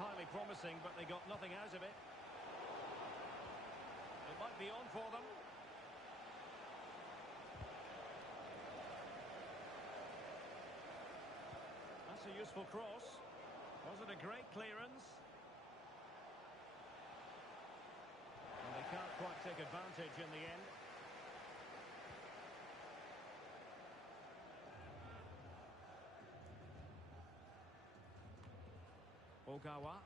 highly promising, but they got nothing out of it. It might be on for them. That's a useful cross. Was it a great clearance? And they can't quite take advantage in the end. Ogawa.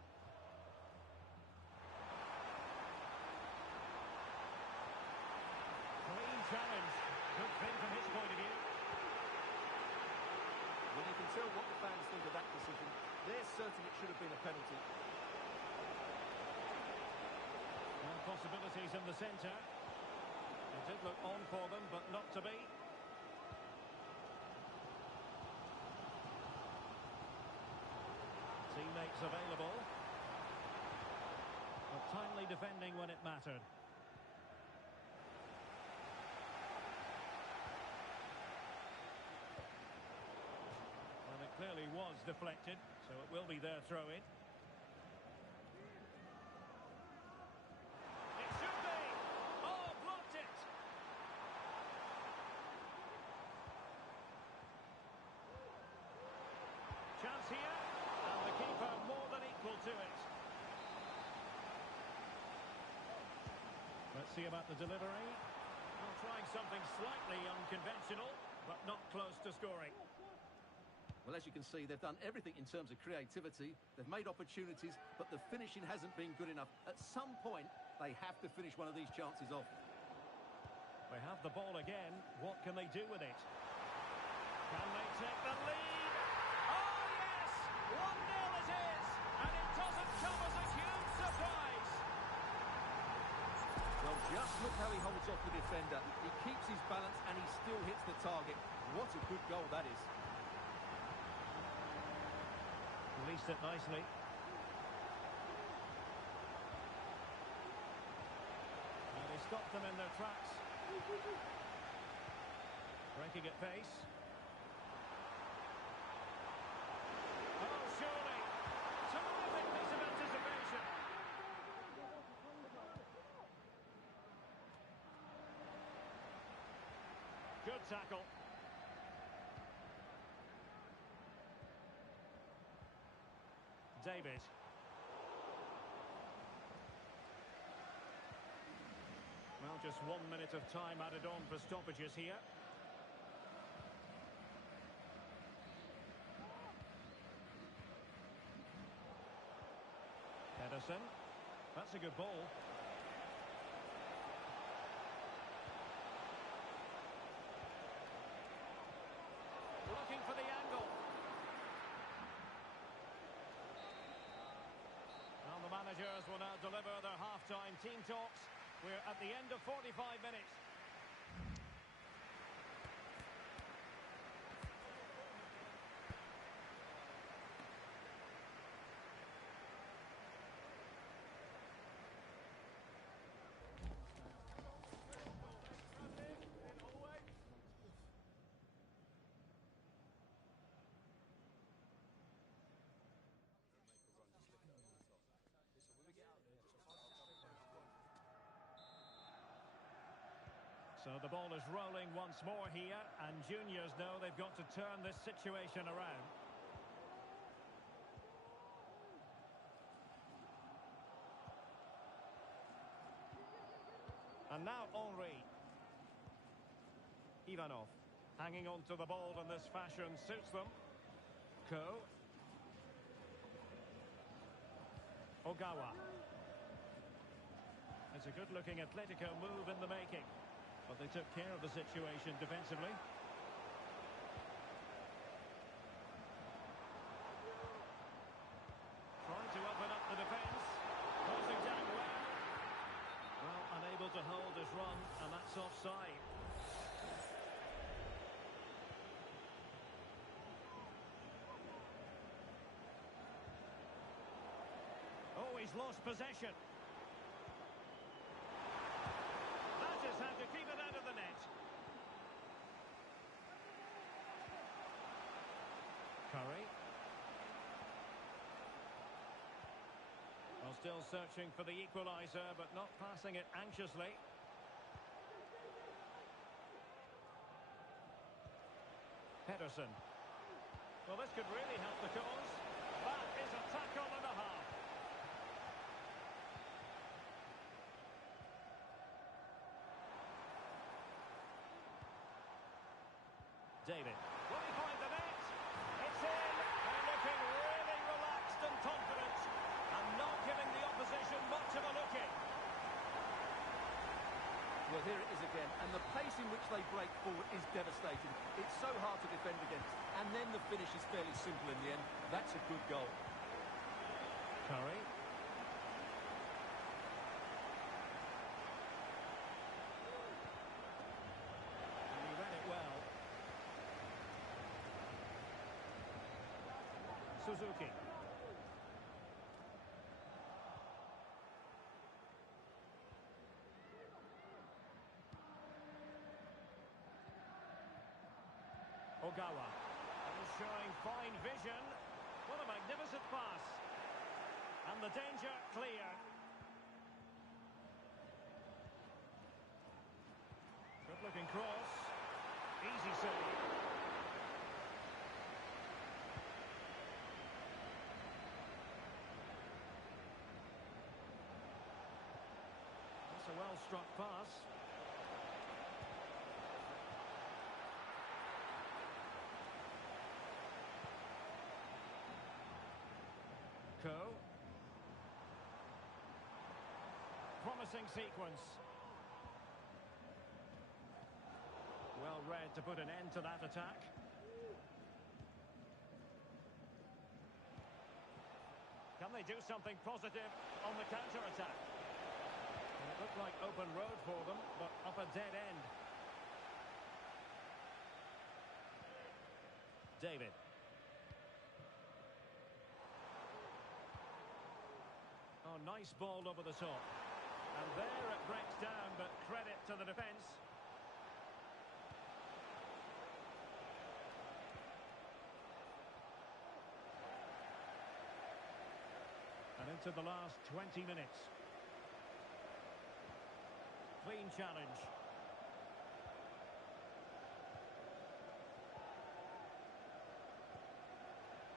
Clean challenge. Good thing from his point of view. Well, you can tell what the fans think of that decision. They're certain it should have been a penalty. Well, possibilities in the centre. It did look on for them, but not to be. Teammates available. But timely defending when it mattered. Well, it clearly was deflected, so it will be their throw-in. It should be! Oh, blocked it! Chance here, and the keeper more than equal to it. Let's see about the delivery. Well, trying something slightly unconventional, but not close to scoring. Well, as you can see, they've done everything in terms of creativity. They've made opportunities, but the finishing hasn't been good enough. At some point, they have to finish one of these chances off. They have the ball again. What can they do with it? Can they take the lead? Oh, yes! 1-0 it is! And it doesn't come as a huge surprise! Well, just look how he holds off the defender. He keeps his balance and he still hits the target. What a good goal that is. Released it nicely. And they stopped them in their tracks. Breaking at pace. Oh, surely! Terrific piece of anticipation. Good tackle. David. Well, just 1 minute of time added on for stoppages here. Pedersen. That's a good ball. Looking for the angle. Well, the managers will now deliver their half-time team talks. We're at the end of 45 minutes. So the ball is rolling once more here, and juniors know they've got to turn this situation around. And now Henry. Ivanov hanging on to the ball in this fashion suits them. Ko. Ogawa. It's a good-looking Atletico move in the making. But they took care of the situation defensively. Trying to open up the defence. Closing down well. Well, unable to hold his run, and that's offside. Oh, he's lost possession. Had to keep it out of the net. Curry. Still searching for the equaliser, but not passing it anxiously. Pedersen. Well, this could really help the cause. That is a tackle and a half. David. Will he find the net? It's in. They're looking really relaxed and confident, and not giving the opposition much of a look in. Well, here it is again, and the pace in which they break forward is devastating. It's so hard to defend against, and then the finish is fairly simple in the end. That's a good goal. Curry. And he read it well. Suzuki. Ogawa. And he's showing fine vision. What a magnificent pass. And the danger clear. Good looking cross. Easy save. That's a well struck pass. Promising sequence. Well read to put an end to that attack. Can they do something positive on the counter-attack? It looked like open road for them, but up a dead end. David. Oh, nice ball over the top. And there it breaks down, but credit to the defence. And into the last 20 minutes. Clean challenge.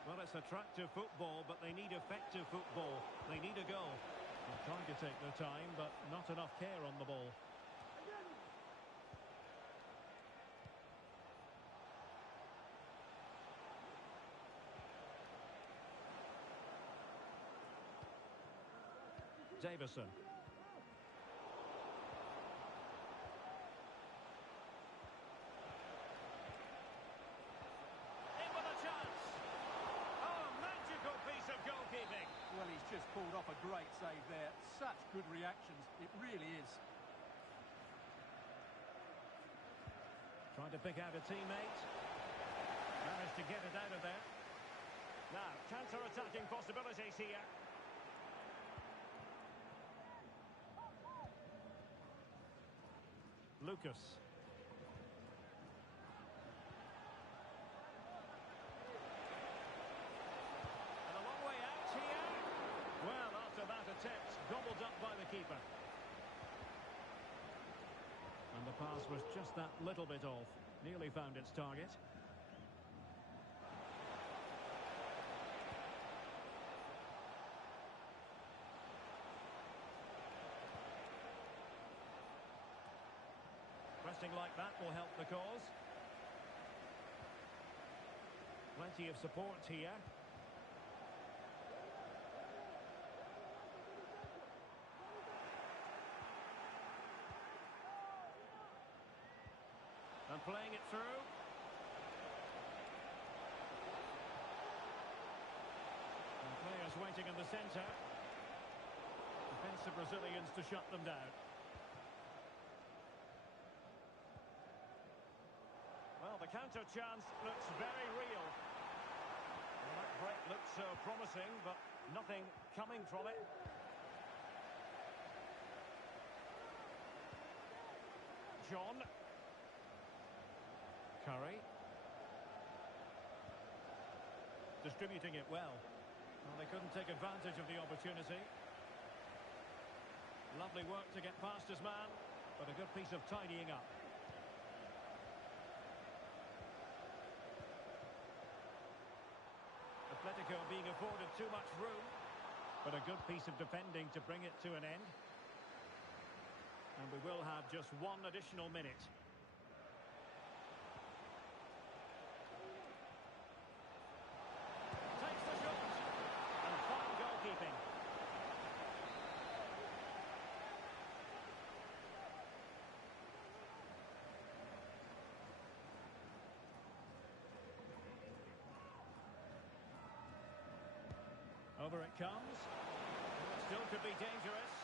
Well, it's attractive football, but they need effective football. They need a goal. They're trying to take their time, but not enough care on the ball. Davison. In with a chance. Oh, magical piece of goalkeeping. Well, he's just pulled off a great save there. Such good reactions. It really is. Trying to pick out a teammate. Managed to get it out of there. Now, counter-attacking possibilities here. Lucas. And a long way out here. Well, after that attempt, gobbled up by the keeper. And the pass was just that little bit off. Nearly found its target. Pressing like that will help the cause. Plenty of support here. And playing it through. And players waiting in the centre. Defensive Brazilians to shut them down. Well, the counter chance looks very real. Well, that break looks so promising, but nothing coming from it. John. Curry. Distributing it well. Well, they couldn't take advantage of the opportunity. Lovely work to get past his man, but a good piece of tidying up. Atletico being afforded too much room, but a good piece of defending to bring it to an end. And we will have just one additional minute. Takes the shot, and fine goalkeeping. Over it comes. Still could be dangerous.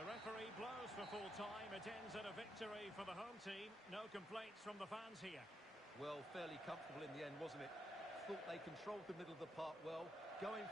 The referee blows for full time. It ends at a victory for the home team. No complaints from the fans here. Well, fairly comfortable in the end, wasn't it? Thought they controlled the middle of the park well. Going...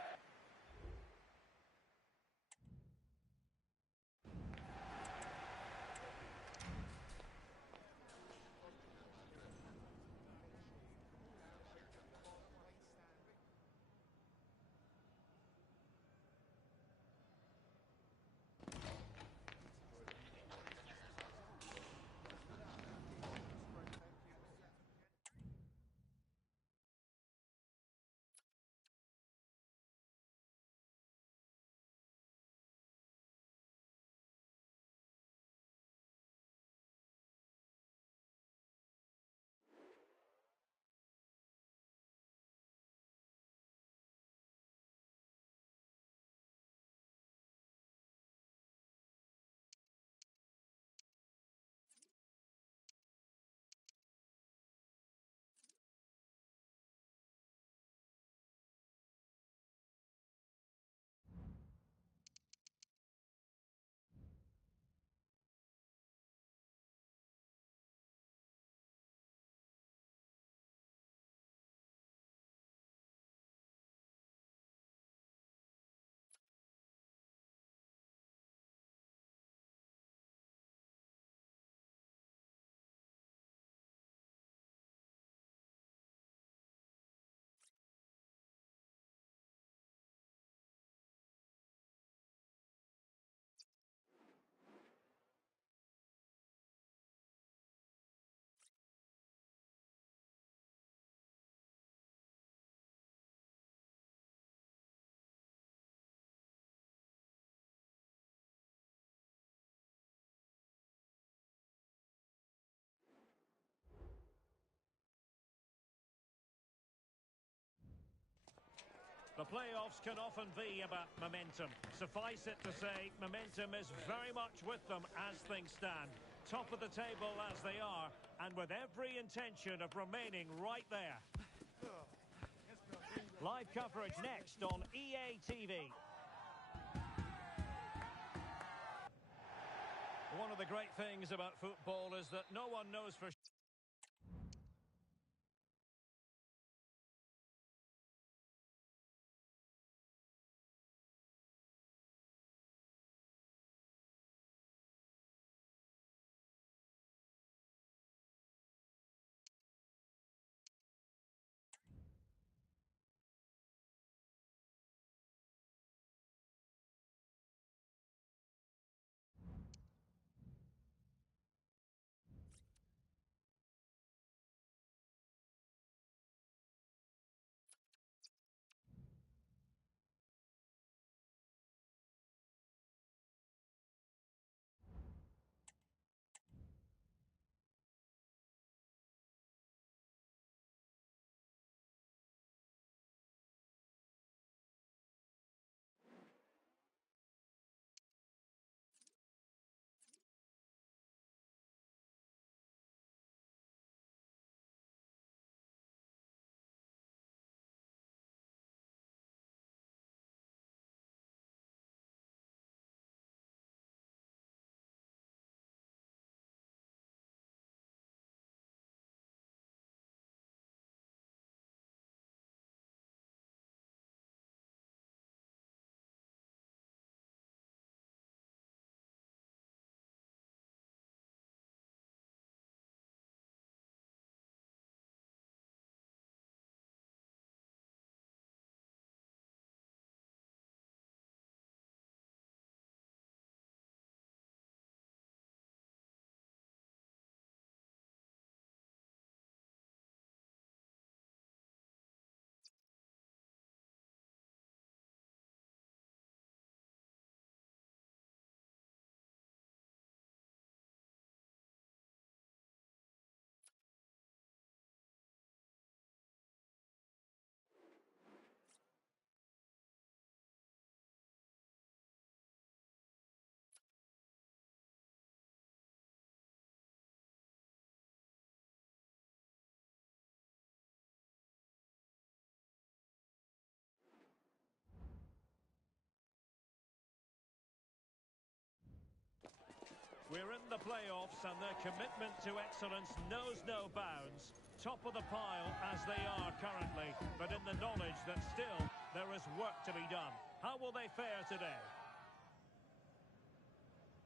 The playoffs can often be about momentum. Suffice it to say, momentum is very much with them as things stand. Top of the table as they are, and with every intention of remaining right there. Live coverage next on EA TV. One of the great things about football is that no one knows for sure. We're in the playoffs and their commitment to excellence knows no bounds. Top of the pile as they are currently, but in the knowledge that still there is work to be done. How will they fare today?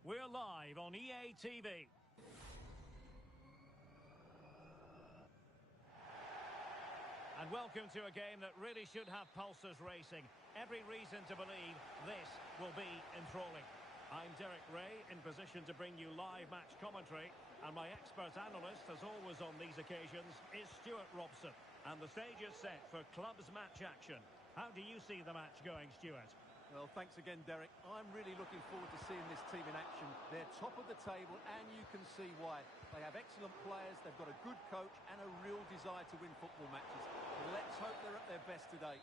We're live on EA TV. And welcome to a game that really should have pulses racing. Every reason to believe this will be enthralling. I'm Derek Ray, in position to bring you live match commentary. And my expert analyst, as always on these occasions, is Stuart Robson. And the stage is set for clubs match action. How do you see the match going, Stuart? Well, thanks again, Derek. I'm really looking forward to seeing this team in action. They're top of the table, and you can see why. They have excellent players, they've got a good coach, and a real desire to win football matches. Let's hope they're at their best today.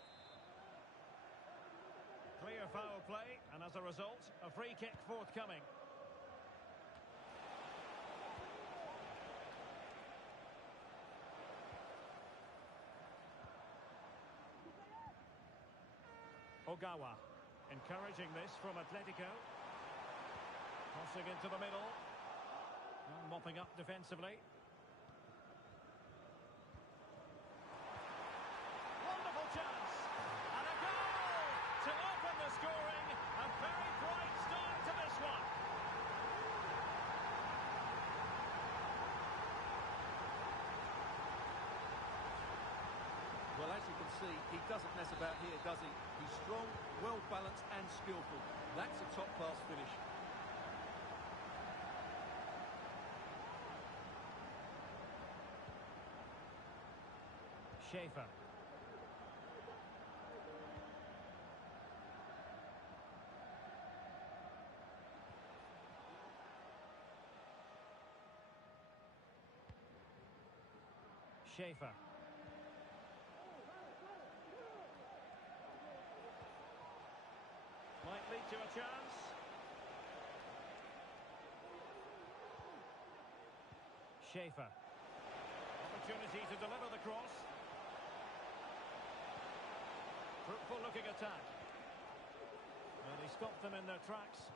Clear foul play, and as a result, a free kick forthcoming. Ogawa. Encouraging this from Atletico. Crossing into the middle. And mopping up defensively. Wonderful chance. And a goal to open the scoring. A very bright start to this one. Well, as you can see, he doesn't mess about here, does he? He's strong, well-balanced and skillful. That's a top-class finish. Schaefer. Schaefer. Might lead to a chance. Schaefer. Opportunity to deliver the cross. Fruitful looking attack. And he stopped them in their tracks.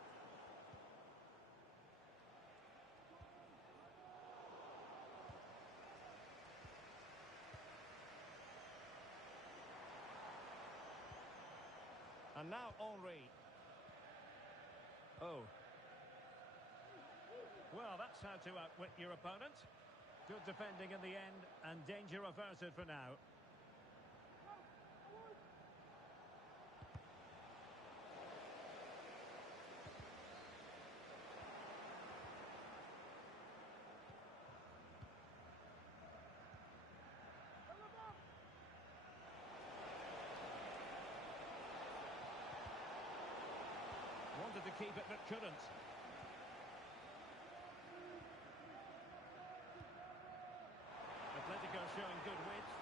And now Henry. Oh. Well, that's how to outwit your opponent. Good defending in the end, and danger averted for now. Wanted to keep it, but couldn't. Atletico showing good width.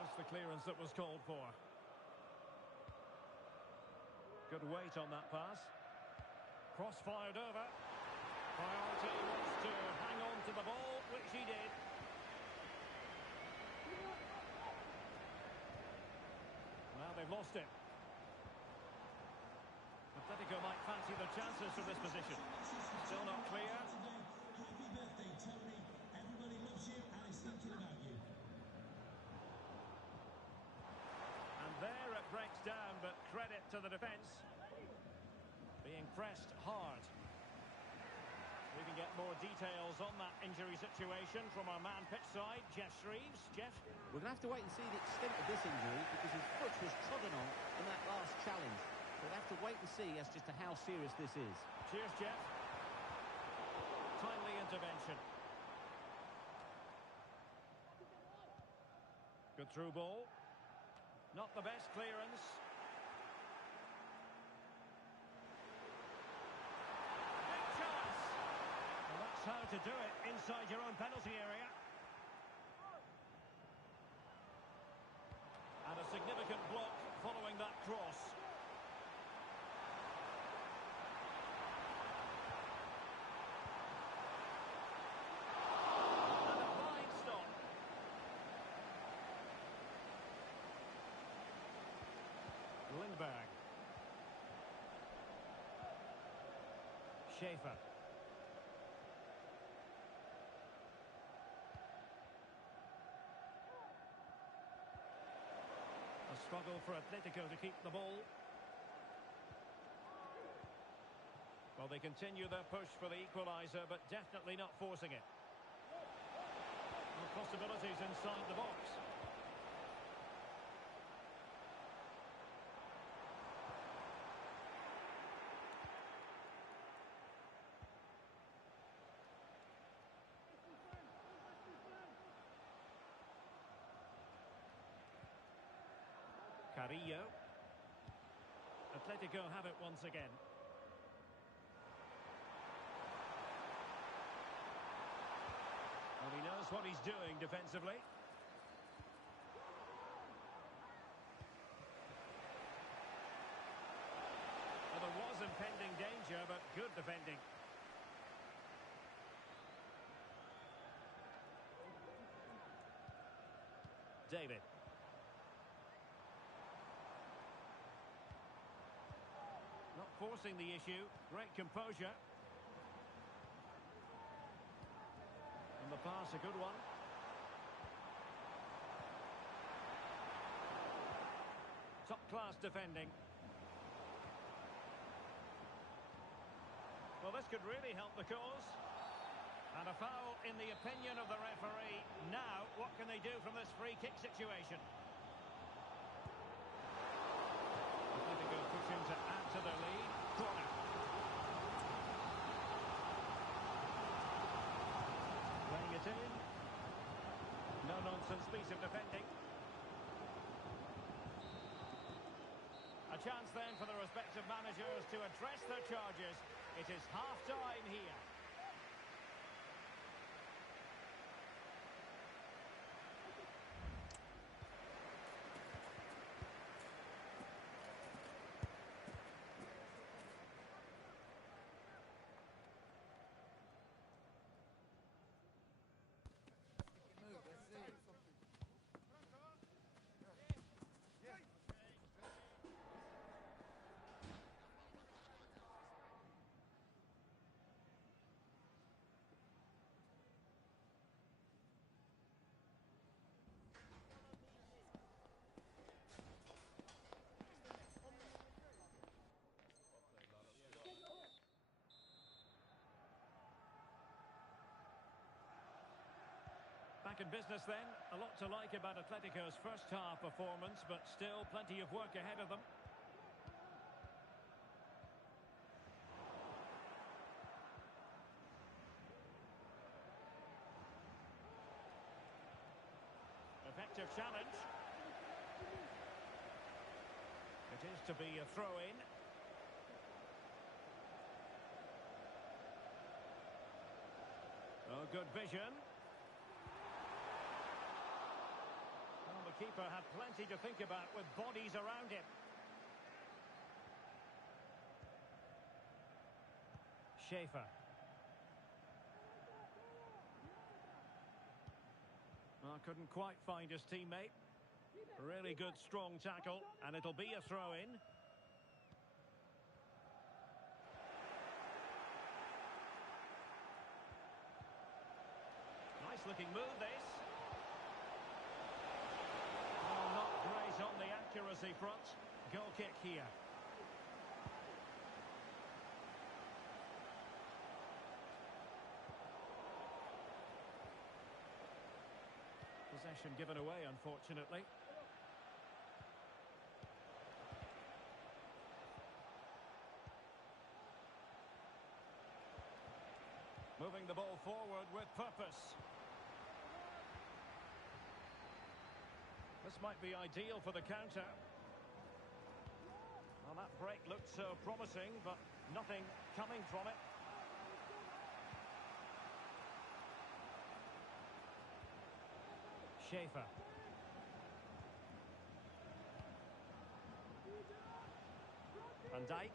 Just the clearance that was called for. Good weight on that pass. Cross fired over. Priority was to hang on to the ball, which he did. Now they've lost it. Atletico might fancy the chances from this position. Still not clear. Happy birthday, Tony. Everybody loves you and is thinking about you. And there it breaks down, but credit to the defence. Being pressed hard. We can get more details on that injury situation from our man pitch side, Jeff Shreves. Jeff? We're going to have to wait and see the extent of this injury because his foot was trodden on in that last challenge. We'll have to wait and see as to how serious this is. Cheers, Jeff. Timely intervention. Good through ball. Not the best clearance. Big chance. Well, that's how to do it inside your own penalty area. And a significant block following that cross. Lindberg. Schaefer. A struggle for Atletico to keep the ball. Well, they continue their push for the equaliser, but definitely not forcing it. Well, possibilities inside the box. Carrillo. Atletico have it once again. Well, he knows what he's doing defensively. Well, there was impending danger, but good defending. David. Not forcing the issue. Great composure. And the pass, a good one. Top-class defending. Well, this could really help the cause. And a foul in the opinion of the referee. Now, what can they do from this free kick situation? Atletico pushing to add to their lead. Corner. Playing it in. No-nonsense piece of defending. A chance then for the respective managers to address their charges. It is half-time here. Back in business then. A lot to like about Atletico's first half performance, but still plenty of work ahead of them. Effective challenge. It is to be a throw-in. Oh, good vision. Well, the keeper had plenty to think about with bodies around him. Schaefer. Well, couldn't quite find his teammate. Really good, strong tackle, and it'll be a throw-in. Nice-looking move, this. Oh, not great on the accuracy front. Goal kick here. Possession given away, unfortunately. Moving the ball forward with purpose. This might be ideal for the counter. Well, that break looked so promising, but nothing coming from it. Schaefer. Van Dijk.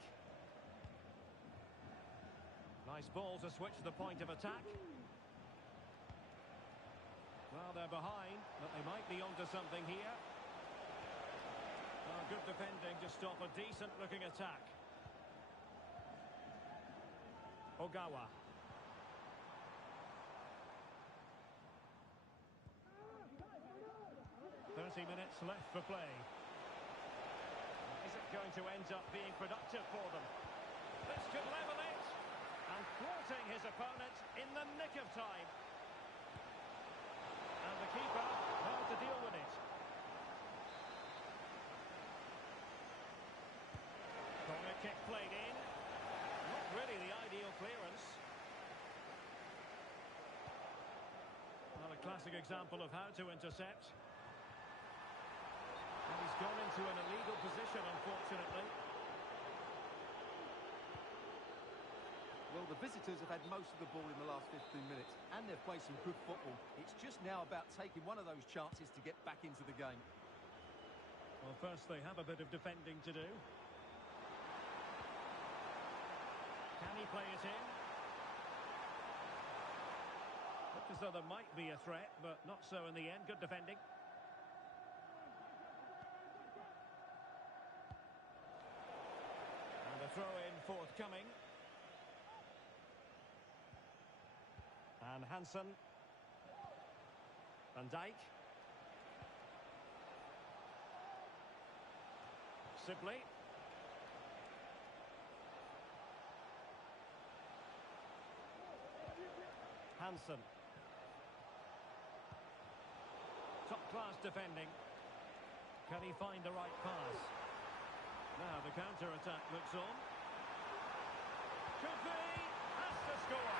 Nice ball to switch the point of attack. Well, they're behind, but they might be onto something here. Oh, good defending to stop a decent-looking attack. Ogawa. 30 minutes left for play. Is it going to end up being productive for them? This could level it. And thwarting his opponent in the nick of time. And the keeper held to deal with it. Corner kick played in. Not really the ideal clearance. Well, a classic example of how to intercept. And he's gone into an illegal position, unfortunately. Well, the visitors have had most of the ball in the last 15 minutes, and they've played some good football. It's just now about taking one of those chances to get back into the game. Well, first they have a bit of defending to do. Can he play it in? Looked as though there might be a threat, but not so in the end. Good defending. And a throw-in forthcoming. And Hansen. Van Dijk. Sibley. Hansen. Top-class defending. Can he find the right pass? Now the counter-attack looks on. Could be. Has to score.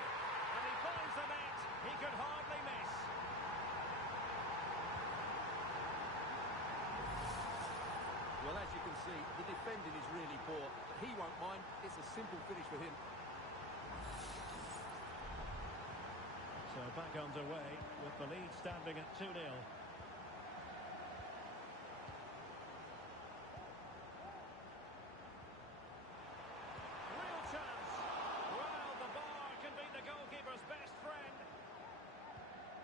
And he finds the net. He could hardly miss. Well, as you can see, the defending is really poor. He won't mind. It's a simple finish for him. So back underway with the lead standing at 2-0. Real chance. Well, the bar can be the goalkeeper's best friend.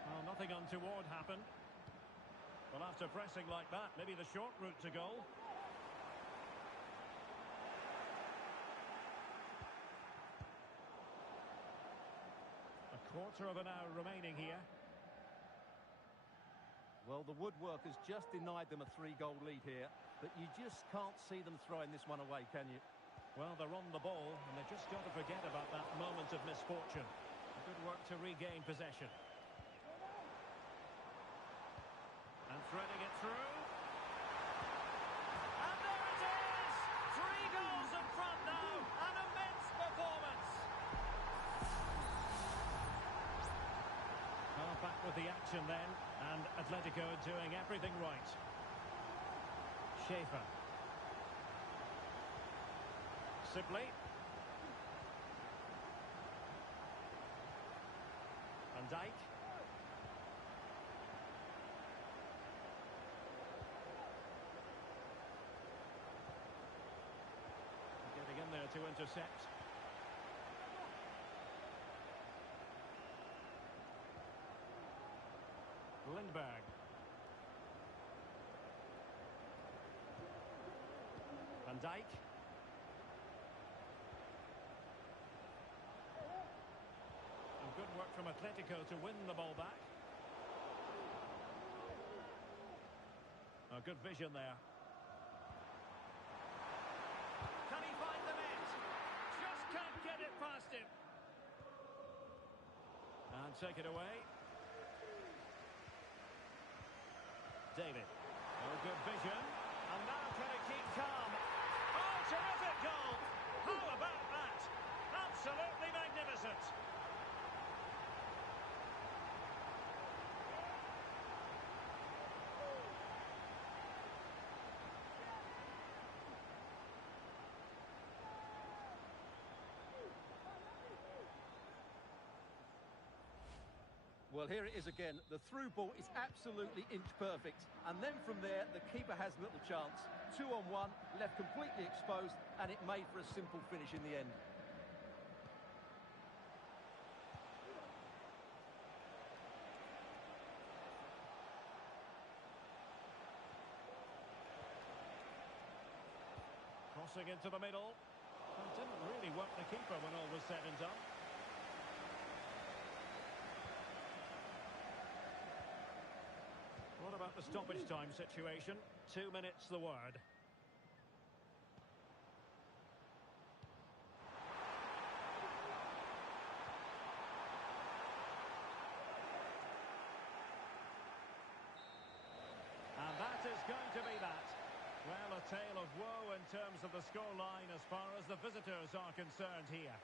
Well, nothing untoward happened. Well, after pressing like that, maybe the short route to goal. A quarter of an hour remaining here. Well, the woodworkers just denied them a 3-goal lead here, but you just can't see them throwing this one away, can you? Well, they're on the ball, and they've just got to forget about that moment of misfortune. Good work to regain possession. And threading it through. And there it is! 3 goals in front now. An immense performance. Oh, back with the action then. And Atletico doing everything right. Schaefer. Sibley. Van Dijk. Getting in there to intercept. Lindberg. Van Dijk. And good work from Atletico to win the ball back. A good vision there. Can he find the net? Just can't get it past him. And take it away. David. Oh, good vision. And now can he keep calm? Oh, terrific goal. How about that? Absolutely magnificent. Well, here it is again. The through ball is absolutely inch perfect. And then from there, the keeper has little chance. 2-on-1, left completely exposed, and it made for a simple finish in the end. Crossing into the middle. Well, didn't really work the keeper when all was said and done. about the stoppage time situation. 2 minutes the word. And that is going to be that. Well, a tale of woe in terms of the scoreline as far as the visitors are concerned here.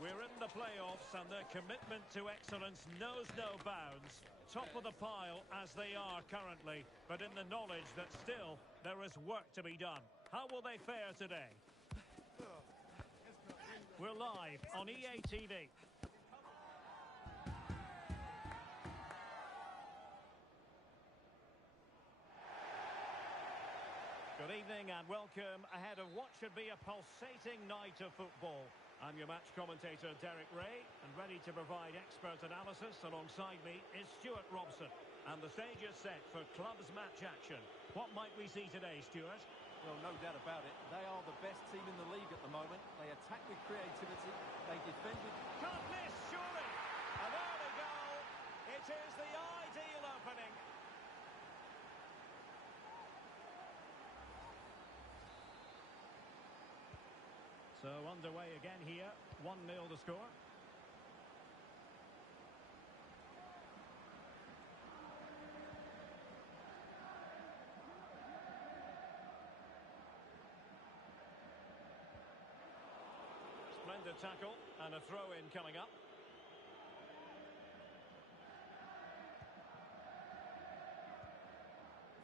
We're in the playoffs and their commitment to excellence knows no bounds. Top of the pile as they are currently, but in the knowledge that still there is work to be done. How will they fare today? We're live on EA TV. Good evening and welcome ahead of what should be a pulsating night of football. I'm your match commentator, Derek Ray, and ready to provide expert analysis alongside me is Stuart Robson. And the stage is set for clubs match action. What might we see today, Stuart? Well, no doubt about it. They are the best team in the league at the moment. They attack with creativity. They defend with... Can't miss, surely! And there they go! It is the ideal opening. So underway again here, 1-0 the score. Splendid tackle and a throw-in coming up.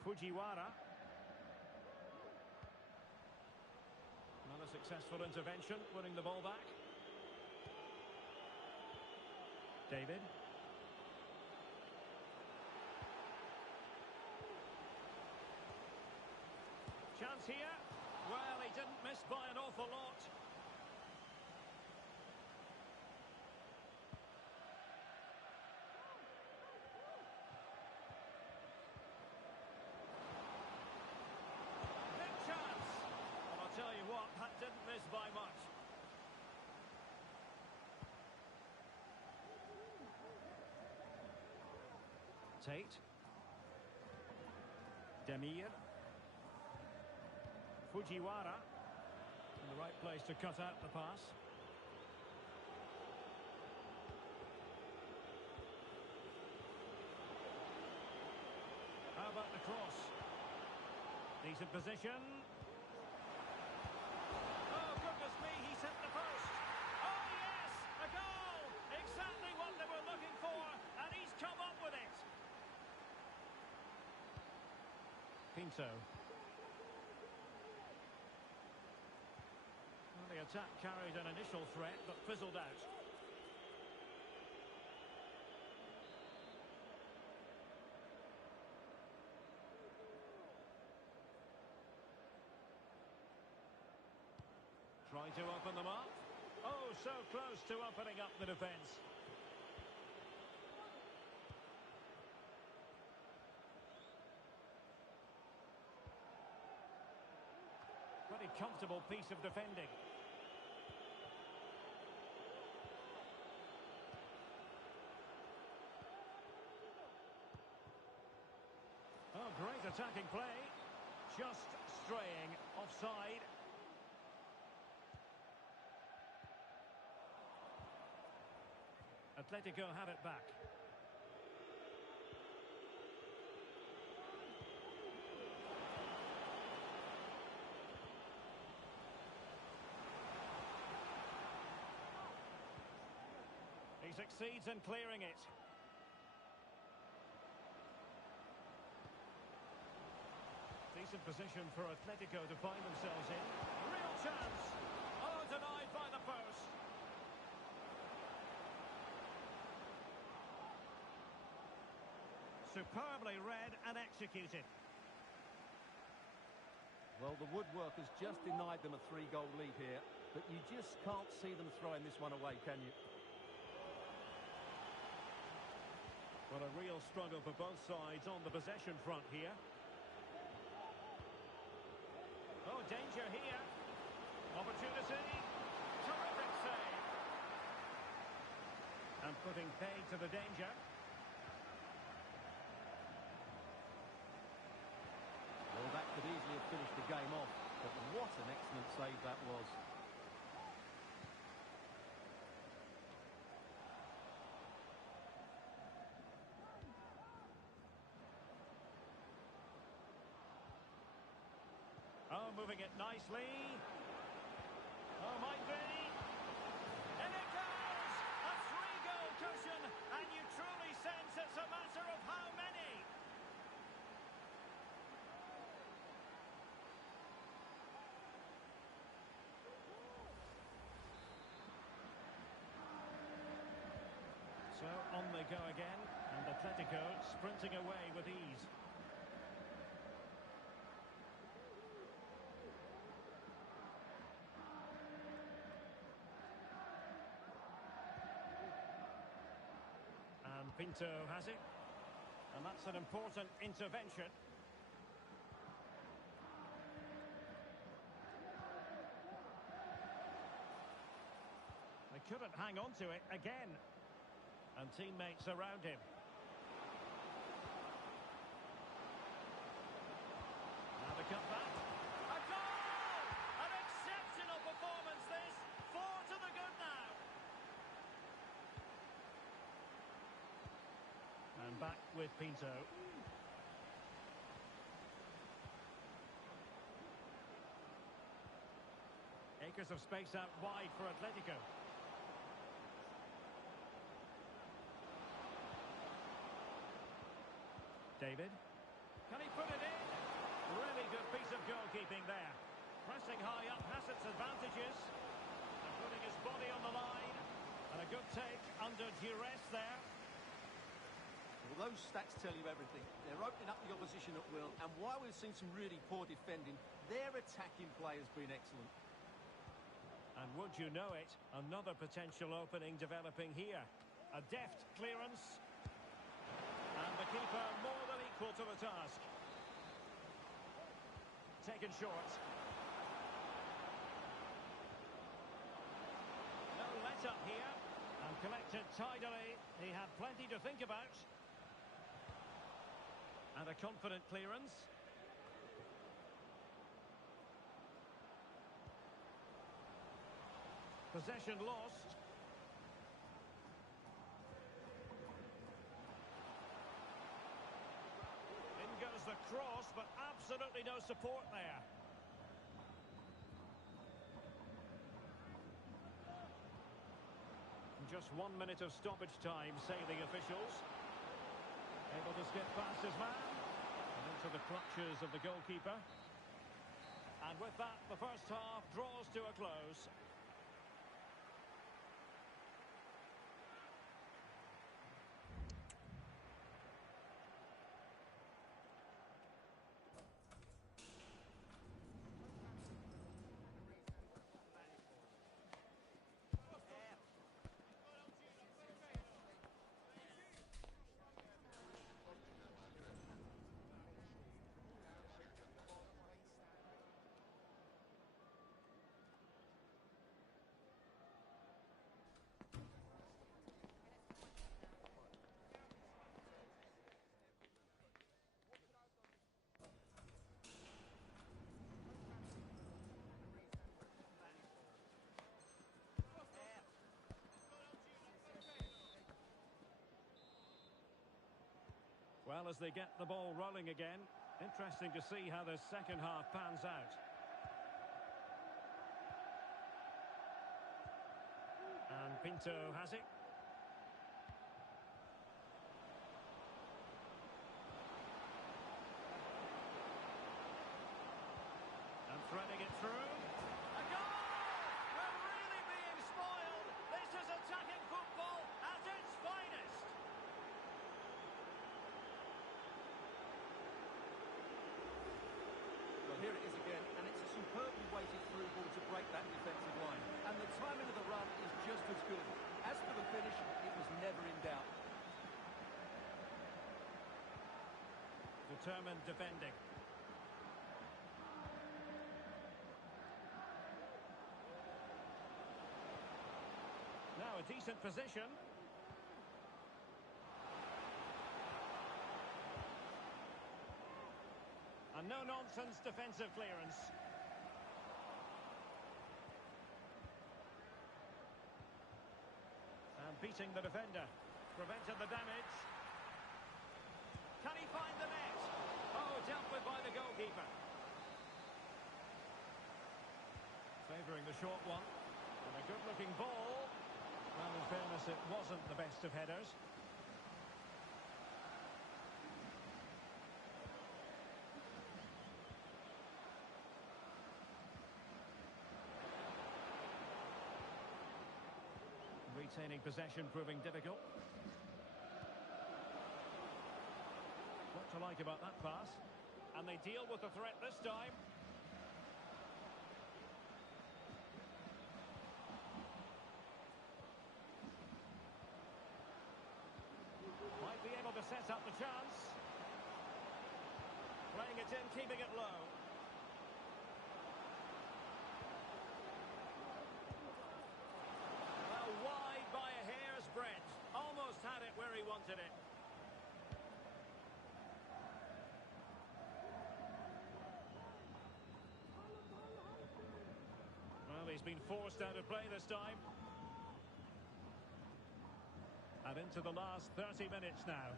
Fujiwara. Another successful intervention, winning the ball back. David. Chance here. Well, he didn't miss by an awful lot. Tate. Demir. Fujiwara. In the right place to cut out the pass. How about the cross? Decent position. Oh, goodness me, he sent the post. Oh, yes, a goal. Exactly what they were looking for, and he's come up with it. Pinto. Well, the attack carried an initial threat, but fizzled out. Trying to open them up. Oh, so close to opening up the defence. Pretty comfortable piece of defending. Oh, great attacking play. Just straying offside. Atletico have it back. He succeeds in clearing it. Decent position for Atletico to find themselves in. Real chance. Oh, denied by the post. Superbly read and executed. Well, the woodwork has just denied them a 3-goal lead here, but you just can't see them throwing this one away, can you? Well, a real struggle for both sides on the possession front here. Oh, danger here. Opportunity. Terrific save. And putting paid to the danger. Well, that could easily have finished the game off, but what an excellent save that was. Oh, moving it nicely. Oh, might be. And it goes! A 3-goal cushion, and you truly sense it's a matter of how many. So on they go again, and Atletico sprinting away with ease. And Pinto has it, and that's an important intervention. They couldn't hang on to it again. And teammates around him. Now the cut back. A goal! An exceptional performance this. 4 to the good now. And back with Pinto. Acres of space out wide for Atletico. David. Can he put it in? Really good piece of goalkeeping there. Pressing high up has its advantages. And putting his body on the line. And a good take under duress there. Well, those stats tell you everything. They're opening up the opposition at will, and while we've seen some really poor defending, their attacking play has been excellent. And would you know it, another potential opening developing here. A deft clearance. And the keeper more than equal to the task. Taken short. No let-up here. And collected tidily. He had plenty to think about. And a confident clearance. Possession lost. In goes the cross, but absolutely no support there. Just 1 minute of stoppage time, say the officials. Able to skip past his man. And into the clutches of the goalkeeper. And with that, the first half draws to a close. Well, as they get the ball rolling again, interesting to see how the second half pans out. And Pinto has it. And threading it through. A goal! We're really being spoiled. This is attacking football at its finest. Well, here it is again, and it's a superbly weighted through ball to break that defensive line. And the timing of the run is just as good. As for the finish, it was never in doubt. Determined defending. Now a decent position. A no-nonsense defensive clearance. And beating the defender. Prevented the damage. Can he find the net? Oh, dealt with by the goalkeeper. Favouring the short one. And a good-looking ball. Well, in fairness, it wasn't the best of headers. Retaining possession proving difficult. What to like about that pass? And they deal with the threat this time. Might be able to set up the chance. Playing it in, keeping it low. Well, wide by a hair's breadth. Almost had it where he wanted it. Well, he's been forced out of play this time. And into the last 30 minutes now.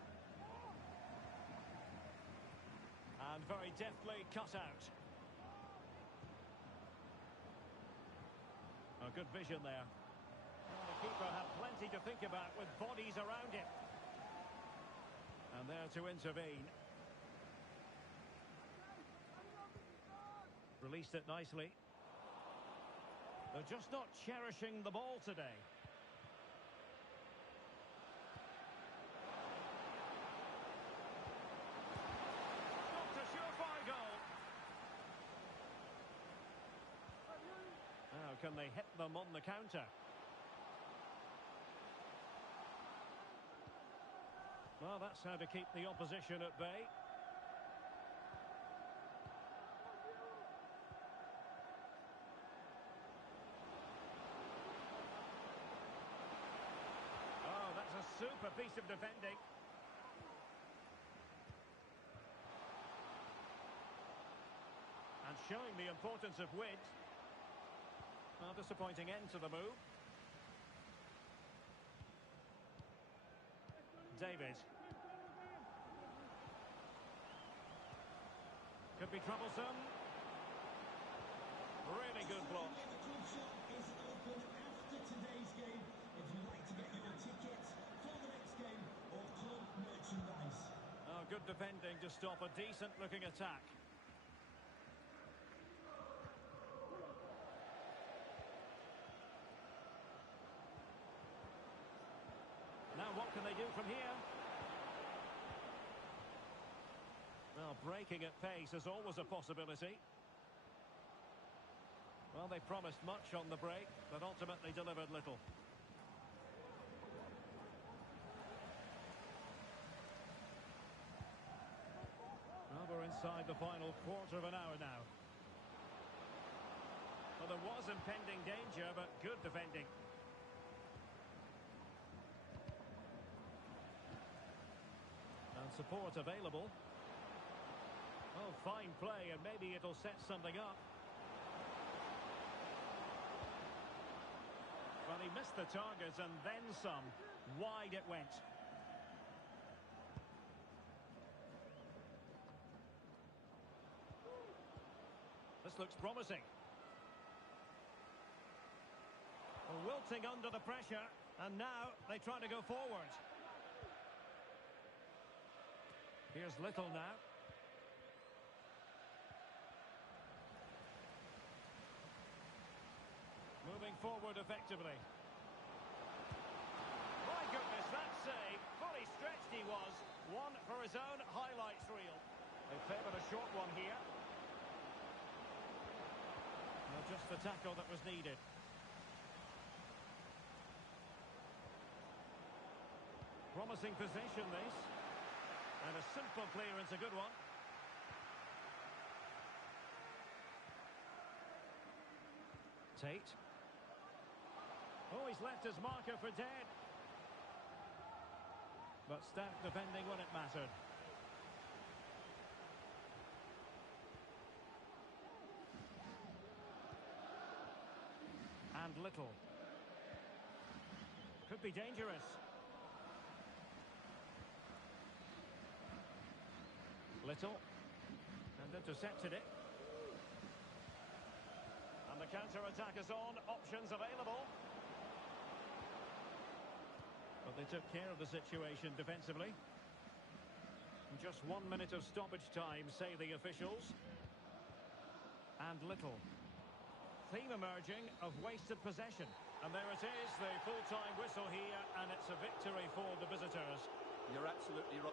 And very deftly cut out. A good vision there. Well, the keeper had plenty to think about with bodies around him. And there to intervene. Released it nicely. They're just not cherishing the ball today. Not a surefire goal. Now can they hit them on the counter? Well, that's how to keep the opposition at bay. Oh, that's a super piece of defending. showing the importance of width. Well, disappointing end to the move. David. Could be troublesome. Really good block. The club shop is open after today's game. If you'd like to get your tickets for the next game or club merchandise. Oh, good defending to stop a decent-looking attack. Now what can they do from here? Well, breaking at pace is always a possibility. Well, they promised much on the break, but ultimately delivered little. Well, we're inside the final quarter of an hour now. Well, there was impending danger, but good defending. And support available. Oh, fine play, and maybe it'll set something up. Well, he missed the target and then some. Wide it went. This looks promising. Well, wilting under the pressure, and now they try to go forward. Here's Little now. Moving forward effectively. My goodness, that save. Fully stretched he was. One for his own highlights reel. They favoured a short one here. Well, just the tackle that was needed. Promising position this. And a simple clearance, a good one. Tate. Oh, he's left his marker for dead. But stout defending when it mattered. And Little. Could be dangerous. Little. And intercepted it. And the counter-attack is on. Options available. But they took care of the situation defensively. Just 1 minute of stoppage time, say the officials. And Little. Theme emerging of wasted possession. And there it is, the full-time whistle here, and it's a victory for the visitors. You're absolutely right.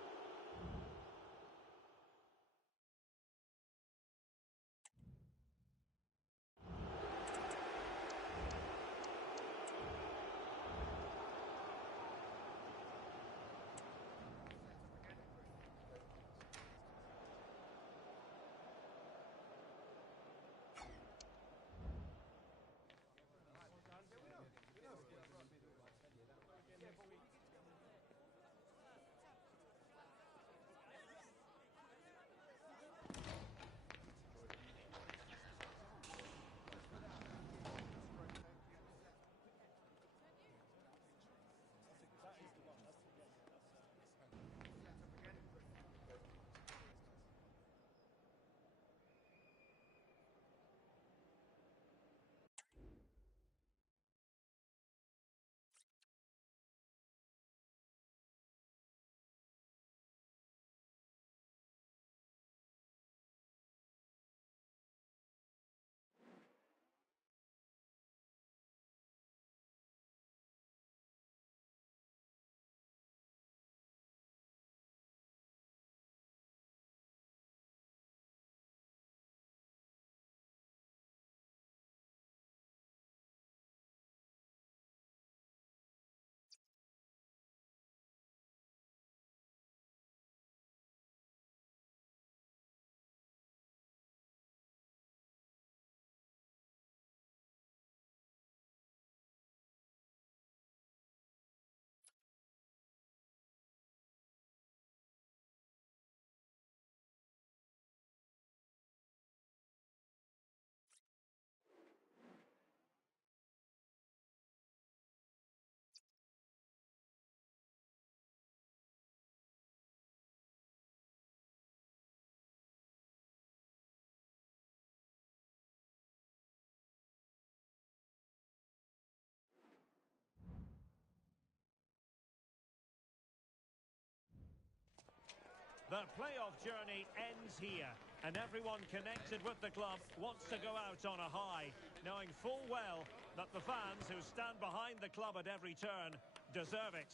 Their playoff journey ends here, and everyone connected with the club wants to go out on a high, knowing full well that the fans who stand behind the club at every turn deserve it.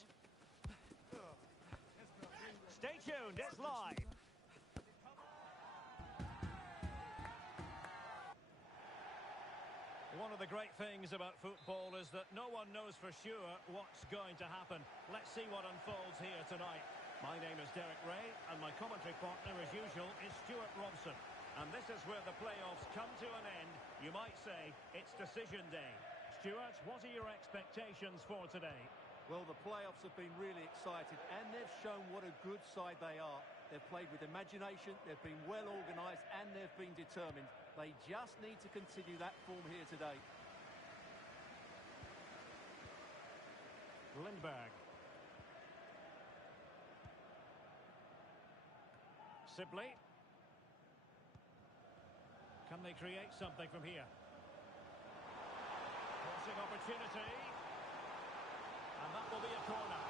Stay tuned, it's live. One of the great things about football is that no one knows for sure what's going to happen. Let's see what unfolds here tonight. My name is Derek Ray, and my commentary partner, as usual, is Stuart Robson. And this is where the playoffs come to an end. You might say it's decision day. Stuart, what are your expectations for today? Well, the playoffs have been really exciting, and they've shown what a good side they are. They've played with imagination, they've been well organised, and they've been determined. They just need to continue that form here today. Lindberg. Sibley. Can they create something from here? Crossing opportunity. And that will be a corner.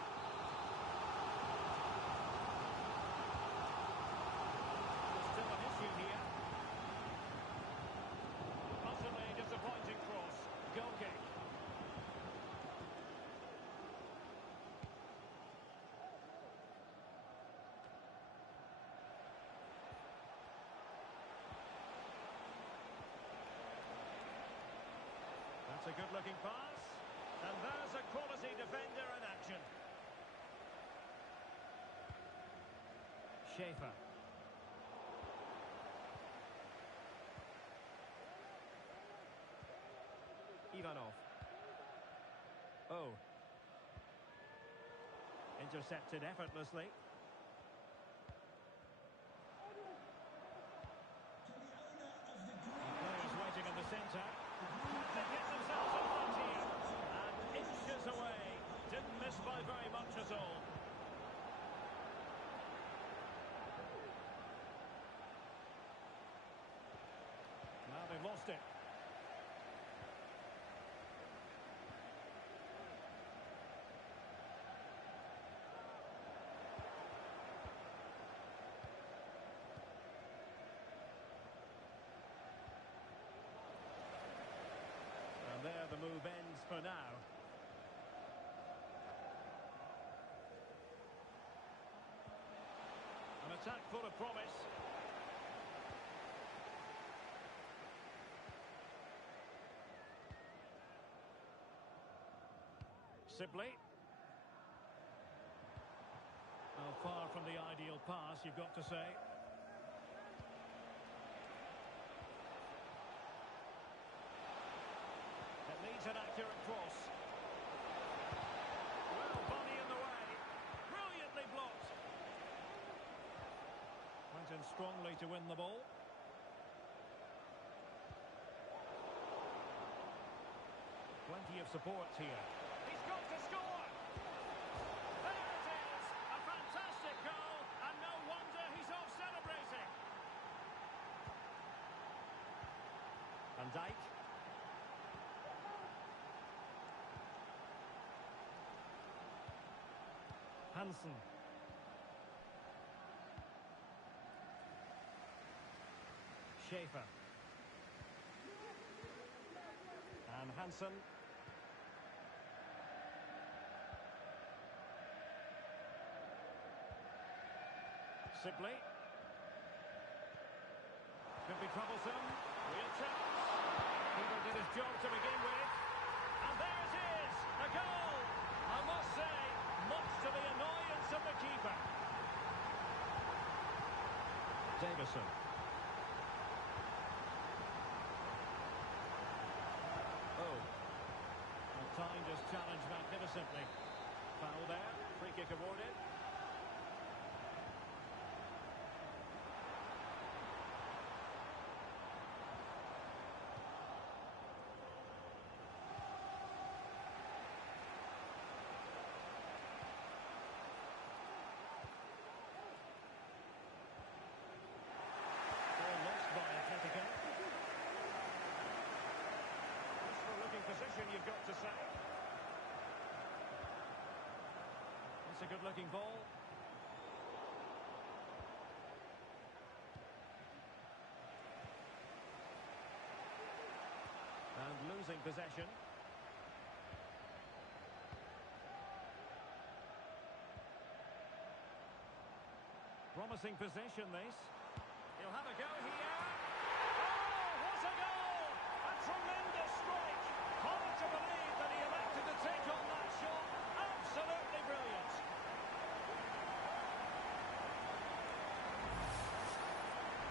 There's still an issue here. Utterly disappointing cross. Goal kick. That's a good-looking pass. And there's a quality defender in action. Schaefer. Ivanov. Oh. Intercepted effortlessly. Players waiting in the centre. They get themselves in front here. And inches away. Didn't miss by very much at all. Now they've lost it. And there the move ends for now. An attack full of promise. Sibley. Well, far from the ideal pass, you've got to say. It needs an accurate cross. Well, body in the way. Brilliantly blocked. Went in strongly to win the ball. Plenty of support here. He's got to score! There it is! A fantastic goal, and no wonder he's off celebrating. Van Dijk. Hansen. Schaefer. And Hansen. Sibley. Could be troublesome. Real chance. Keeper did his job to begin with. And there it is! A goal! I must say, much to the annoyance of the keeper. Davison. Oh. And timed his challenge magnificently. Foul there. Free kick awarded. Position, you've got to say. It's a good-looking ball. promising possession. Promising possession, this. He'll have a go here. Oh, what a goal! A tremendous strike. Hard to believe that he elected to take on that shot. Absolutely brilliant.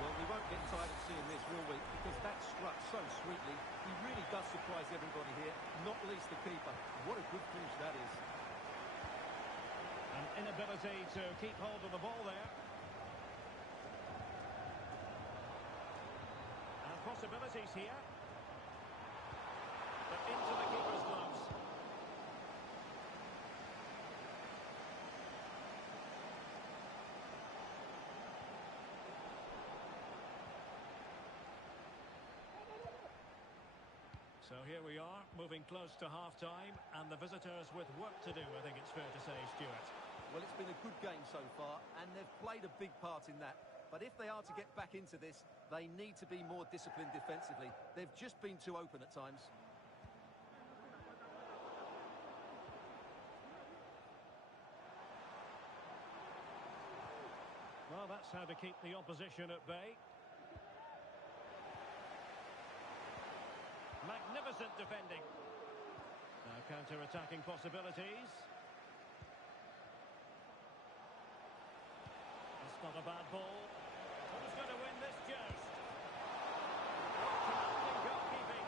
Well, we won't get tired of seeing this, will we? Because that struck so sweetly. He really does surprise everybody here, not least the keeper. What a good finish that is. An inability to keep hold of the ball there. And possibilities here. But into the keeper's gloves. So here we are, moving close to half-time, and the visitors with work to do, I think it's fair to say, Stuart. Well, it's been a good game so far, and they've played a big part in that. But if they are to get back into this, they need to be more disciplined defensively. They've just been too open at times. Well, that's how to keep the opposition at bay. Magnificent defending. Now counter-attacking possibilities. That's not a bad ball. Who's going to win this joust? Commanding goalkeeping.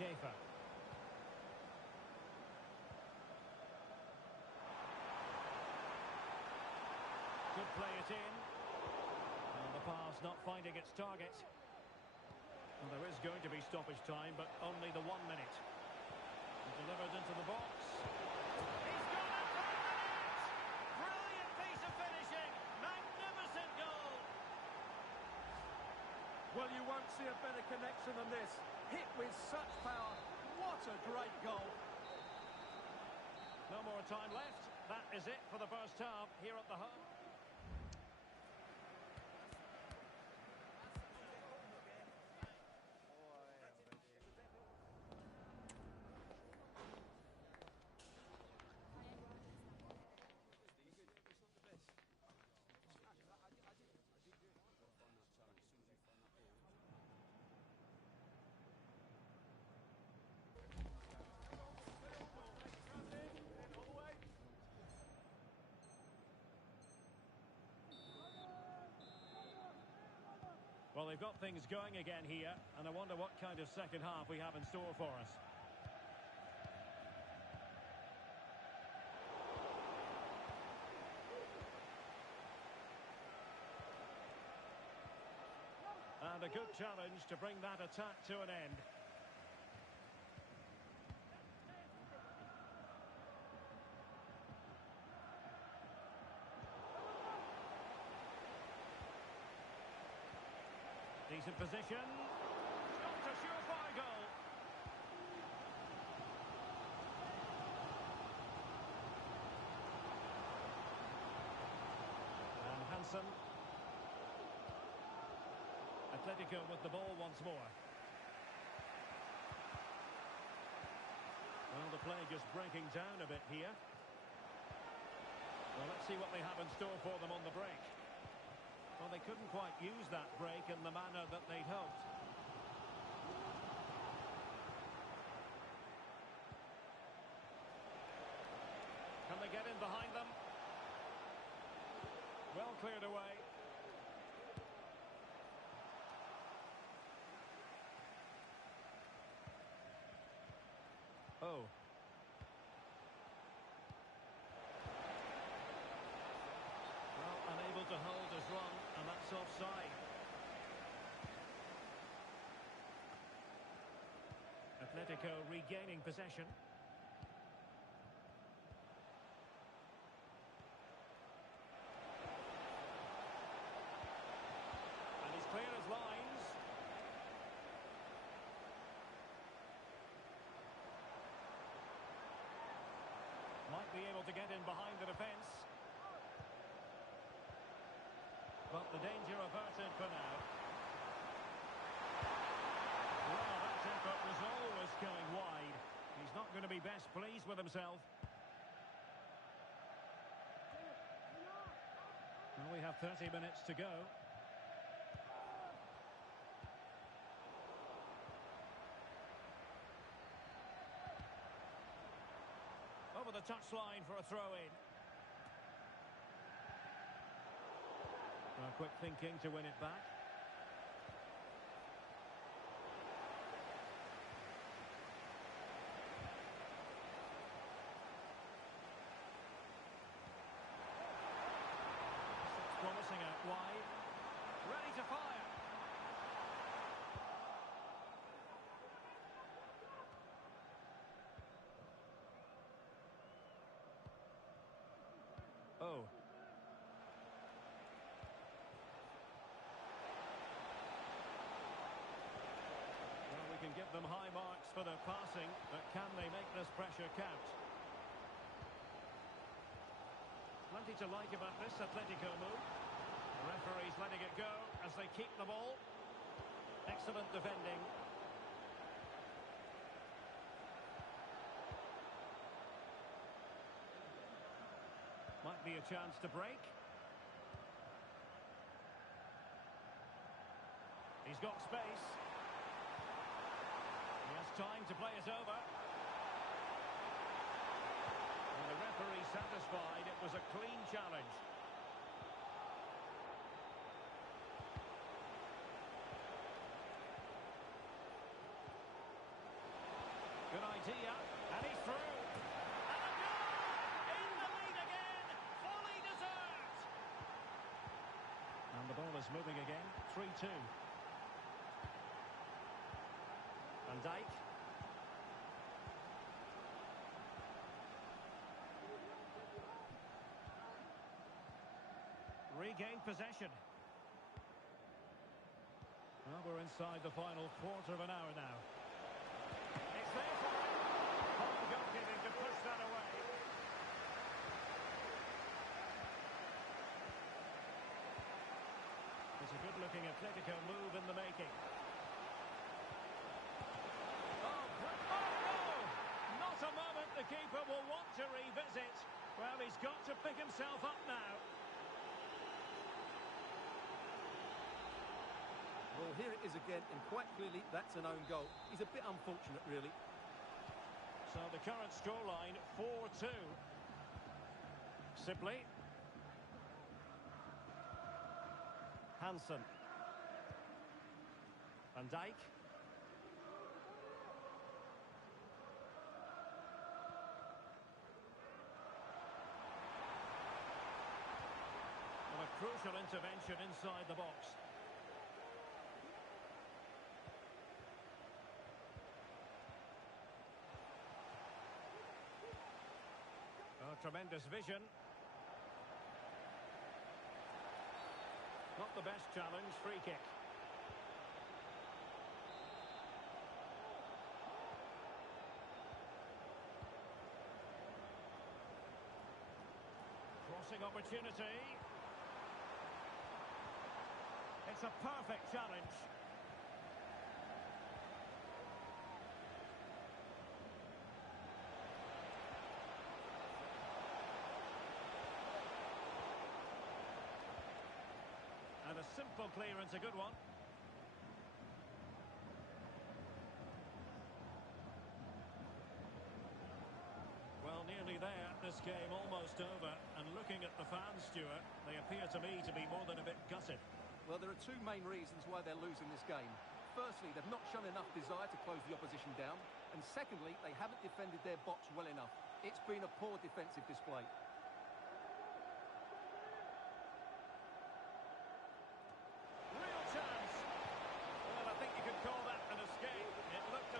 Schaefer. Could play it in. And the pass not finding its target. Well, there is going to be stoppage time, but only the 1 minute. Delivered into the box. He's got it from the net! Brilliant piece of finishing. Magnificent goal. Well, you won't see a better connection than this. Hit with such power. What a great goal. No more time left. That is it for the first half here at the home. Well, they've got things going again here, and I wonder what kind of second half we have in store for us. And a good challenge to bring that attack to an end. Decent position. Not a surefire goal. And Hansen. Atletico with the ball once more. Well, the play just breaking down a bit here. Well, let's see what they have in store for them on the break. Well, they couldn't quite use that break in the manner that they'd hoped. Can they get in behind them? Well cleared away. Oh. Well, unable to hold his run, and that's offside. Atletico regaining possession. And he's clear as lines. Might be able to get in behind the defence. But the danger averted for now. best pleased with himself. Well, we have 30 minutes to go. Over the touchline for a throw-in. Well, quick thinking to win it back. Promising out wide. Ready to fire. Oh. Well, we can give them high marks for their passing, but can they make this pressure count? Plenty to like about this Atletico move. The referee's letting it go as they keep the ball. Excellent defending. Might be a chance to break. He's got space. He has time to play it over. And the referee satisfied it was a clean challenge. Good idea, and he's through. And a goal! In the lead again, fully deserved. And the ball is moving again, 3-2. Van Dijk. Regained possession. Well, we're inside the final quarter of an hour now. It's there for him. Fine goalkeeping to push that away. It's a good-looking Atletico move in the making. Oh, no! Not a moment the keeper will want to revisit. Well, he's got to pick himself up now. Well, here it is again, and quite clearly that's an own goal. He's a bit unfortunate, really. So the current scoreline, 4-2. Sibley. Hansen. Van Dijk. Well, a crucial intervention inside the box. Tremendous vision. Not the best challenge, free kick. Crossing opportunity. It's a perfect challenge. And a simple clearance, a good one. Well, nearly there, this game almost over. And looking at the fans, Stuart, they appear to me to be more than a bit gutted. Well, there are two main reasons why they're losing this game. Firstly, they've not shown enough desire to close the opposition down. And secondly, they haven't defended their box well enough. It's been a poor defensive display.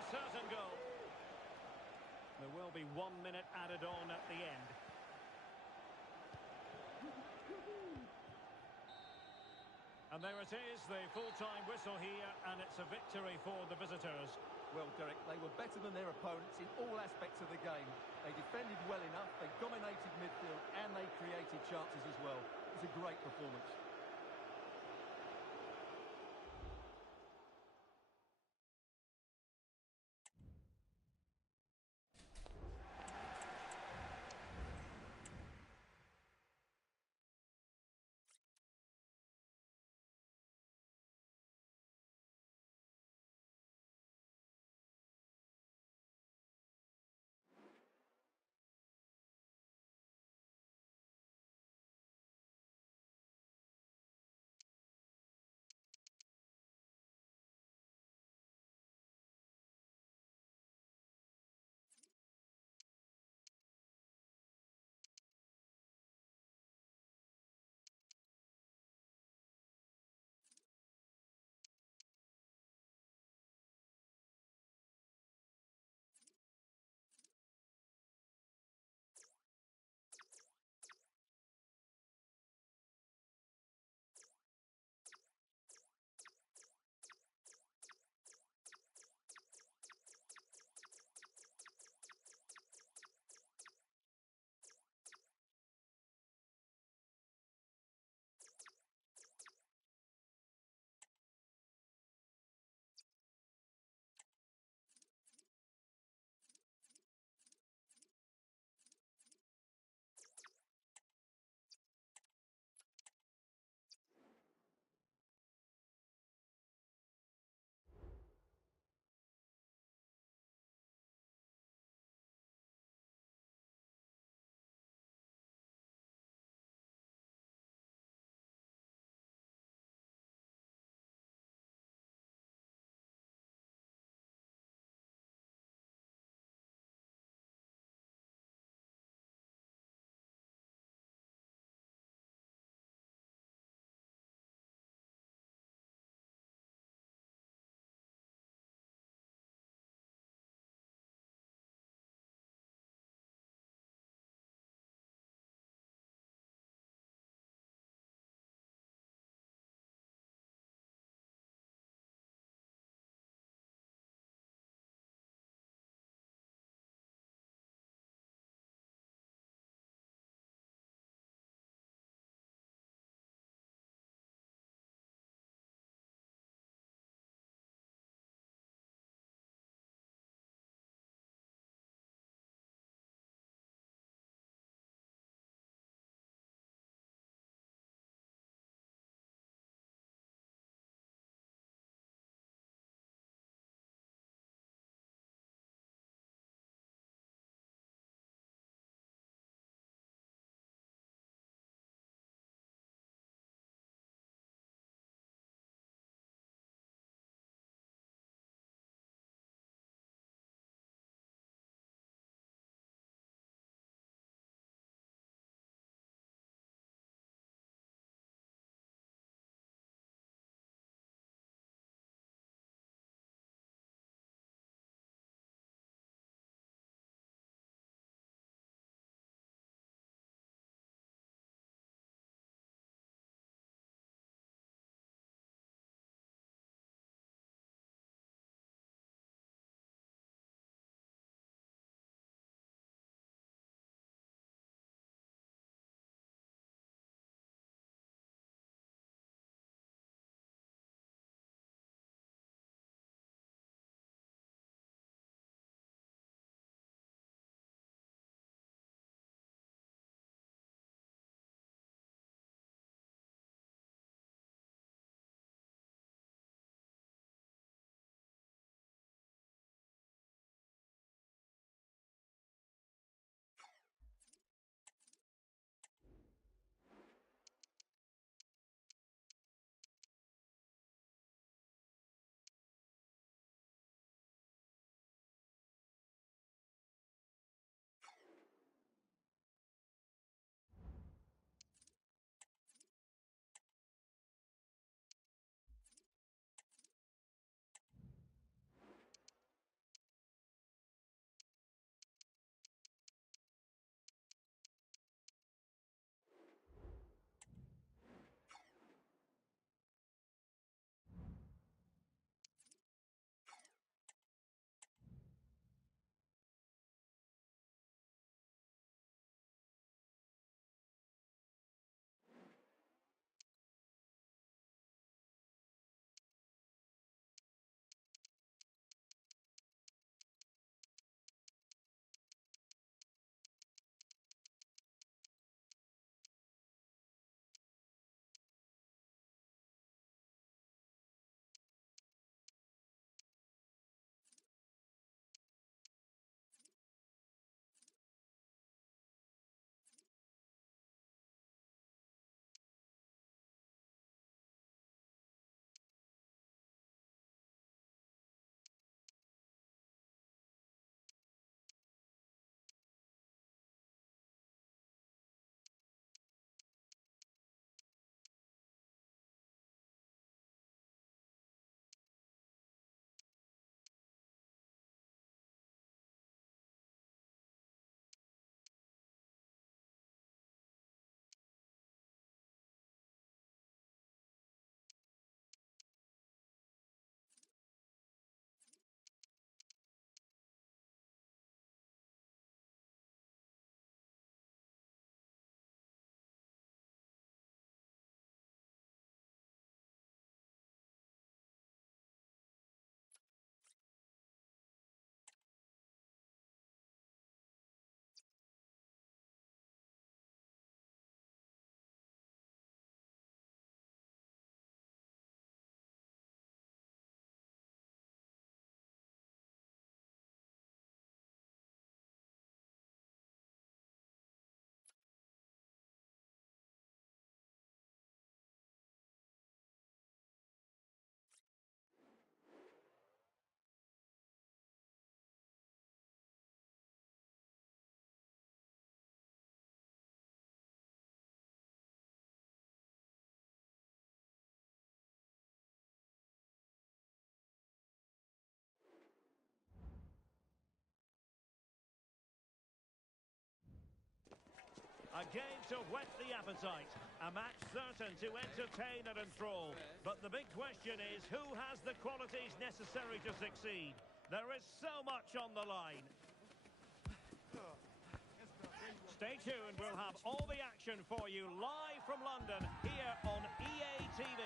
Certain goal. There will be 1 minute added on at the end. And there it is, the full-time whistle here, and it's a victory for the visitors. Well, Derek, they were better than their opponents in all aspects of the game. They defended well enough, they dominated midfield, and they created chances as well. It was a great performance. A game to whet the appetite. A match certain to entertain and enthrall. But the big question is, who has the qualities necessary to succeed? There is so much on the line. Stay tuned, we'll have all the action for you live from London here on EA TV.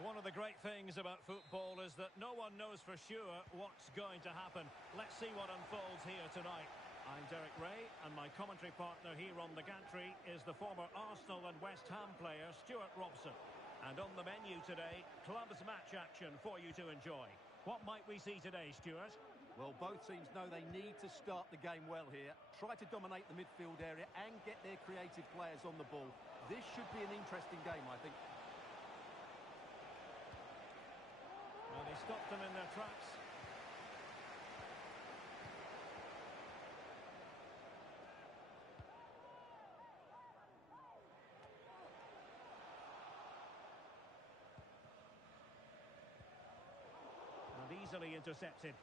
One of the great things about football is that no one knows for sure what's going to happen. Let's see what unfolds here tonight. I'm Derek Ray, and my commentary partner here on the gantry is the former Arsenal and West Ham player Stuart Robson. And on the menu today, clubs match action for you to enjoy. What might we see today, Stuart? Well, both teams know they need to start the game well here. Try to dominate the midfield area and get their creative players on the ball. This should be an interesting game, I think. Well, they stopped them in their tracks. And easily intercepted.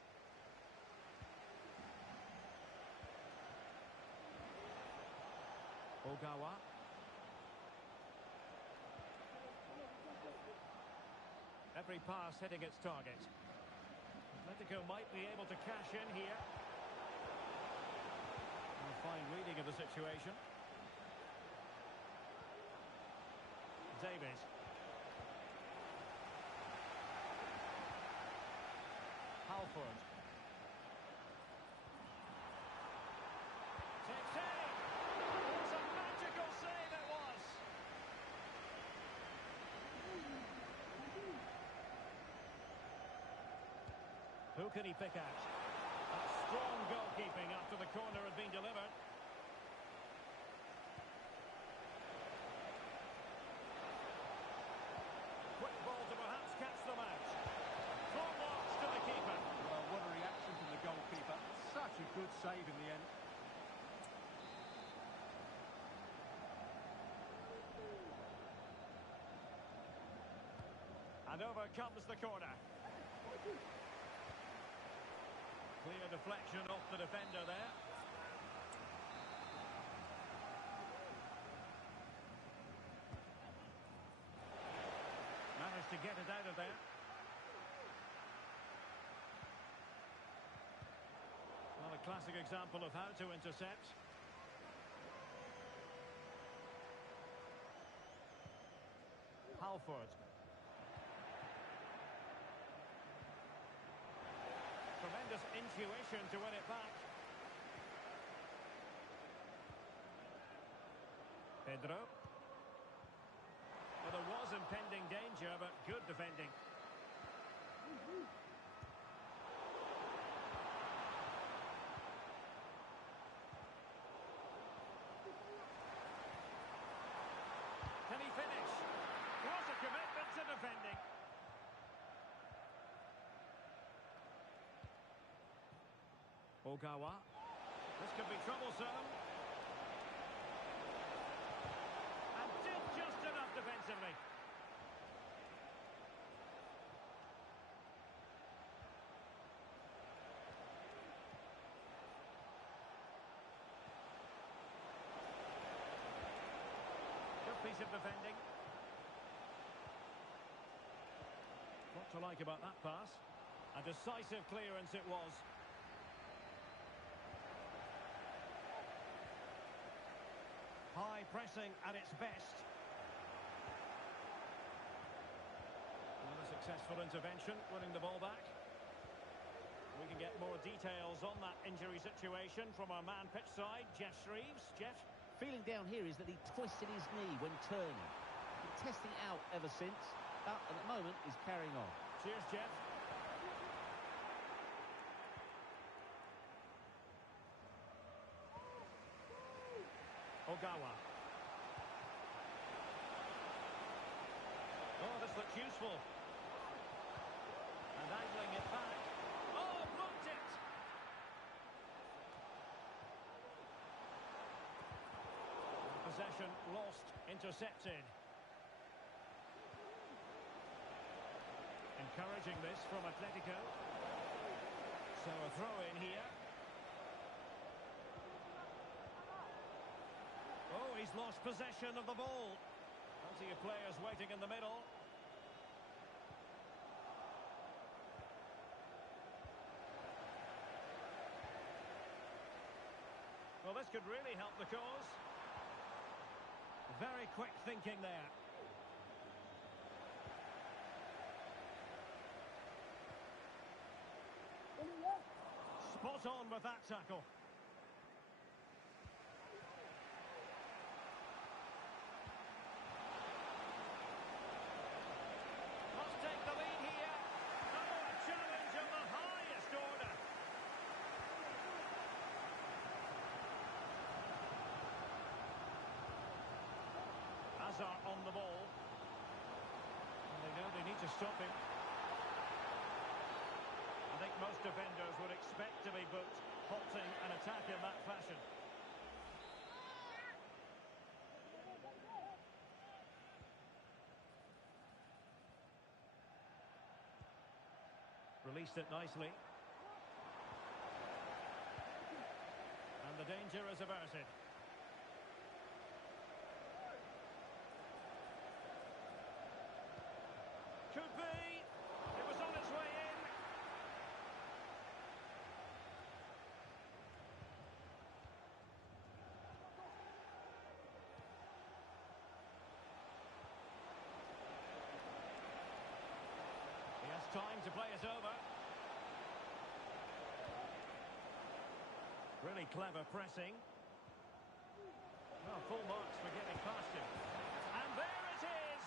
Ogawa. Every pass hitting its target. Atletico might be able to cash in here. A fine reading of the situation. David. Halford. Takes aim. What a magical save it was. Who can he pick out? That's strong goalkeeping after the corner had been delivered. Quick ball to perhaps catch them out. Throw blocks to the keeper. Well, what a reaction from the goalkeeper. Such a good save in the end. And over comes the corner. Clear deflection off the defender there. Managed to get it out of there. Well, a classic example of how to intercept. Halford. Tremendous intuition to win it back. Pedro. Well, there was impending danger, but good defending. Can he finish? What a commitment to defending. Ogawa. This could be troublesome. And did just enough defensively. Good piece of defending. What to like about that pass? A decisive clearance it was. High pressing at its best. And a successful intervention, winning the ball back. We can get more details on that injury situation from our man pitch side, Jeff Shreves. Jeff? Feeling down here is that he twisted his knee when turning. Been testing out ever since, but at the moment is carrying on. Cheers, Jeff. Ogawa. Oh, this looks useful. And angling it back. Oh, blocked it! Possession lost, intercepted. Encouraging this from Atletico. So a throw in here. he's lost possession of the ball. Plenty of players waiting in the middle. Well, this could really help the cause. Very quick thinking there. Spot on with that tackle. Must take the lead here. Oh, a challenge of the highest order. Hazard on the ball. And they know they need to stop him. I think most defenders would expect to be booked, halting an attack in that fashion. Released it nicely. And the danger is averted. Could be. It was on its way in. He has time to play it over. Really clever pressing. Well, full marks for getting past him. And there it is!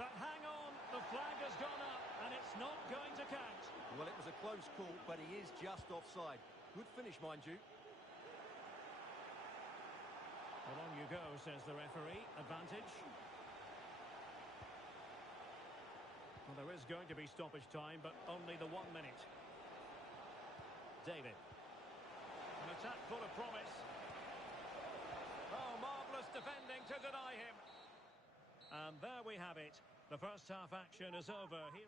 But hang on, the flag has gone up, and it's not going to count. Well, it was a close call, but he is just offside. Good finish, mind you. Well, on you go, says the referee. Advantage. Well, there is going to be stoppage time, but only the 1 minute. David. An attack full of promise. Oh, marvellous defending to deny him. And there we have it. The first half action is over. Here.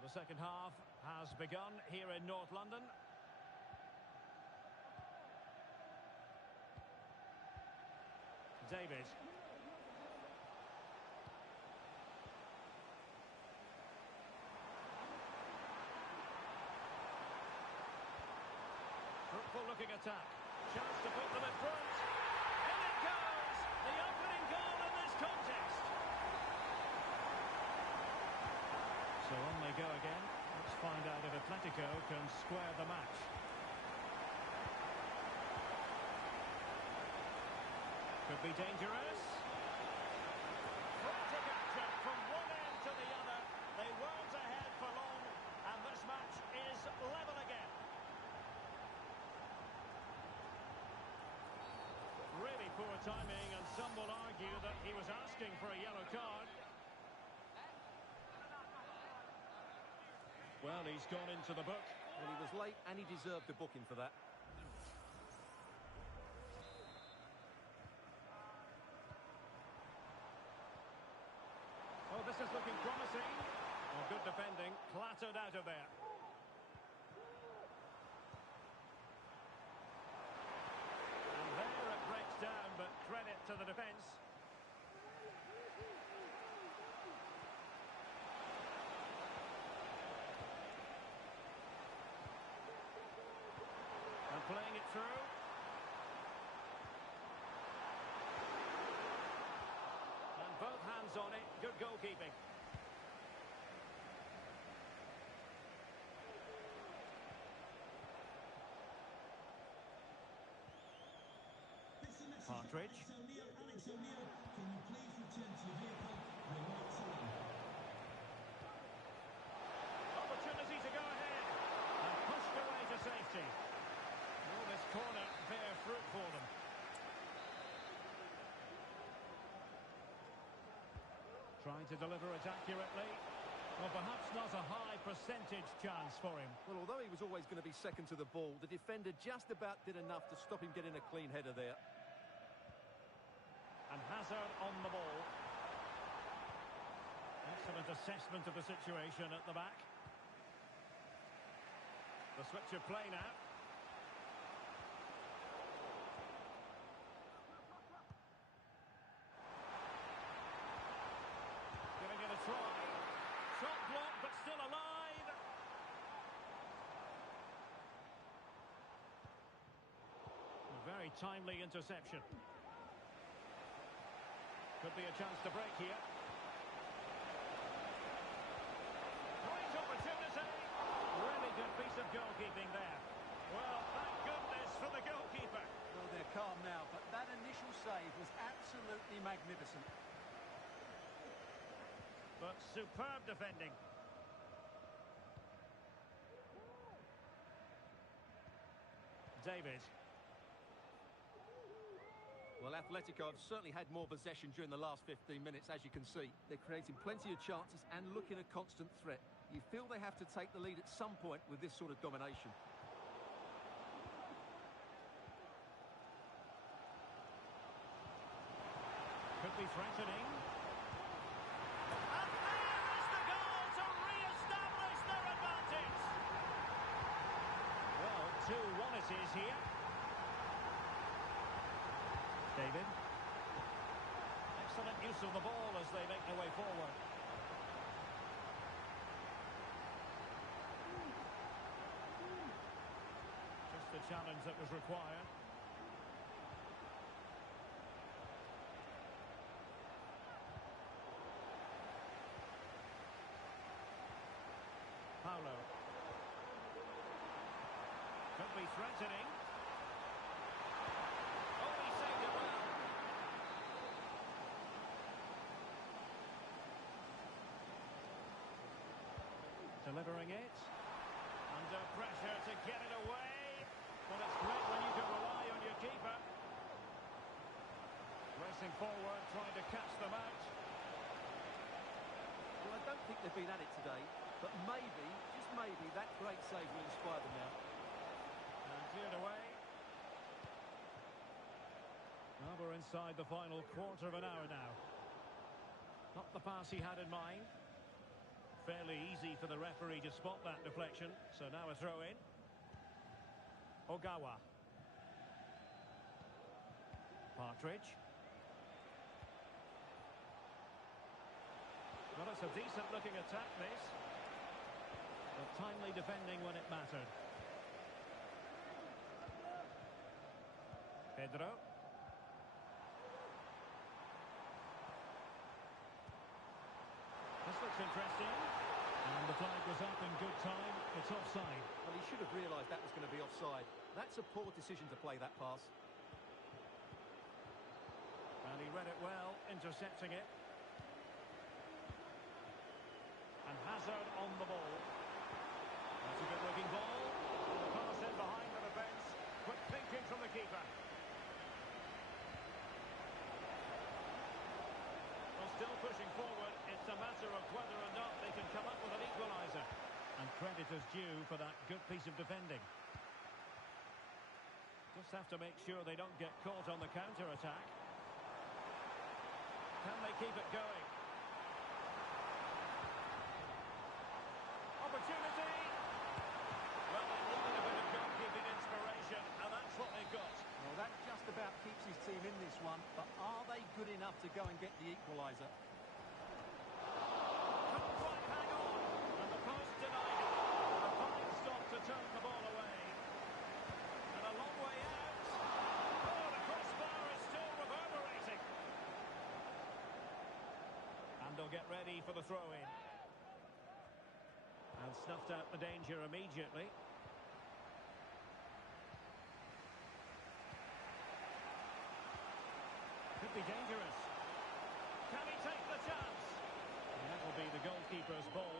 The second half has begun here in North London. David. Fruitful looking attack. Chance to put them in front. In it goes! The opening goal in this contest. So on they go again. Let's find out if Atletico can square the match. Could be dangerous. Frantic action from one end to the other. They weren't ahead for long, and this match is level again. Really poor timing, and some will argue that he was asking for a yellow card. Well, he's gone into the book. Well, he was late and he deserved the booking for that. Oh, this is looking promising. Well, good defending, clattered out of there. And there it breaks down, but credit to the defence. And playing it through. And both hands on it. Good goalkeeping. Partridge. Alex O'Neill, can you please return to your vehicle? We're right to run. Opportunity to go ahead. And pushed away to safety. Will this corner bear fruit for them? Trying to deliver it accurately. Well, perhaps not a high percentage chance for him. Well, although he was always going to be second to the ball, the defender just about did enough to stop him getting a clean header there. And Hazard on the ball. Excellent assessment of the situation at the back. The switch of play now. Giving it a try. Shot blocked, but still alive. A very timely interception. Could be a chance to break here. Great opportunity. Really good piece of goalkeeping there. Well, thank goodness for the goalkeeper. Well, they're calm now, but that initial save was absolutely magnificent. But superb defending. David. Well, Atletico have certainly had more possession during the last 15 minutes, as you can see. They're creating plenty of chances and looking a constant threat. You feel they have to take the lead at some point with this sort of domination. Could be threatening. And there is the goal to re-establish their advantage. Well, 2-1 it is here. David. Excellent use of the ball as they make their way forward. Just the challenge that was required. Paulo. Could be threatening. Oh, he saved it well. Delivering it. Under pressure to get it away. Well, it's great when you can rely on your keeper. Racing forward, trying to catch them out. Well, I don't think they've been at it today, but maybe, just maybe, that great save will inspire them now. And cleared away. Well, we're inside the final quarter of an hour now. Not the pass he had in mind. Fairly easy for the referee to spot that deflection. So now a throw in. Ogawa. Partridge. Well, it's a decent-looking attack, this. But timely defending when it mattered. Pedro. This looks interesting. And the flag was up in good time. It's offside. Well, he should have realised that was going to be offside. That's a poor decision to play that pass. And he read it well, intercepting it. And Hazard on the ball. That's a good-looking ball. And the pass in behind the defence. Quick thinking from the keeper. Well, still pushing forward. It's a matter of whether or not they can come up with an equaliser. And credit is due for that good piece of defending. Just have to make sure they don't get caught on the counter-attack. Can they keep it going? Opportunity. Well, they needed a bit of goalkeeping inspiration, and that's what they got. Well, that just about keeps his team in this one, but are they good enough to go and get the equaliser? Couldn't quite hang on, and the post denied it. A fine stop to turn the ball away. And a long way out. Oh, the crossbar is still reverberating. And they'll get ready for the throw-in. And snuffed out the danger immediately. be dangerous. Can he take the chance? And that will be the goalkeeper's ball.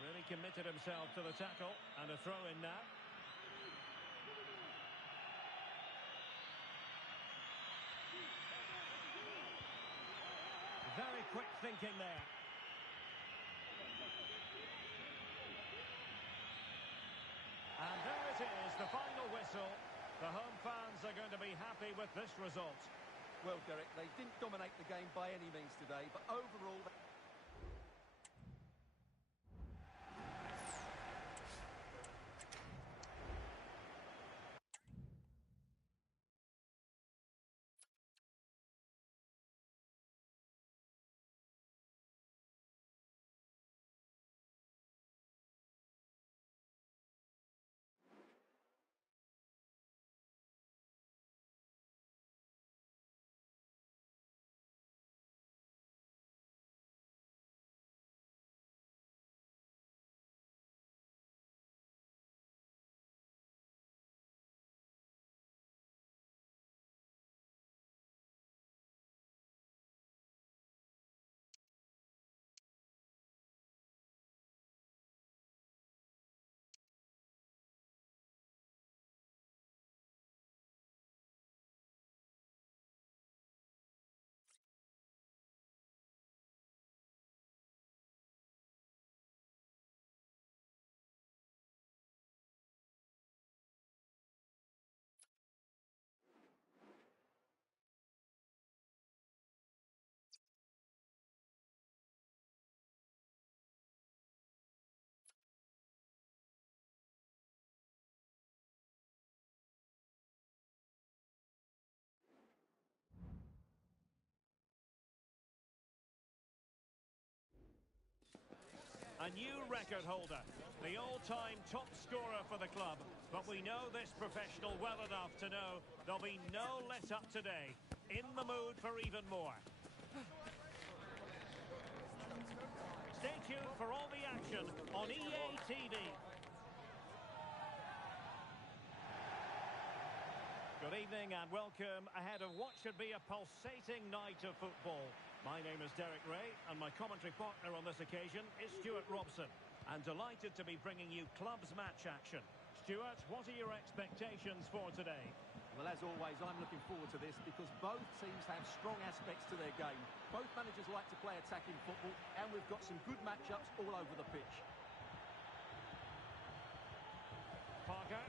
Really committed himself to the tackle, and a throw in now. Very quick thinking there. And there it is, the final whistle. The home fans are going to be happy with this result. Well, Derek, they didn't dominate the game by any means today, but overall... A new record holder, the all-time top scorer for the club. But we know this professional well enough to know there'll be no let-up today. In the mood for even more. Stay tuned for all the action on EA TV. Good evening and welcome ahead of what should be a pulsating night of football. My name is Derek Ray and my commentary partner on this occasion is Stuart Robson. And delighted to be bringing you clubs match action. Stuart, what are your expectations for today? Well, as always, I'm looking forward to this because both teams have strong aspects to their game. Both managers like to play attacking football, and we've got some good matchups all over the pitch. Parker.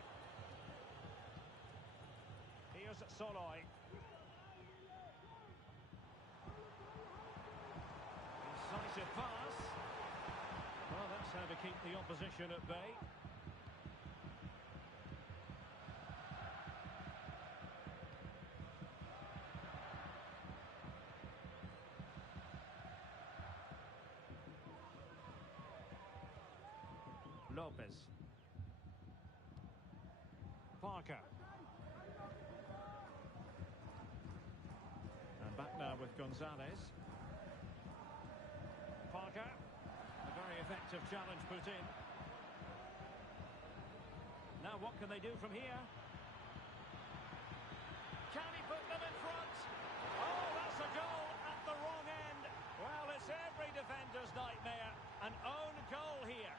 Here's Soloy. Incisive pass. Well, that's how to keep the opposition at bay. Lopez. Parker. And back now with Gonzalez. Parker. A very effective challenge put in. Now what can they do from here? Can he put them in front? Oh, that's a goal at the wrong end. Well, it's every defender's nightmare. An own goal here.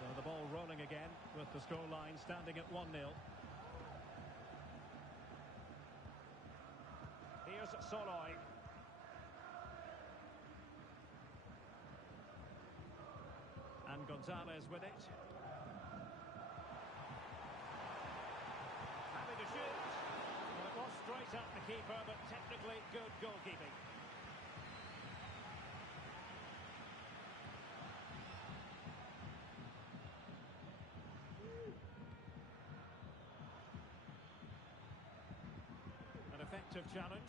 So the ball rolling again with the scoreline standing at 1-0. Here's Soloy. And Gonzalez with it. Happy to shoot. Well, it was straight at the keeper, but technically good goalkeeping. An effective challenge.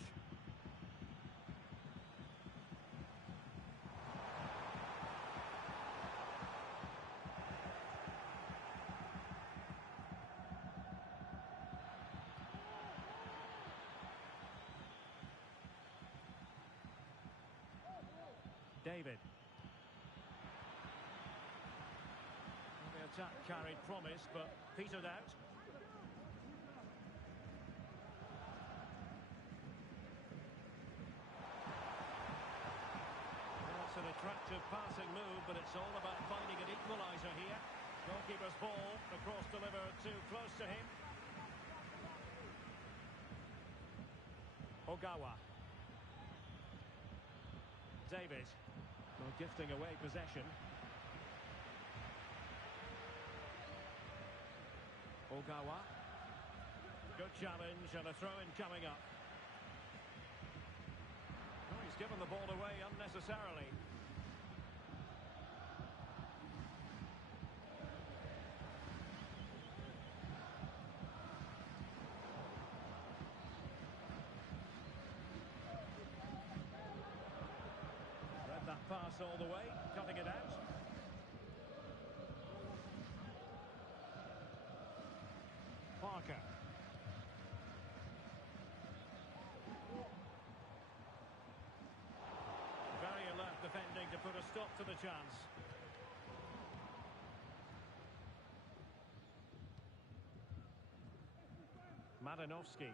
David. Well, the attack carried promise, but petered out. Well, it's an attractive passing move, but it's all about finding an equaliser here. Goalkeeper's ball, the cross delivered too close to him. Ogawa. David. Well, gifting away possession. Ogawa. Good challenge and a throw-in coming up. Oh, he's given the ball away unnecessarily. Pass all the way, cutting it out. Parker. Very alert defending to put a stop to the chance. Madanovsky.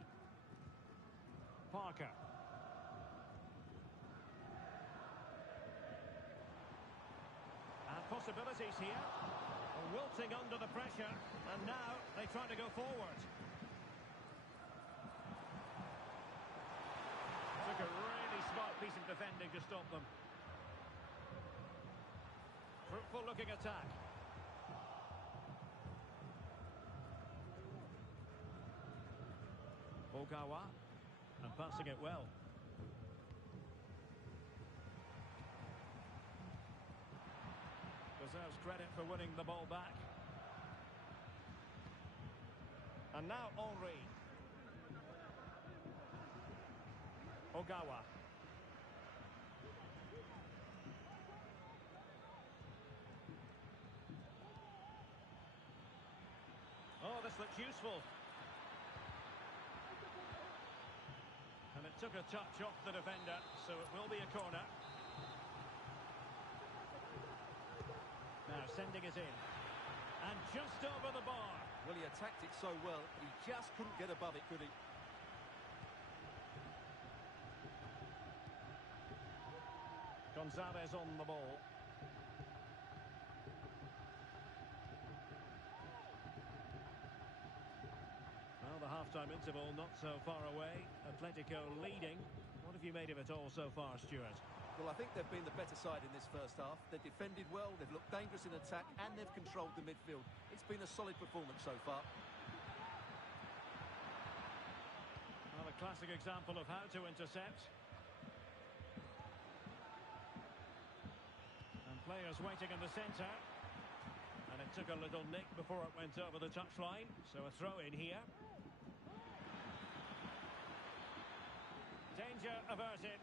Parker. Possibilities here. Wilting under the pressure, and now they try to go forward. Took a really smart piece of defending to stop them. Fruitful looking attack. Ogawa, and passing it well. Deserves credit for winning the ball back. And now Henry. Ogawa. Oh, this looks useful. And it took a touch off the defender, so it will be a corner. Now sending it in. And just over the bar. Well, he attacked it so well, he just couldn't get above it, could he? Gonzalez on the ball. Well, the half-time interval not so far away. Atletico leading. What have you made of it all so far, Stuart? Well, I think they've been the better side in this first half. They've defended well, they've looked dangerous in attack, and they've controlled the midfield. It's been a solid performance so far. Well, a classic example of how to intercept. And players waiting in the centre. And it took a little nick before it went over the touchline. So a throw in here. Danger averted.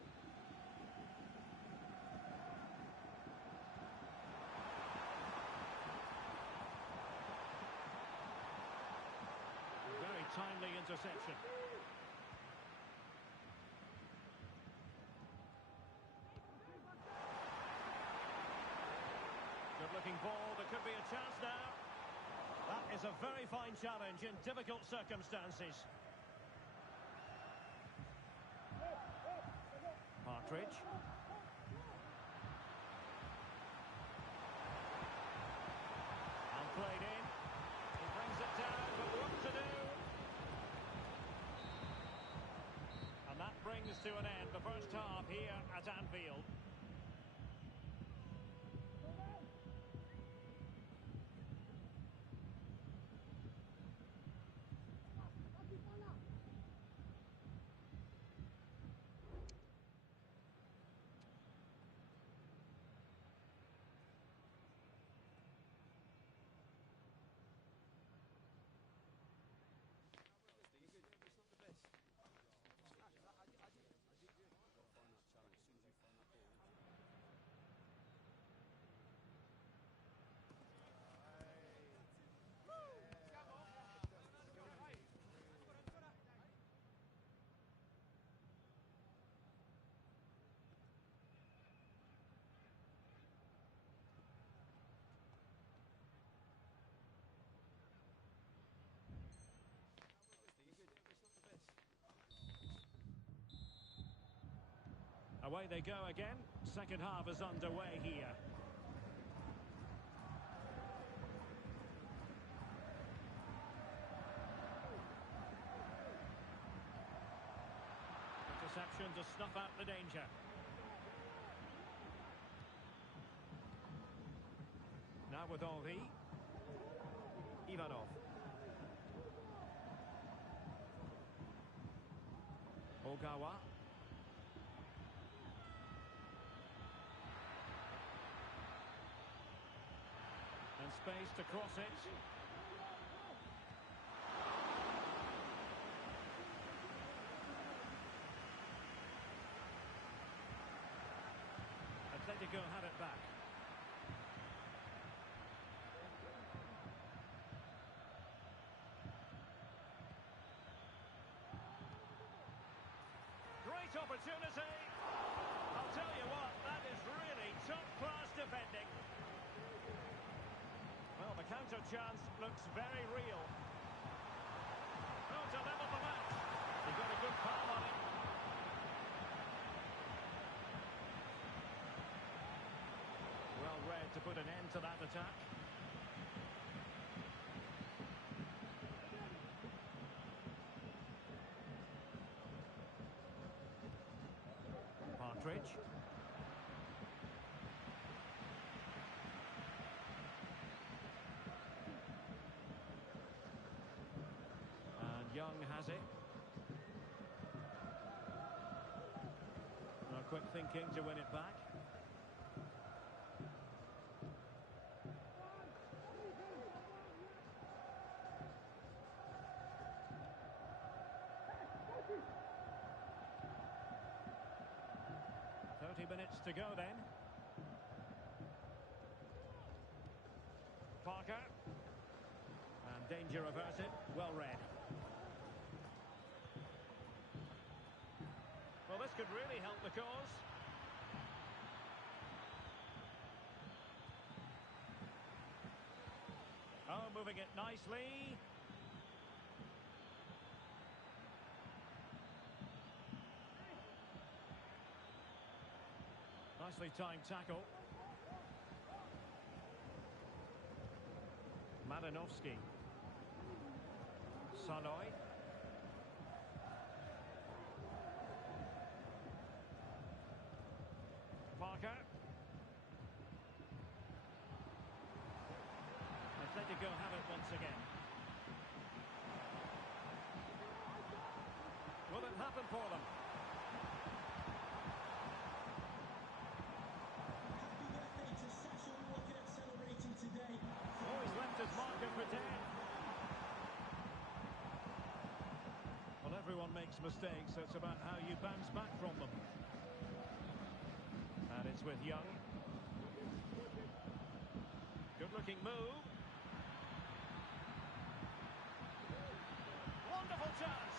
Very timely interception. Good looking ball, there could be a chance now. That is a very fine challenge in difficult circumstances. Partridge. And played in. He brings it down, but what to do? And that brings to an end the first half here at Anfield. Away they go again. Second half is underway here. Interception to snuff out the danger. Now with Henry. Ivanov. Ogawa. And space to cross it. Atletico have it back. Great opportunity. I'll tell you what, that is really top-class defending. Well, the counter chance looks very real. Oh, to level the match. He got a good palm on it. Well read to put an end to that attack. Partridge. And Young has it. Now quick thinking to win it back. Minutes to go then. Parker. And danger averted. Well read. Well, this could really help the cause. Oh, moving it nicely. Nicely timed tackle. Madanovsky. Saloy. Parker. Atletico have it once again. Will it happen for them? Oh, he's left his marker for dead. Well, everyone makes mistakes, so it's about how you bounce back from them. And it's with Young. Good-looking move. Wonderful chance.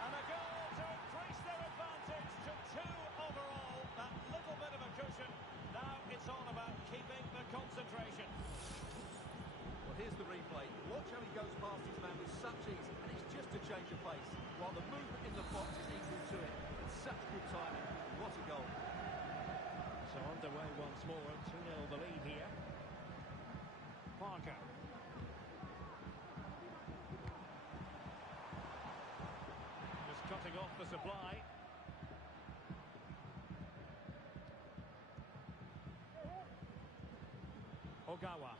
And a goal to increase their advantage to 2 overall. That little bit of a cushion. Now it's all about keeping the concentration. Well, here's the replay. Watch how he goes past his man with such ease, and it's just a change of pace, while the movement in the box is equal to it. It's such good timing. What a goal. So underway once more, 2-0 the lead here. Parker. Just cutting off the supply. Ogawa.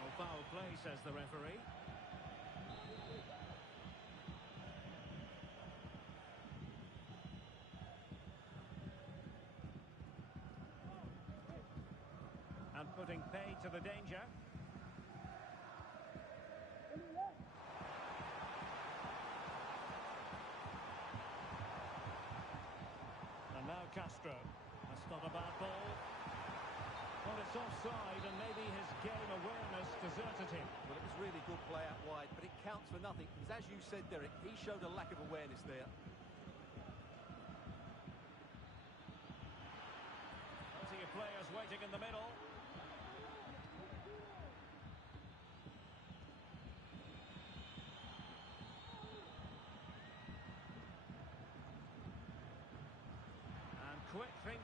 Oh, foul play, says the referee. And putting pay to the danger. And now Castro. That's not a bad ball. Well, it's offside, and maybe his game awareness deserted him. Well, it was really good play out wide, but it counts for nothing, because as you said, Derek, he showed a lack of awareness there. Plenty of players waiting in the middle.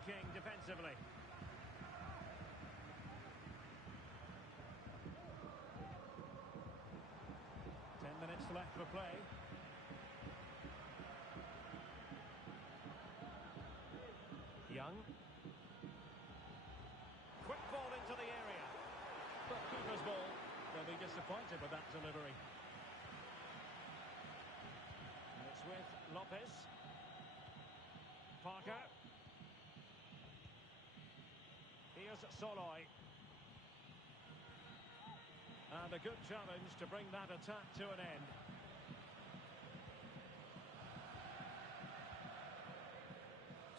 thinking defensively. 10 minutes left for play. Young. Quick ball into the area. But keeper's ball. They'll be disappointed with that delivery. And it's with Lopez. Parker. Here's Soloy. And a good challenge to bring that attack to an end.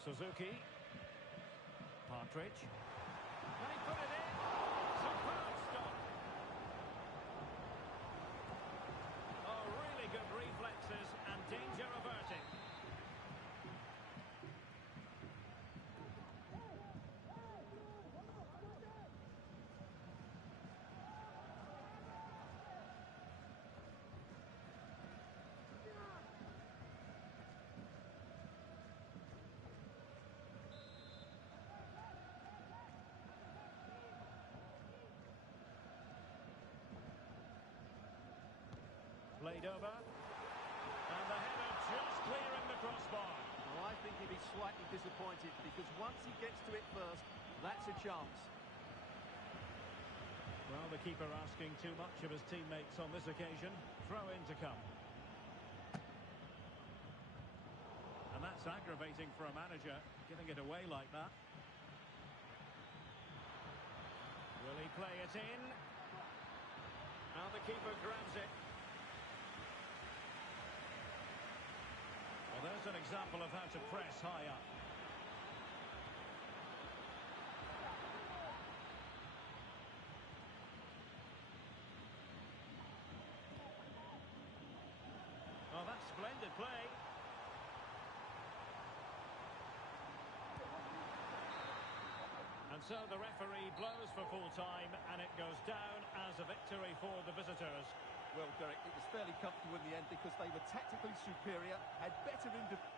Suzuki. Partridge. Can he put it in? Superb stop. Oh, really good reflexes and danger averting. Played over. And the header just clearing the crossbar. Well, I think he'd be slightly disappointed because once he gets to it first, that's a chance. Well, the keeper asking too much of his teammates on this occasion. Throw in to come. And that's aggravating for a manager, giving it away like that. Will he play it in? Now the keeper grabs it. Well, there's an example of how to press high up. Oh, that's splendid play. And so the referee blows for full time, and it goes down as a victory for the visitors. Well, Derek, it was fairly comfortable in the end because they were tactically superior, had better individual.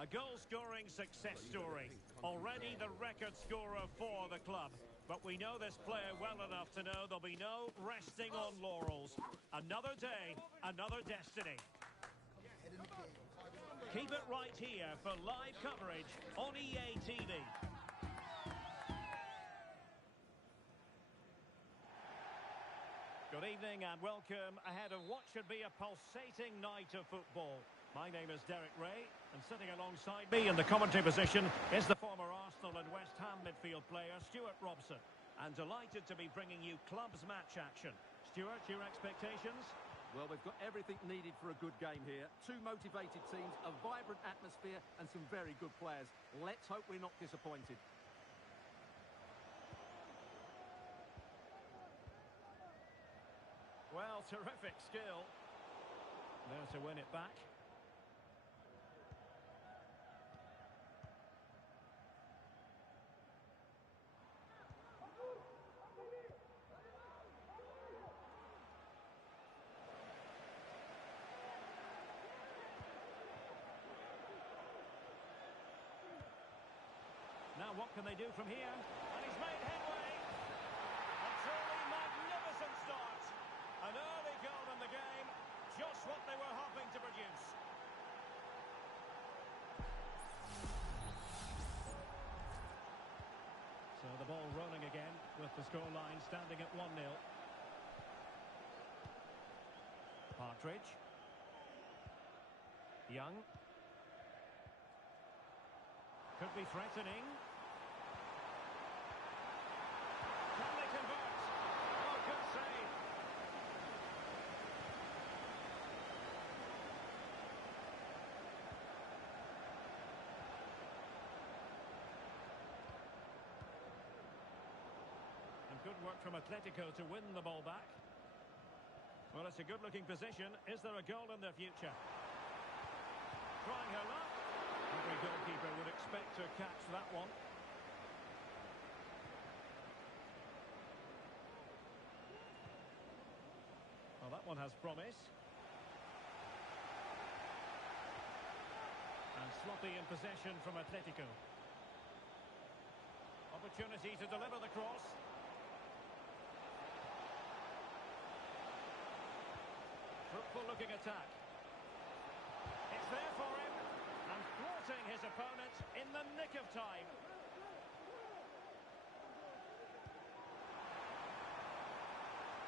A goal-scoring success story. Already the record scorer for the club. But we know this player well enough to know there'll be no resting on laurels. Another day, another destiny. Keep it right here for live coverage on EA TV. Good evening and welcome ahead of what should be a pulsating night of football. My name is Derek Ray, and sitting alongside me in the commentary position is the former Arsenal and West Ham midfield player, Stuart Robson. And delighted to be bringing you clubs match action. Stuart, your expectations? Well, we've got everything needed for a good game here. Two motivated teams, a vibrant atmosphere, and some very good players. Let's hope we're not disappointed. Well, terrific skill. There to win it back. Now what can they do from here? And he's made headway. A truly magnificent start. An early goal in the game. Just what they were hoping to produce. So the ball rolling again with the scoreline standing at 1-0. Partridge. Young. Could be threatening. Can they convert? Oh, good save. And good work from Atletico to win the ball back. Well, it's a good-looking position. Is there a goal in their future? Trying her luck. Every goalkeeper would expect to catch that one. Well, that one has promise. And sloppy in possession from Atletico. Opportunity to deliver the cross. Fruitful looking attack. It's there for him. And thwarting his opponent in the nick of time.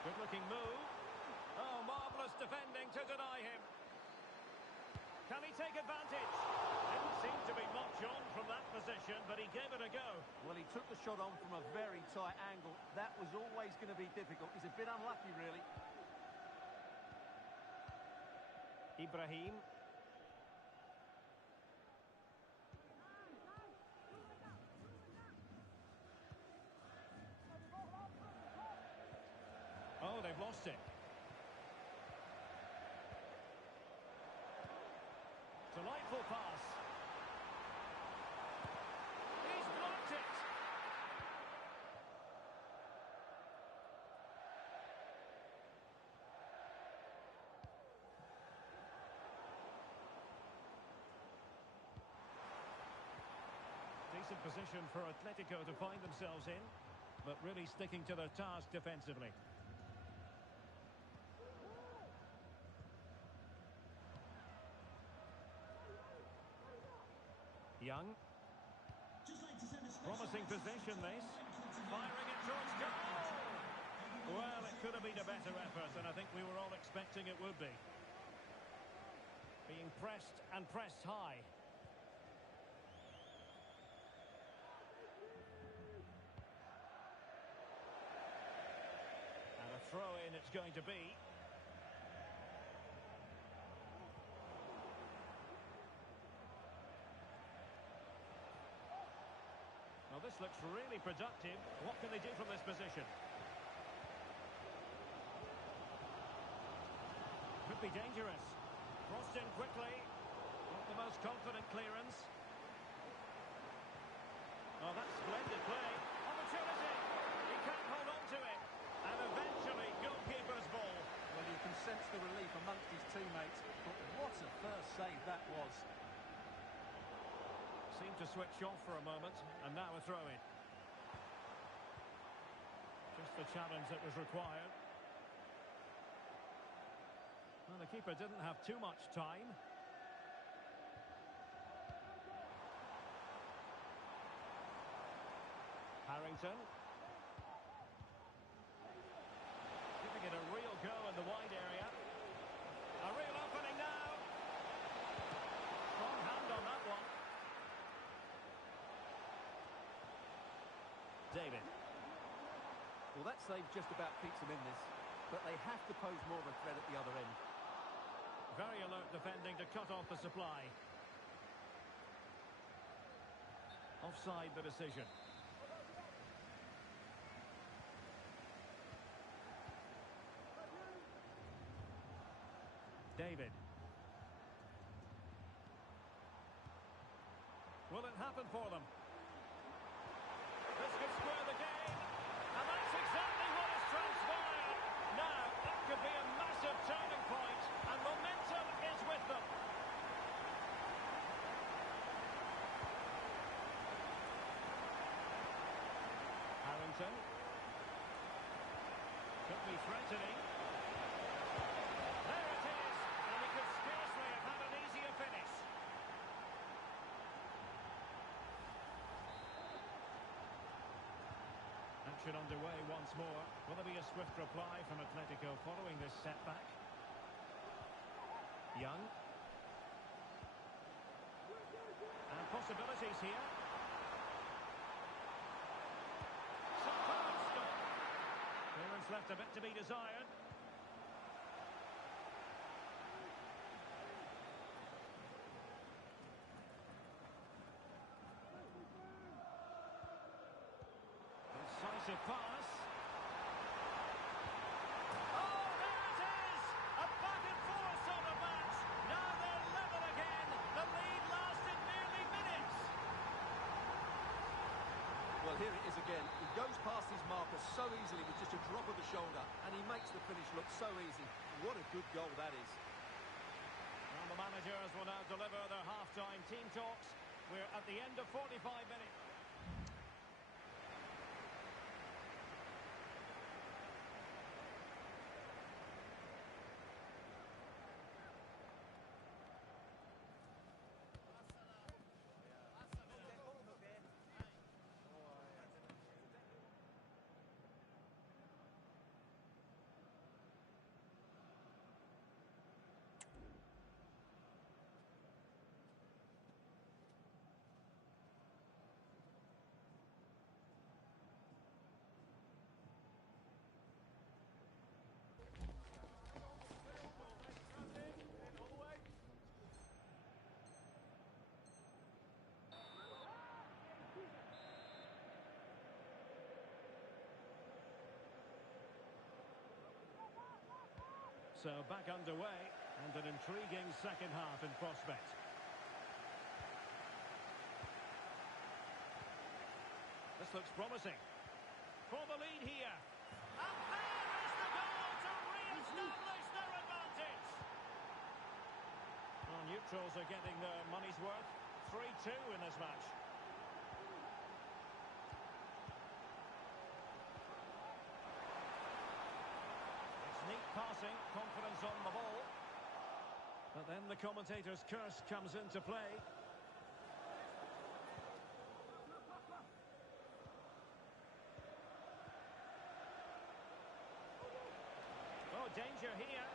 Good looking move. Oh, marvellous defending to deny him. Can he take advantage? Didn't seem to be much on from that position, but he gave it a go. Well, he took the shot on from a very tight angle. That was always going to be difficult. He's a bit unlucky, really. Ibrahim. Oh, they've lost it. Delightful pass. He's blocked it. Decent position for Atletico to find themselves in, but really sticking to their task defensively. Young. Promising position, this. Firing it towards goal. Well, it could have been a better effort, and I think we were all expecting it would be. Being pressed and pressed high. And a throw-in it's going to be. Well, this looks really productive. What can they do from this position? Could be dangerous. Crossed in quickly. Not the most confident clearance. Oh, that's splendid play. Opportunity. He can't hold on to it. And eventually, goalkeeper's ball. Well, you can sense the relief amongst his teammates. But what a first save that was. Seemed to switch off for a moment, and now a throw-in. Just the challenge that was required. Well, the keeper didn't have too much time. Harrington. Giving it a real go in the wide area. A real opening now. Strong hand on that one. David. Well, that save just about keeps them in this, but they have to pose more of a threat at the other end. Very alert defending to cut off the supply. Offside the decision. David. Will it happen for them? This could square the game. And that's exactly what has transpired. Now, that could be a massive turning point, and momentum is with them. Harrington. Could be threatening. There it is, and he could scarcely have had an easier finish. Action underway once more. Will there be a swift reply from Atletico following this setback? Young. And possibilities here. Superb stop. Clearance left a bit to be desired. Decisive pass. Oh, there it is! A back-and-forth sort of match. Now they're level again. The lead lasted nearly minutes. Well, here it is again. He goes past his marker so easily with just a drop of the shoulder, and he makes the finish look so easy. What a good goal that is. And the managers will now deliver their half-time team talks. We're at the end of 45 minutes. So back underway, and an intriguing second half in prospect. This looks promising. For the lead here. And there is the goal to re-establish their advantage. Well, neutrals are getting their money's worth. 3-2 in this match. Neat passing, confidence on the ball. But then the commentator's curse comes into play. Oh, danger here.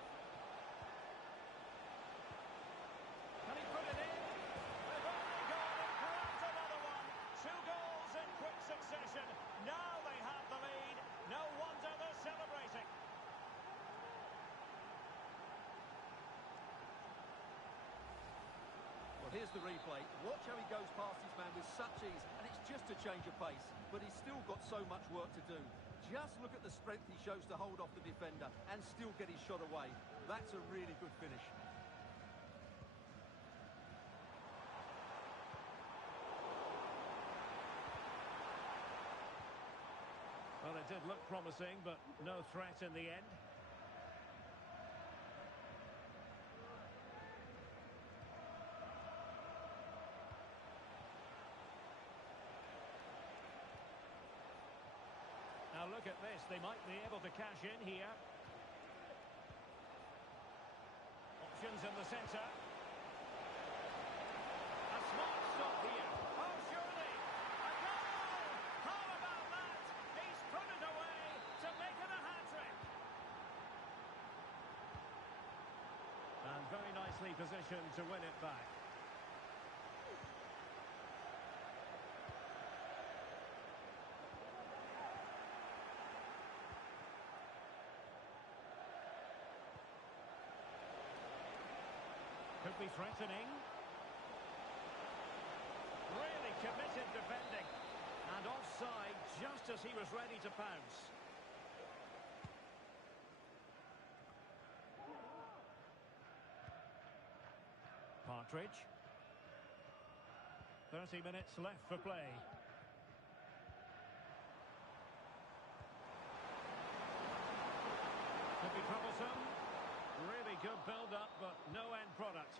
Can he put it in? They've only gone and grabbed another one. 2 goals in quick succession. Now they have the lead. No wonder they're celebrating. Well, here's the replay. Watch how he goes past his man with such ease, and it's just a change of pace. But he's still got so much work to do. Just look at the strength he shows to hold off the defender and still get his shot away. That's a really good finish. Well, it did look promising, but no threat in the end. Now look at this, they might be able to cash in here. Options in the centre. A smart stop here. Oh, surely! A goal! How about that? He's put it away to make it a hat-trick. And very nicely positioned to win it back. Could be threatening. Really committed defending. And offside just as he was ready to pounce. Partridge. 30 minutes left for play. Could be troublesome. Really good build-up, but no end product.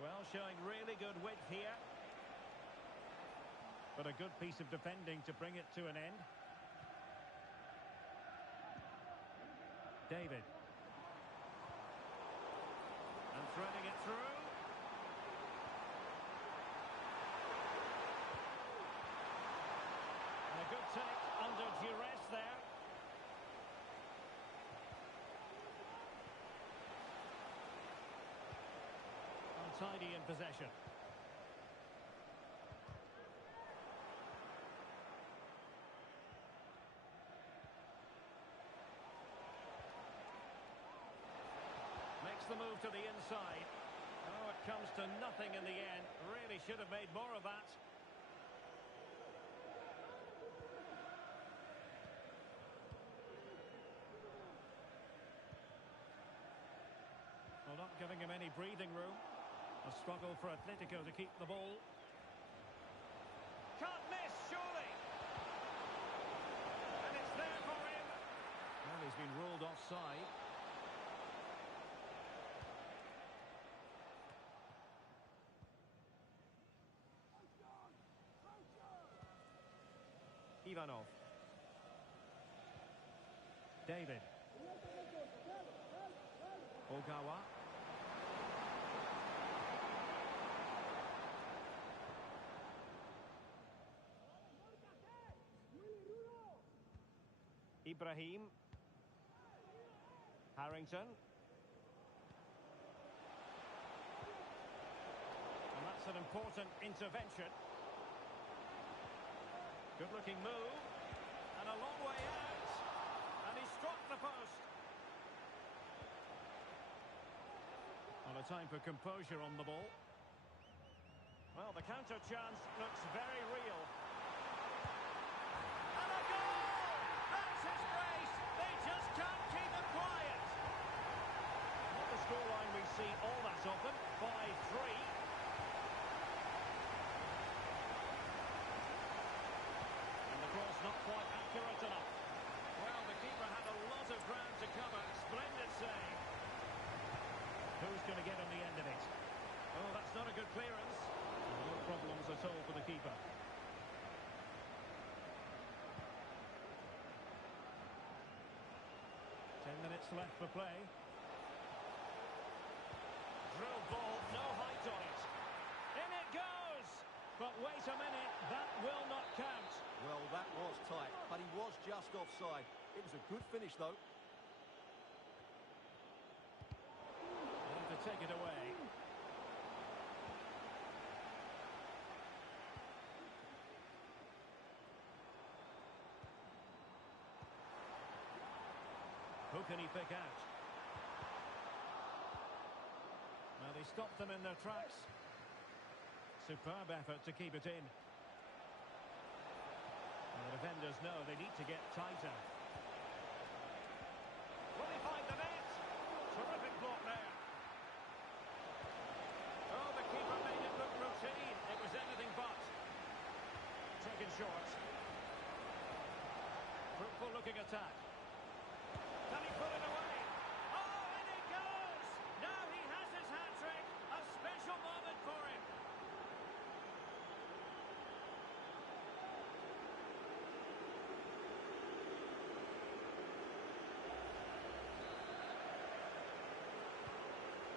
Well, showing really good width here. But a good piece of defending to bring it to an end. David. And threading it through. And a good take under duress there. Untidy in possession. Makes the move to the inside. Oh, it comes to nothing in the end. Really should have made more of that. Well, not giving him any breathing room. A struggle for Atletico to keep the ball. Can't miss, surely. And it's there for him. Well, he's been ruled offside. Ivanov. David. Ogawa. Ibrahim. Harrington. And that's an important intervention. Good-looking move. And a long way out. And he struck the post. Well, a time for composure on the ball. Well, the counter chance looks very real. And a goal! That's his brace. They just can't keep him quiet. Not the scoreline we see all that often. 5-3. Not quite accurate enough. Well, the keeper had a lot of ground to cover. Splendid save. Who's going to get on the end of it? Oh, that's not a good clearance. No problems at all for the keeper. 10 minutes left for play. Drill ball, no height on it. In it goes! But wait a minute, that will not count. Well, that was tight, but he was just offside. It was a good finish, though. And to take it away. Who can he pick out? Well, he stopped them in their tracks. Superb effort to keep it in. And the defenders know they need to get tighter. Will he find the net? Terrific block there. Oh, the keeper made it look routine. It was anything but. Taken short. Fruitful looking attack. Can he put it away? Oh, and it goes! Now he has his hat-trick. A special moment for him.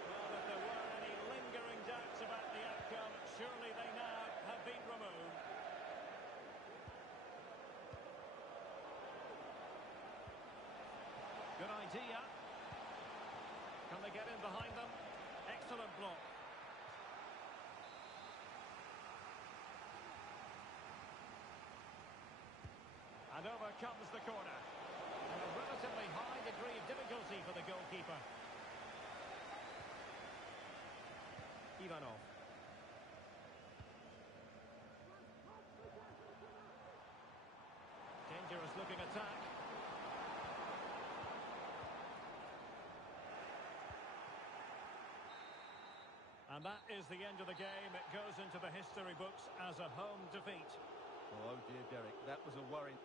Well, if there were any lingering doubts about the outcome, surely they now have been removed. Good idea. Can they get in behind them? Excellent block. And over comes the corner. And a relatively high degree of difficulty for the goalkeeper. Ivanov. Dangerous looking attack. And that is the end of the game. It goes into the history books as a home defeat. Oh dear, Derek, that was a worrying...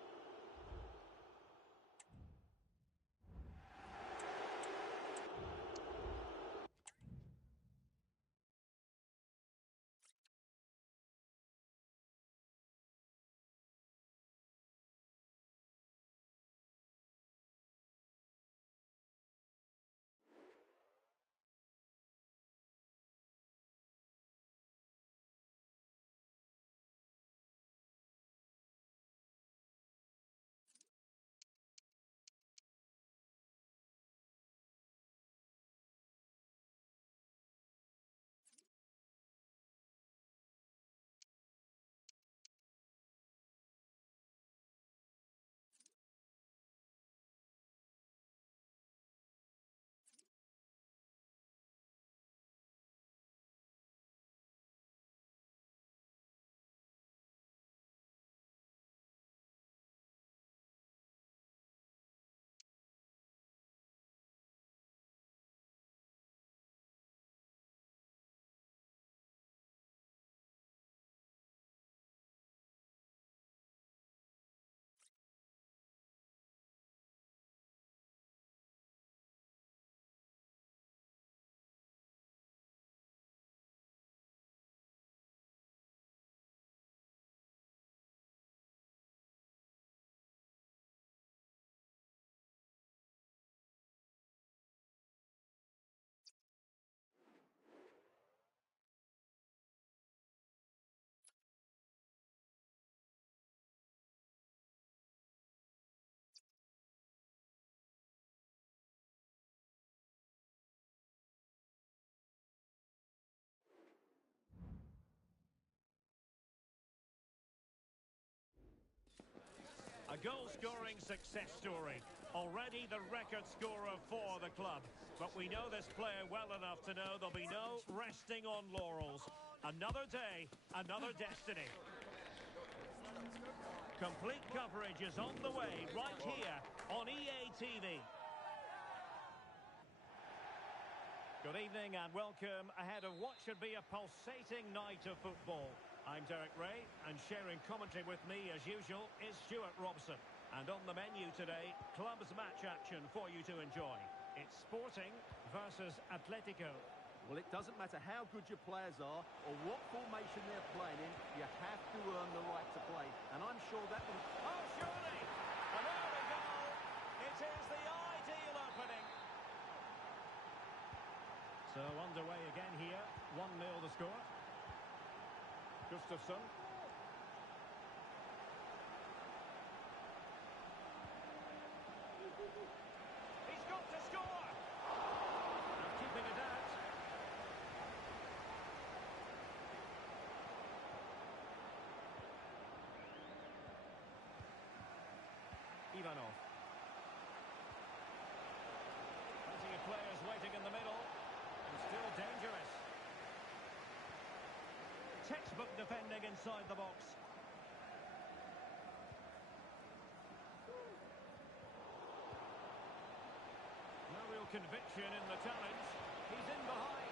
A goal-scoring success story. Already the record scorer for the club. But we know this player well enough to know there'll be no resting on laurels. Another day, another destiny. Complete coverage is on the way right here on EA TV. Good evening and welcome ahead of what should be a pulsating night of football. I'm Derek Ray, and sharing commentary with me, as usual, is Stuart Robson. And on the menu today, clubs match action for you to enjoy. It's Sporting versus Atletico. Well, it doesn't matter how good your players are or what formation they're playing in, you have to earn the right to play. And I'm sure that will... Oh, surely! An early goal! It is the ideal opening. So underway again here, 1-0 the score. Gustafsson. He's got to score! And keeping it out. Ivanov. Plenty of players waiting in the middle. And still dangerous. Textbook defending inside the box. No real conviction in the challenge. He's in behind.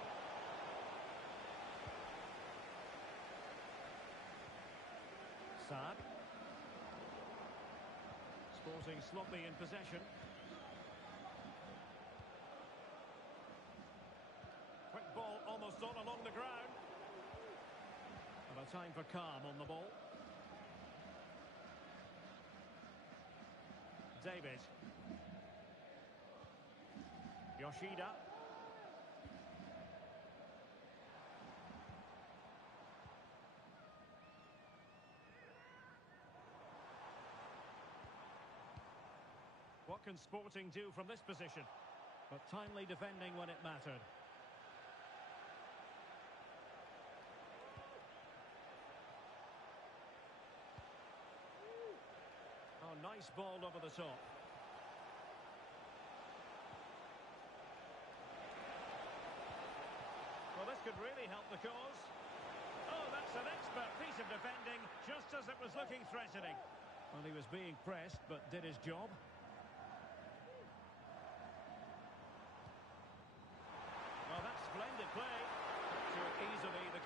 Saad. Sporting sloppy in possession. Quick ball almost on along the ground. And a time for calm on the ball. David. Yoshida. What can Sporting do from this position? But timely defending when it mattered. Oh, nice ball over the top. Well, this could really help the cause. Oh, that's an expert piece of defending, just as it was looking threatening. Well, he was being pressed, but did his job. Well, that's splendid play. To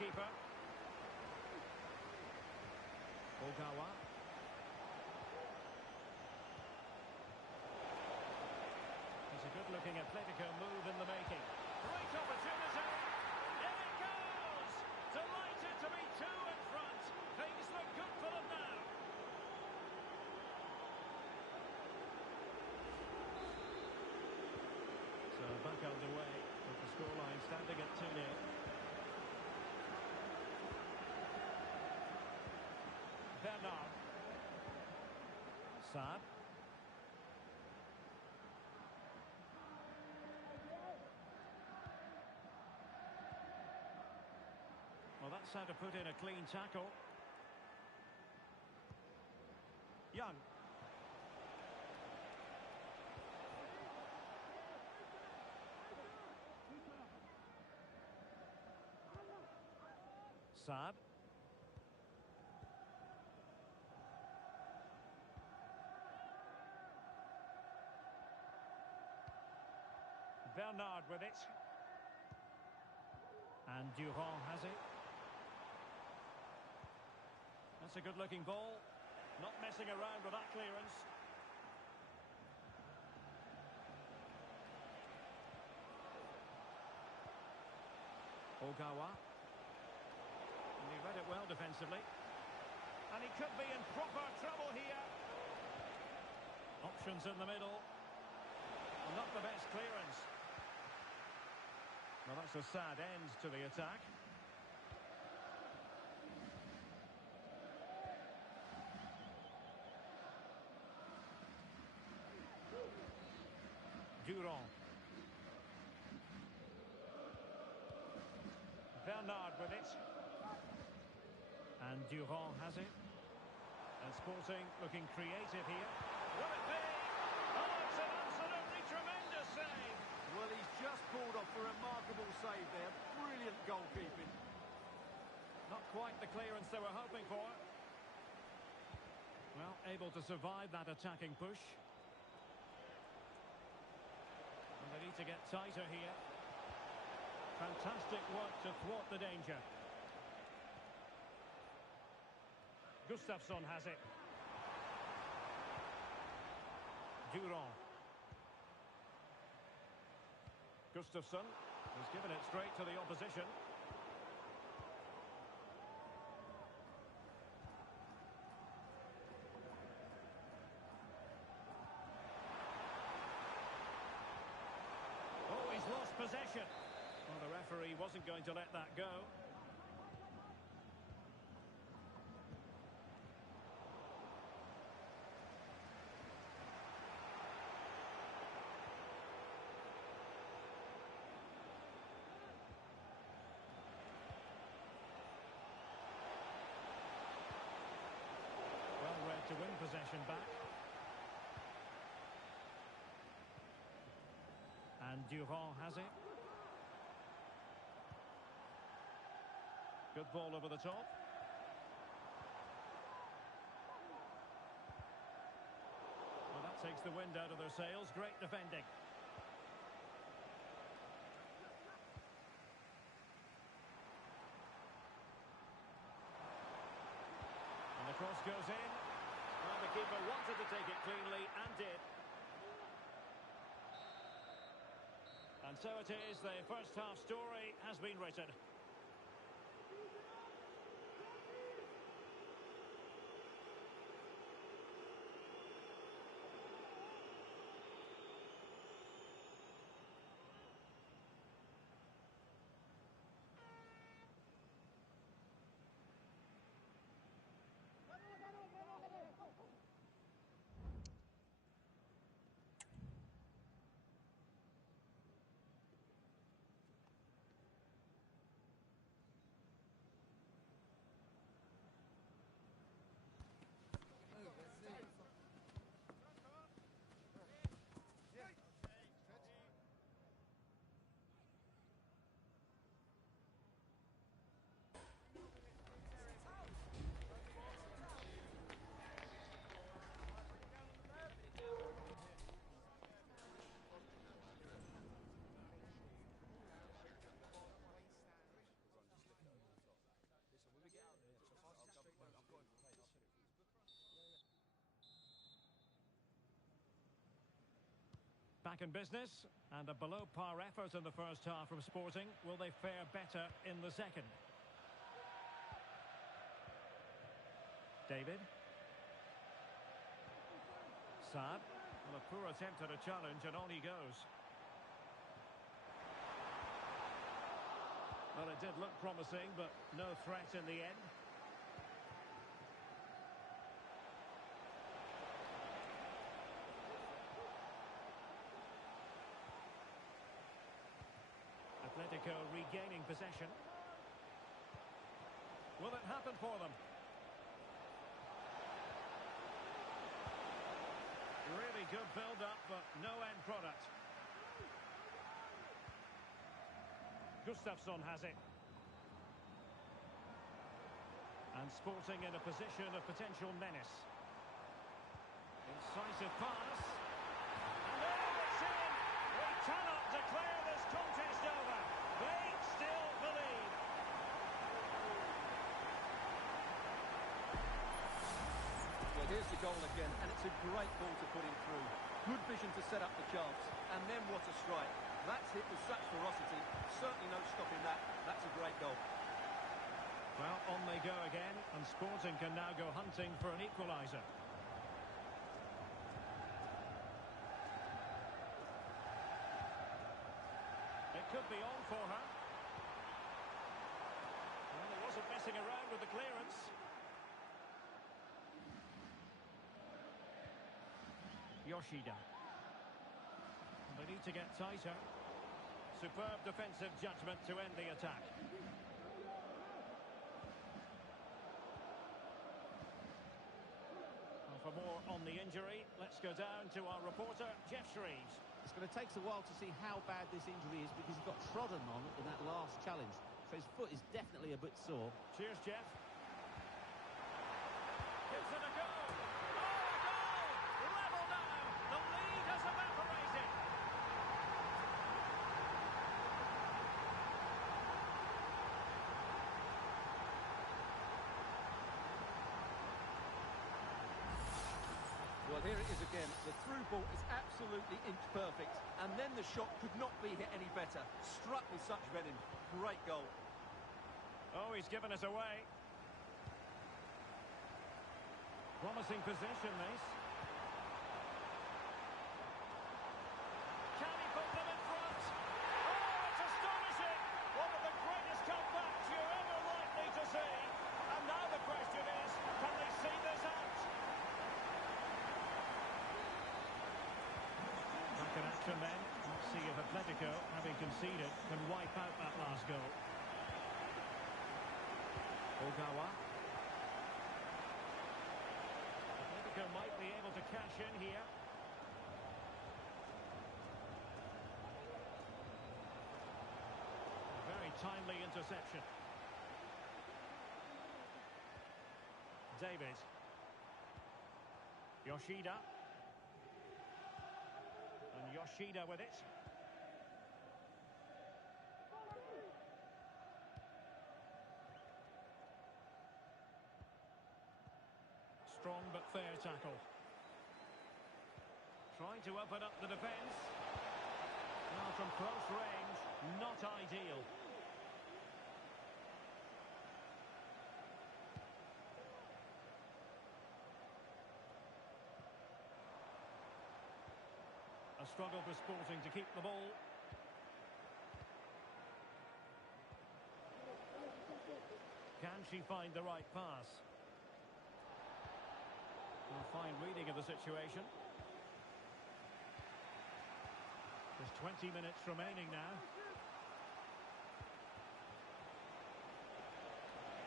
keeper. Ogawa. It's a good-looking Atletico move in the making. Great opportunity. In it goes. Delighted to be two in front. Things look good for them now. So back underway with the scoreline standing at 2-0. Bernard. Saad. Well, that's how to put in a clean tackle. Young. Saad. Bernard with it. And Durand has it. That's a good-looking ball. Not messing around with that clearance. Ogawa. And he read it well defensively. And he could be in proper trouble here. Options in the middle. Not the best clearance. Well, that's a sad end to the attack. Durand. Bernard with it. And Durand has it. And Sporting looking creative here. Will it be? Oh, it's an absolutely tremendous save. Well, he's just pulled off a remarkable save there. Brilliant goalkeeping. Not quite the clearance they were hoping for. Well, able to survive that attacking push. And they need to get tighter here. Fantastic work to thwart the danger. Gustafsson has it. Durand. Gustafsson has given it straight to the opposition. Oh, he's lost possession. Well, the referee wasn't going to let that go. Well read to win possession back. And Durand has it. Good ball over the top. Well, that takes the wind out of their sails. Great defending. And the cross goes in. Well, the keeper wanted to take it cleanly and did. And so it is, the first half story has been written. Back in business, and a below-par effort in the first half from Sporting. Will they fare better in the second? David. Saad. Well, a poor attempt at a challenge, and on he goes. Well, it did look promising, but no threat in the end. Atletico regaining possession. Will it happen for them? Really good build-up, but no end product. Gustafsson has it. And Sporting in a position of potential menace. Incisive pass. And there it's in! We cannot declare this contest over. They still believe. Well, here's the goal again, and it's a great ball to put him through. Good vision to set up the chance, and then what a strike. That's hit with such ferocity. Certainly no stopping that. That's a great goal. Well, on they go again, and Sporting can now go hunting for an equaliser. It could be on for her. Well, he wasn't messing around with the clearance. Yoshida. They need to get tighter. Superb defensive judgment to end the attack. And for more on the injury, let's go down to our reporter, Jeff Shreves. It's going to take us a while to see how bad this injury is because he got trodden on in that last challenge. So his foot is definitely a bit sore. Cheers, Jeff. Gives it a go. Oh, a goal! Level now. The lead has evaporated. Well, here it is again. The through ball is absolutely inch perfect. And then the shot could not be hit any better. Struck with such venom. Great goal. Oh, he's given us away. Promising position, this. Can he put them in front? Oh, it's astonishing! One of the greatest comebacks you're ever likely to see. And now the question is, can they see this out? Back in action then. Let's see if Atletico, having conceded, can wipe out that last goal. Ogawa. Atletico might be able to cash in here. Very timely interception. David. Yoshida. And Yoshida with it. Strong but fair tackle. Trying to open up the defence. Now from close range, not ideal. A struggle for Sporting to keep the ball. Can she find the right pass? A fine reading of the situation. There's 20 minutes remaining now.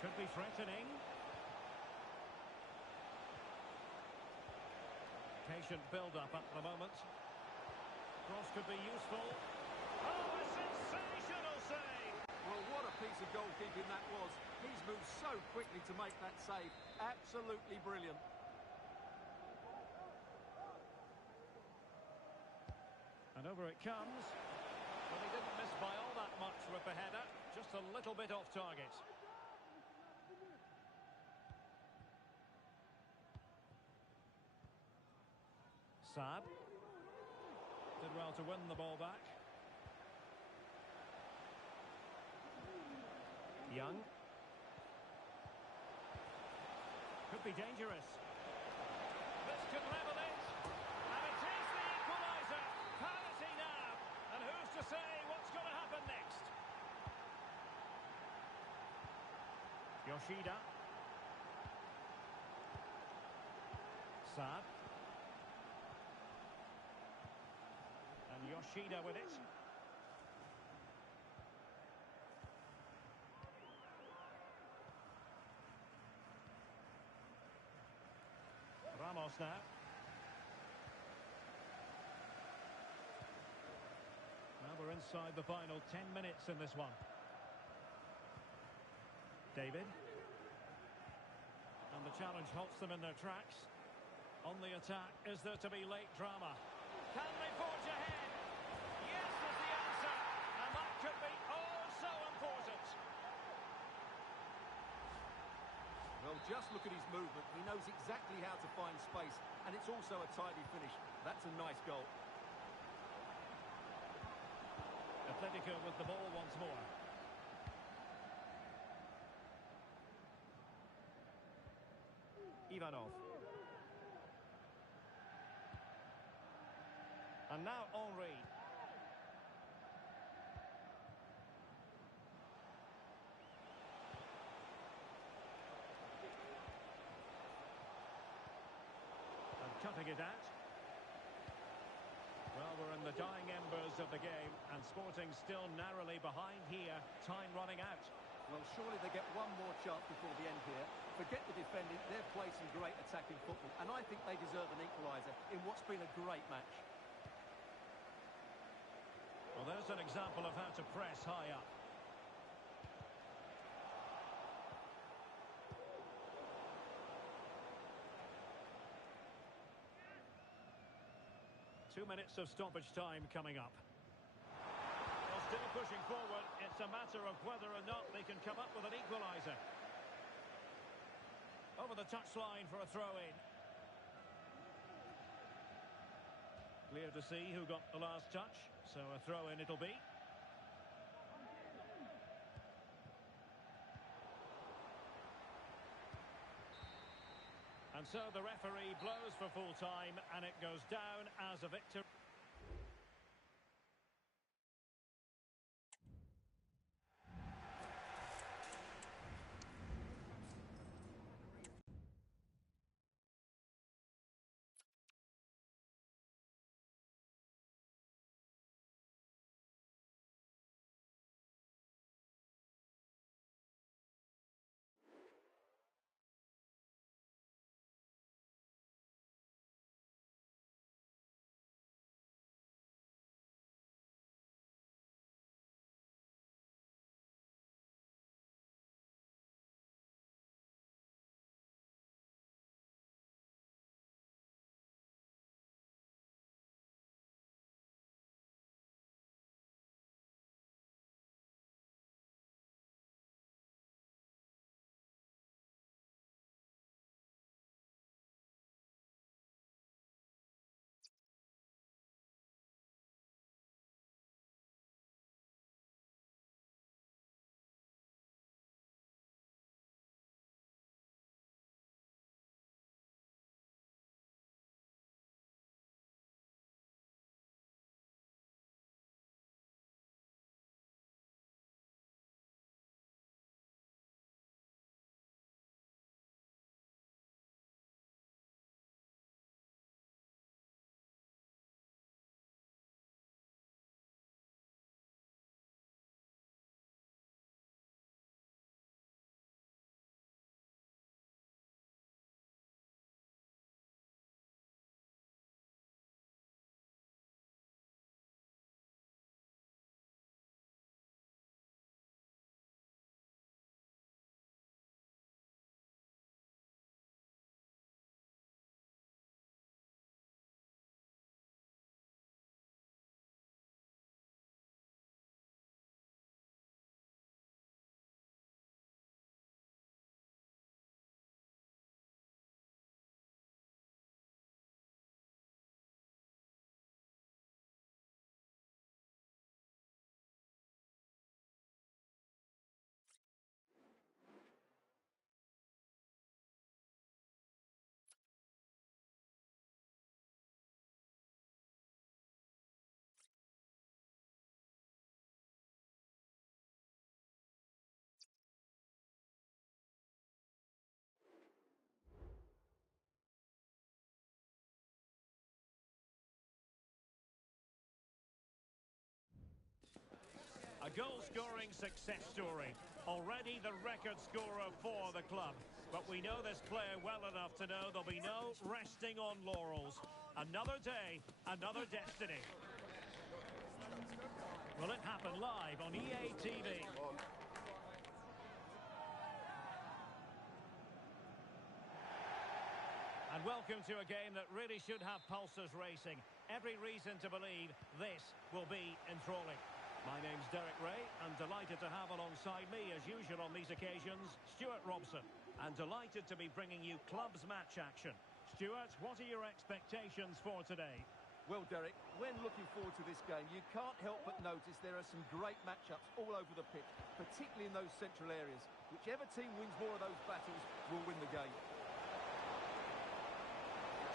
Could be threatening. Patient build-up at the moment. Cross could be useful. Oh, a sensational save! Well, what a piece of goalkeeping that was. He's moved so quickly to make that save. Absolutely brilliant. And over it comes. But he didn't miss by all that much with the header. Just a little bit off target. Saad. Did well to win the ball back. Young. Could be dangerous. This could level it. And it is the equaliser. Parity now. And who's to say what's going to happen next? Yoshida. Saad. And Yoshida with it. Ramos now. Now we're inside the final 10 minutes in this one. David. And the challenge halts them in their tracks. On the attack, is there to be late drama? Can they forge ahead? Yes is the answer. And that could be oh so important. Well, just look at his movement. He knows exactly how to find space, and it's also a tidy finish. That's a nice goal. Atletico with the ball once more. Ivanov. And now Henry. Cutting it out. Well, we're in the dying embers of the game, and Sporting still narrowly behind here. Time running out. Well, surely they get one more chance before the end here. Forget the defending, they've played some great attacking football, and I think they deserve an equaliser in what's been a great match. Well, there's an example of how to press high up. Two minutes of stoppage time coming up. Well, still pushing forward. It's a matter of whether or not they can come up with an equaliser. Over the touchline for a throw-in. Clear to see who got the last touch. So a throw-in it'll be. And so the referee blows for full time, and it goes down as a victory. goal-scoring success story. Already the record scorer for the club. But we know this player well enough to know there'll be no resting on laurels. Another day, another destiny. Will it happen live on EA TV? And welcome to a game that really should have pulses racing. Every reason to believe this will be enthralling. My name's Derek Ray, and delighted to have alongside me, as usual on these occasions, Stuart Robson. And delighted to be bringing you clubs match action. Stuart, what are your expectations for today? Well, Derek, when looking forward to this game, you can't help but notice there are some great matchups all over the pitch, particularly in those central areas. Whichever team wins more of those battles will win the game.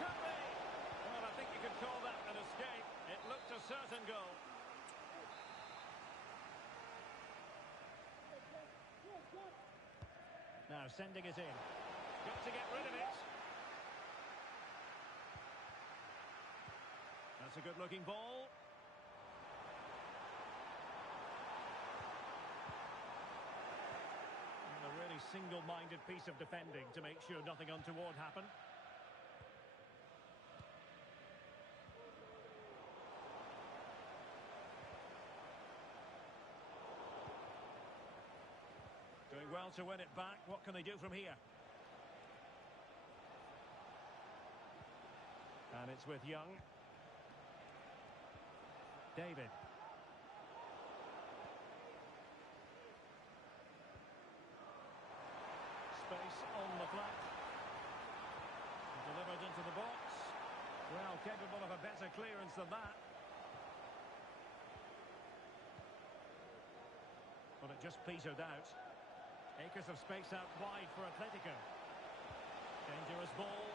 Could be! Well, I think you could call that an escape. It looked a certain goal. Now sending it in. Got to get rid of it. That's a good-looking ball. And a really single-minded piece of defending to make sure nothing untoward happened. Doing well to win it back. What can they do from here? And it's with Young. David. Space on the flank. Delivered into the box. Well, capable of a better clearance than that. But it just petered out. Acres of space out wide for Atletico. Dangerous ball.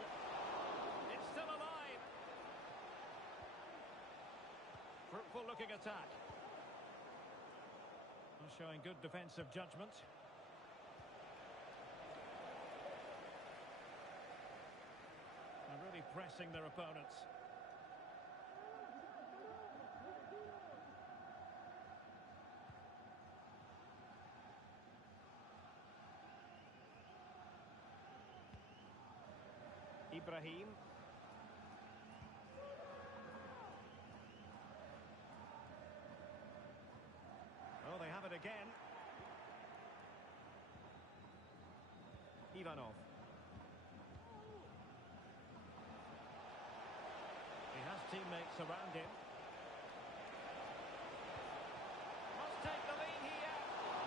It's still alive. Fruitful looking attack. Showing good defensive judgment. And really pressing their opponents. Ibrahim. Oh, they have it again. Ivanov. He has teammates around him. Must take the lead here.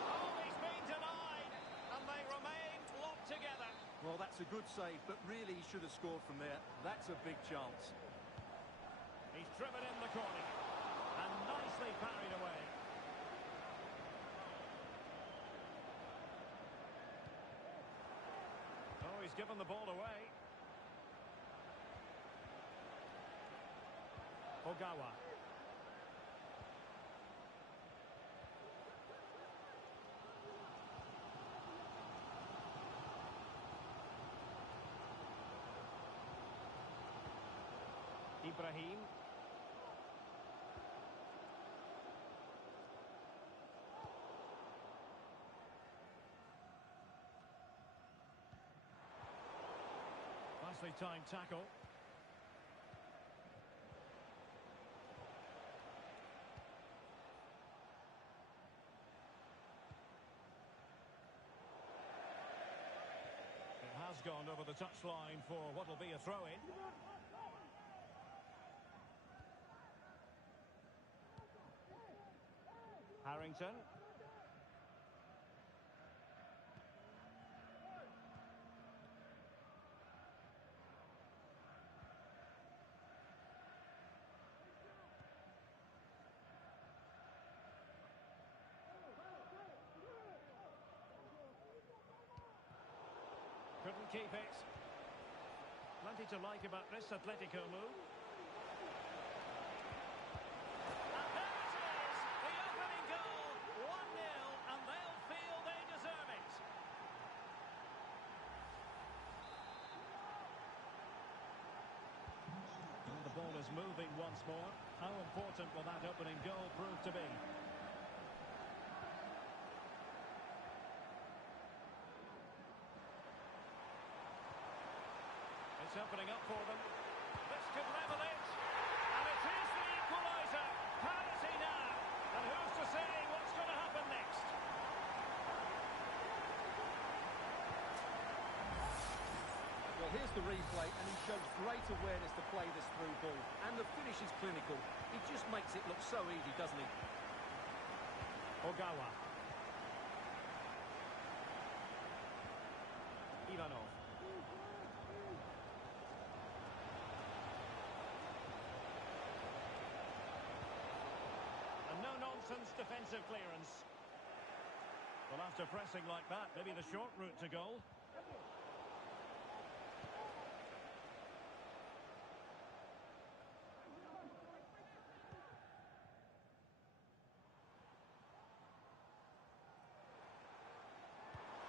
Oh, he's been denied. And they remain locked together. Well, that's a good save, but really he should have scored from there. That's a big chance. He's driven in the corner. And nicely parried away. Oh, he's given the ball away. Ogawa. Ibrahim. Nicely timed tackle. It has gone over the touchline for what will be a throw-in. Harrington. Couldn't keep it. Plenty to like about this Atletico move. And there it is! The opening goal! 1-0, and they'll feel they deserve it. And the ball is moving once more. How important will that opening goal prove to be? opening up for them. This could level it. And it is the equaliser. Parity now. And who's to say what's going to happen next? Well, here's the replay, and he shows great awareness to play this through ball. And the finish is clinical. He just makes it look so easy, doesn't he? Ogawa. Ivanov. And no-nonsense defensive clearance. Well, after pressing like that, maybe the short route to goal.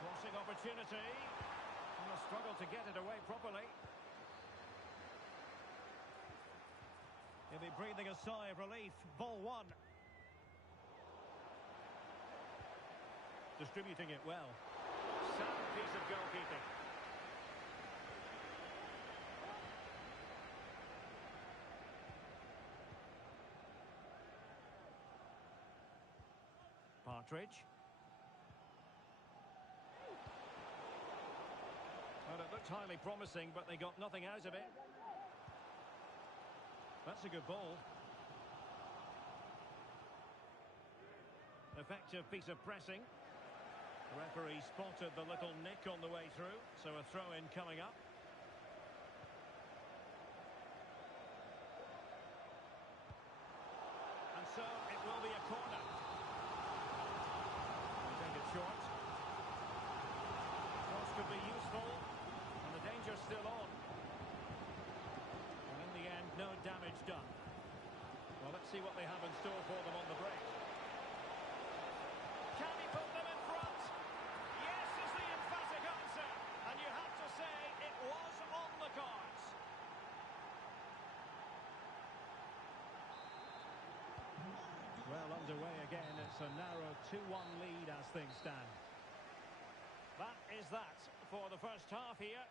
Crossing opportunity. And a struggle to get it away properly. He'll be breathing a sigh of relief. Ball one. Distributing it well. Sound piece of goalkeeping. Partridge. Well, it looked highly promising, but they got nothing out of it. That's a good ball. Effective piece of pressing. The referee spotted the little nick on the way through, so a throw-in coming up. And so it will be a corner. Take it short. Cross could be useful, and the danger's still on. And in the end, no damage done. Well, let's see what they have in store for them on the break. Can he put them in front? Yes is the emphatic answer. And you have to say it was on the cards. Well, underway again. It's a narrow 2-1 lead as things stand. That is that for the first half here.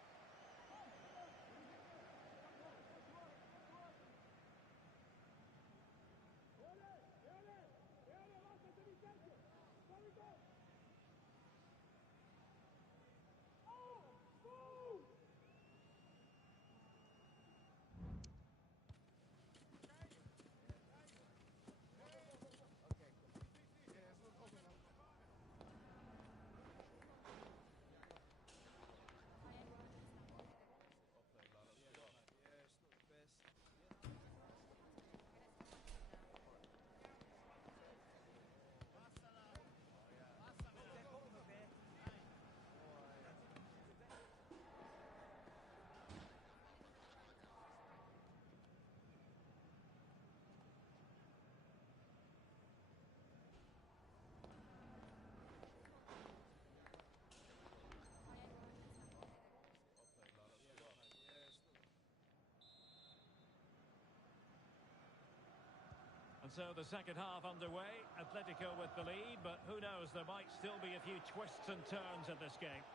And so the second half underway. Atletico with the lead, but who knows, there might still be a few twists and turns in this game.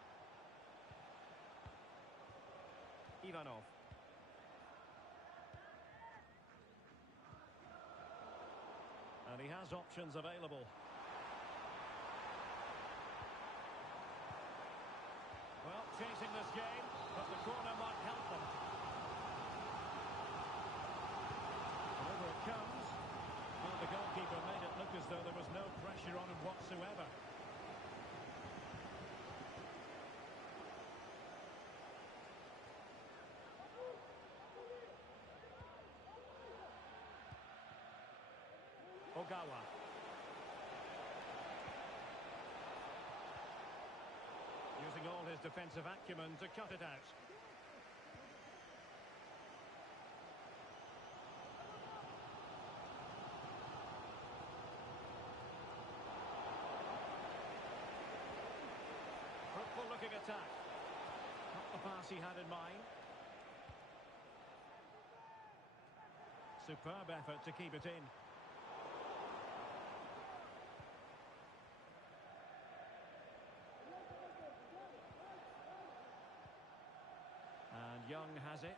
Ivanov. And he has options available. Well, chasing this game, but the corner might help them. And over it comes. Well, the goalkeeper made it look as though there was no pressure on him whatsoever. Ogawa. Using all his defensive acumen to cut it out. Fruitful looking attack. Not the pass he had in mind. Superb effort to keep it in. And Young Young has it.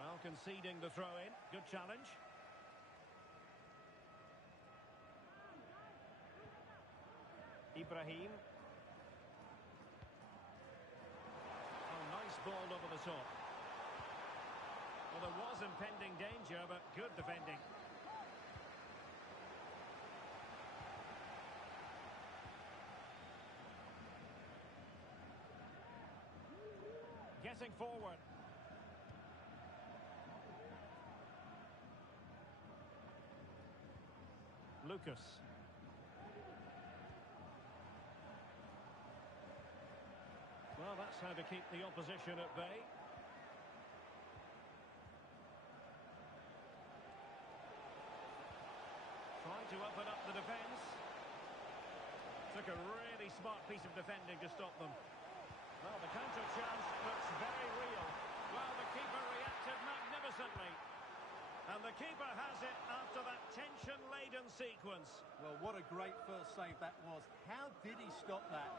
Well, conceding the throw-in. Good challenge. Ibrahim. Oh, nice ball over the top. Well, there was impending danger, but good defending. Getting forward. Lucas. Well, that's how to keep the opposition at bay. Trying to open up the defence. Took a really smart piece of defending to stop them. Well, the counter chance looks very real. Well, the keeper reacted magnificently. And the keeper has it after that tension-laden sequence. Well, what a great first save that was. How did he stop that?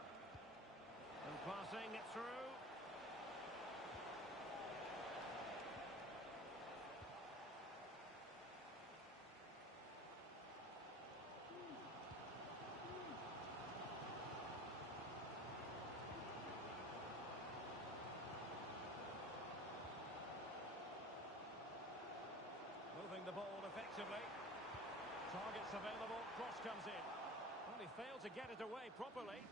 And passing it through. Moving the ball effectively. Targets available, cross comes in. Well, he failed to get it away properly.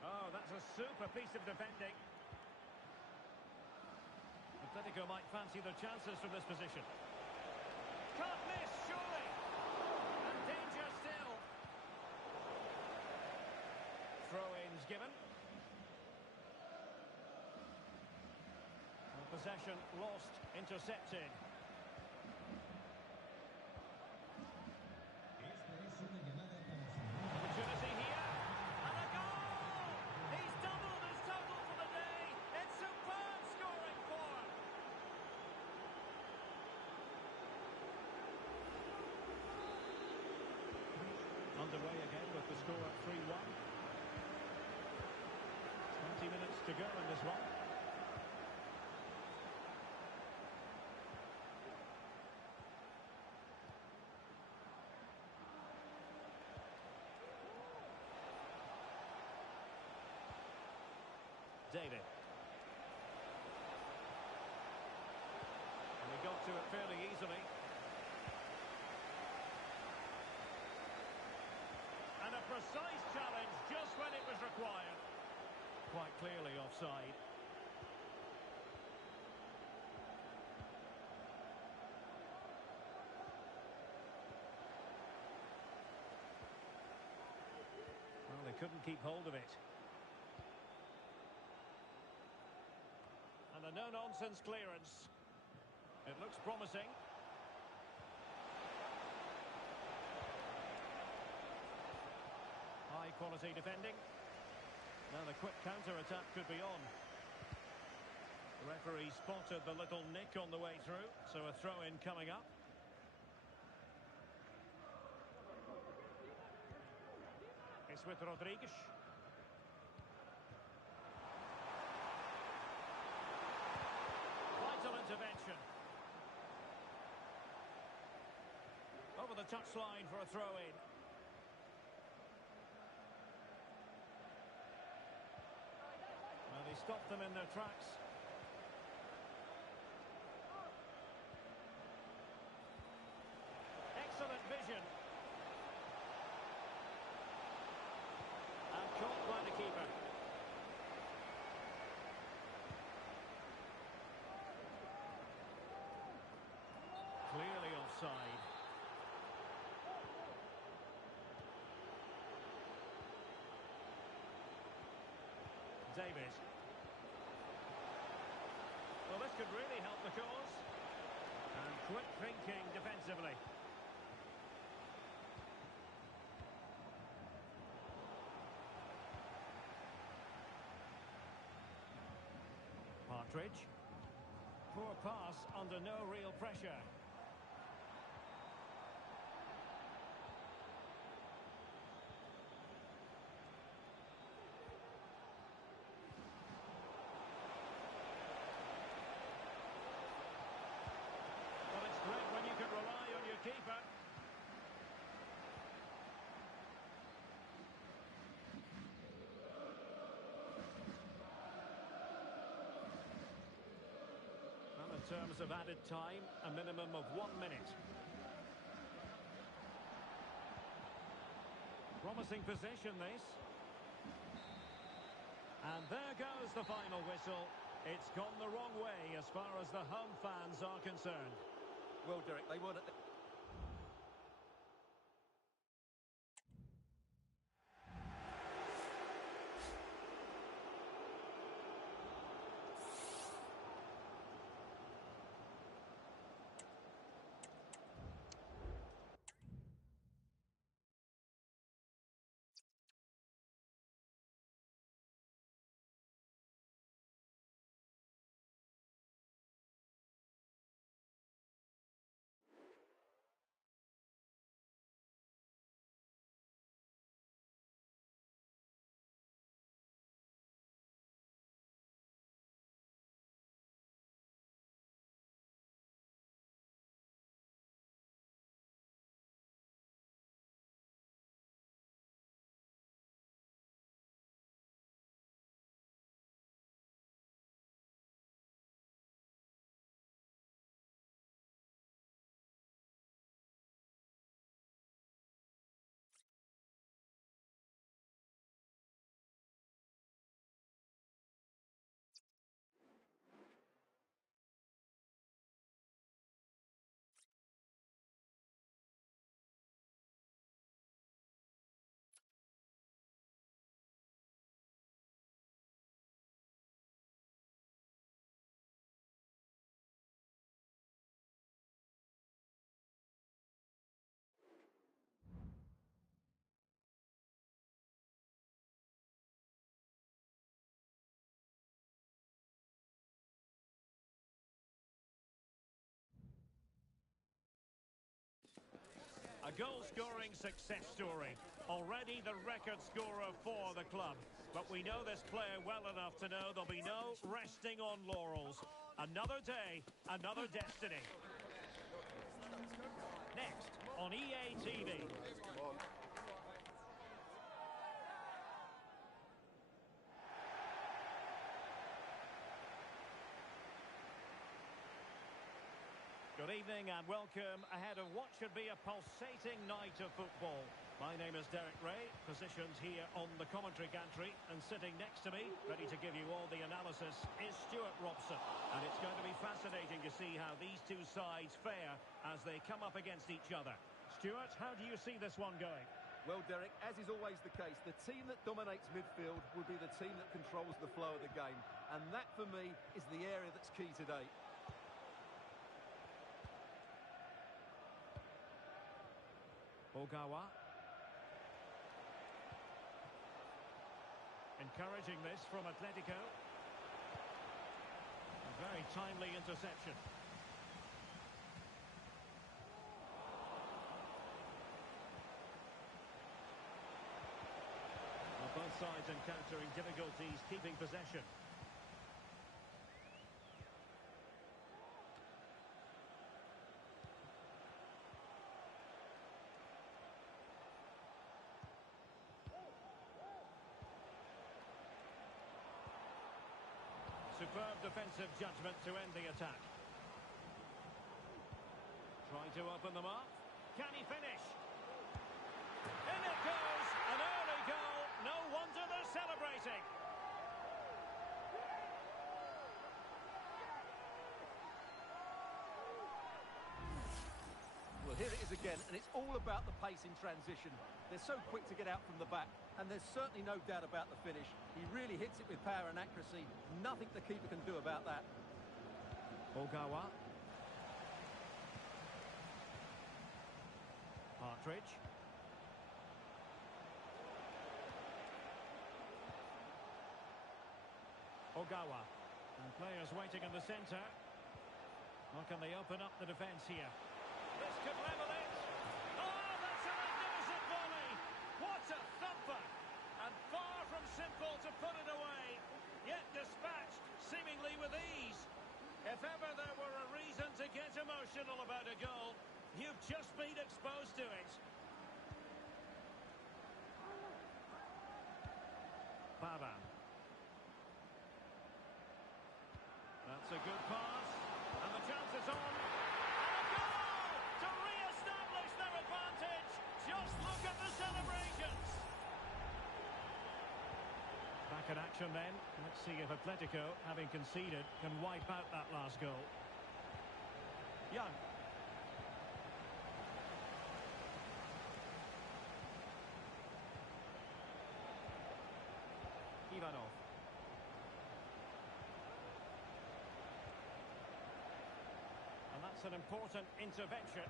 Oh, that's a super piece of defending. Atletico might fancy their chances from this position. Can't miss, surely. And danger still. Throw-ins given. And possession lost, intercepted. Opportunity here. And a goal! He's doubled his total for the day. It's superb scoring form. Underway again with the score at 3-1. 20 minutes to go in this one. David. And he got to it fairly easily. And a precise challenge just when it was required. Quite clearly offside. Well, they couldn't keep hold of it. And a no-nonsense clearance. It looks promising. High-quality defending. Now the quick counter-attack could be on. The referee spotted the little nick on the way through, so a throw-in coming up. It's with Rodriguez. Intervention. Over the touchline for a throw-in. Well, they stopped them in their tracks. Excellent vision. And caught by the keeper. Clearly offside. David. Well, this could really help the cause. And quick thinking defensively. Partridge. Poor pass under no real pressure. terms of added time, a minimum of 1 minute. Promising position, this. And there goes the final whistle. It's gone the wrong way as far as the home fans are concerned. Well, Derek, they weren't at the... A goal-scoring success story. Already the record scorer for the club. But we know this player well enough to know there'll be no resting on laurels. Another day, another destiny. Next on EA TV. Good evening and welcome ahead of what should be a pulsating night of football. My name is Derek Ray, positioned here on the commentary gantry, and sitting next to me, ready to give you all the analysis, is Stuart Robson. And it's going to be fascinating to see how these two sides fare as they come up against each other. Stuart, how do you see this one going? Well, Derek, as is always the case, the team that dominates midfield will be the team that controls the flow of the game. And that, for me, is the area that's key today. Ogawa. Encouraging this from Atletico. A very timely interception. Well, both sides encountering difficulties keeping possession. Superb defensive judgment to end the attack. Trying to open them up. Can he finish? In it goes! An early goal. No wonder they're celebrating. Well, here it is again, and it's all about the pace in transition. They're so quick to get out from the back, and there's certainly no doubt about the finish. He really hits it with power and accuracy. Nothing the keeper can do about that. Ogawa. Partridge. Ogawa. And players waiting in the centre. How can they open up the defence here? This could level it. Oh, that's a magnificent volley. What a thumper. And far from simple to put it away. Yet dispatched, seemingly with ease. If ever there were a reason to get emotional about a goal, you've just been exposed to it. Baba. That's a good pass. And the chance. passes on. And a goal to re-establish their advantage. Just look at the celebrations. Back in action then. Let's see if Atletico, having conceded, can wipe out that last goal. Young. Ivanov. And that's an important intervention.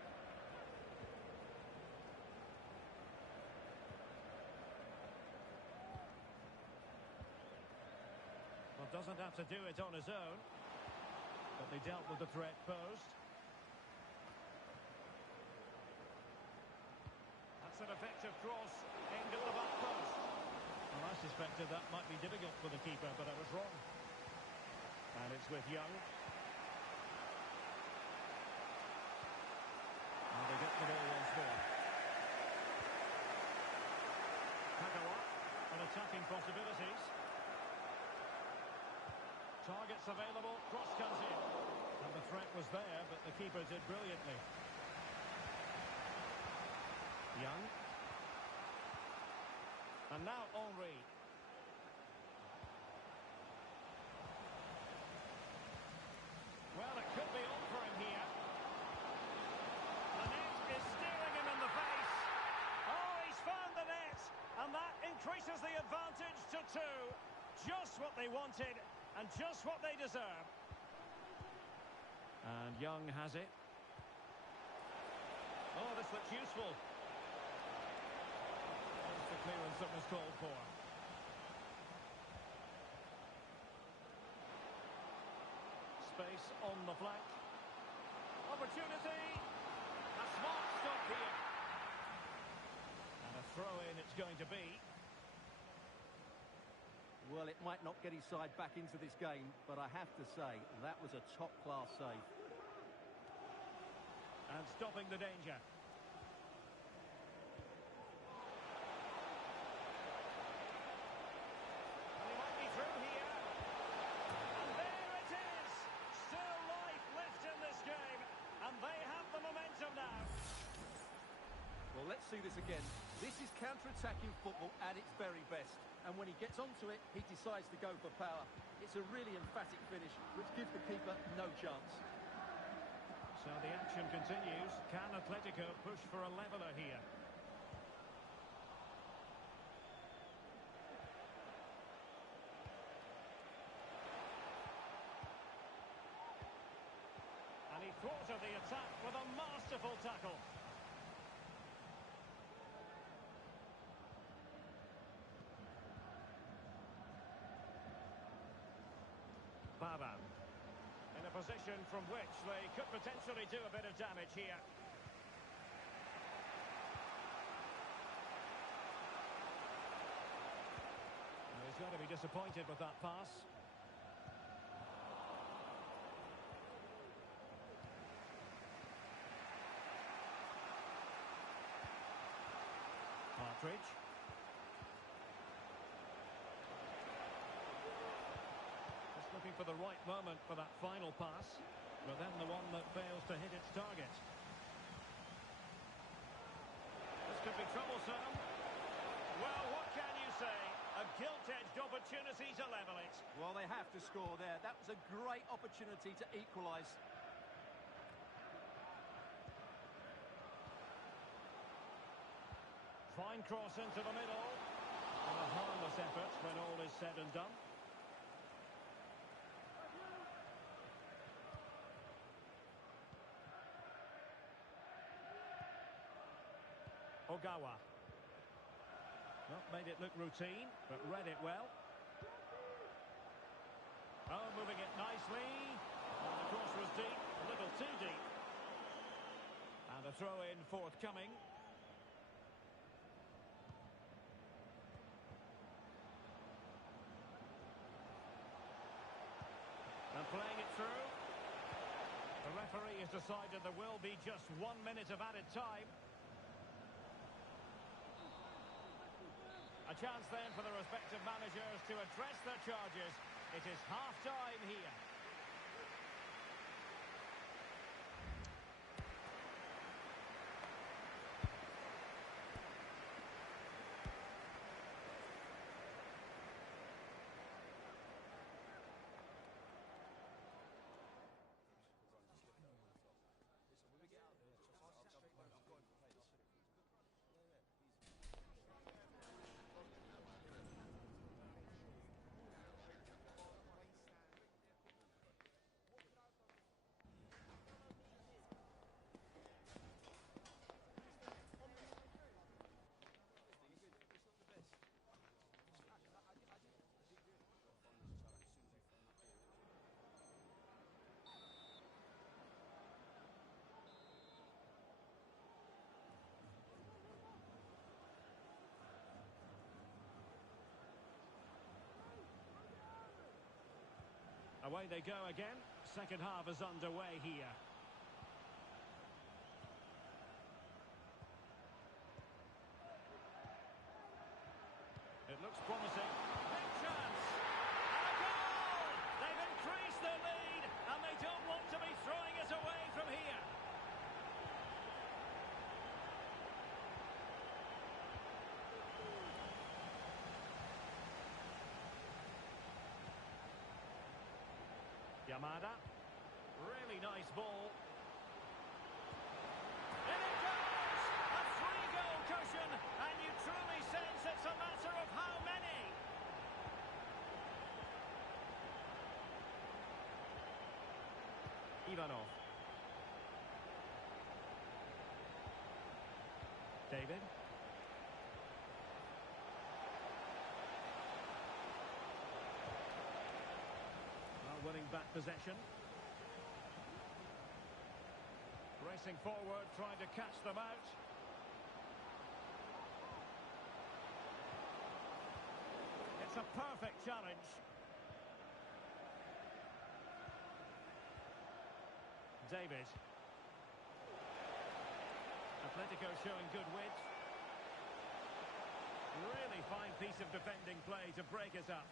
Well, doesn't have to do it on his own. But they dealt with the threat posed. That's an effective cross aimed at the back post. Well, I suspected that might be difficult for the keeper, but I was wrong. And it's with Young. And they get the ball once more. Kagawa on attacking possibilities. Targets available, cross comes in. And the threat was there, but the keeper did brilliantly. Young. And now Henry. Well, it could be on for him here. The net is staring him in the face. Oh, he's found the net. And that increases the advantage to 2. Just what they wanted and just what they deserve. And Young has it. Oh, this looks useful. The clearance that was called for. Space on the flank. Opportunity. A smart stop here. And a throw-in it's going to be. Well, it might not get his side back into this game, but I have to say, that was a top-class save. And stopping the danger. Well, let's see this again. This is counter-attacking football at its very best. And when he gets onto it, he decides to go for power. It's a really emphatic finish, which gives the keeper no chance. So the action continues. Can Atletico push for a leveller here? And he thwarted the attack with a masterful tackle. Baban. In a position from which they could potentially do a bit of damage here. Well, he's got to be disappointed with that pass. Partridge. Looking for the right moment for that final pass, but then the one that fails to hit its target. This could be troublesome. Well, what can you say? A gilt-edged opportunity to level it. Well, they have to score there. That was a great opportunity to equalise. Fine cross into the middle. And a harmless effort when all is said and done. Ogawa. Well, made it look routine, but read it well. Oh, moving it nicely. And the cross was deep, a little too deep. And a throw-in forthcoming. And playing it through. The referee has decided there will be just 1 minute of added time. A chance then for the respective managers to address their charges. It is half-time here. Away they go again. Second half is underway here. It looks promising. Big chance! And a goal! They've increased their lead, and they don't want to be throwing it away from here. Yamada. Really nice ball. In it goes! A three-goal cushion, and you truly sense it's a matter of how many. Ivanov. David. Winning back possession. Racing forward, trying to catch them out. It's a perfect challenge. David. Atletico showing good width. Really fine piece of defending play to break us up.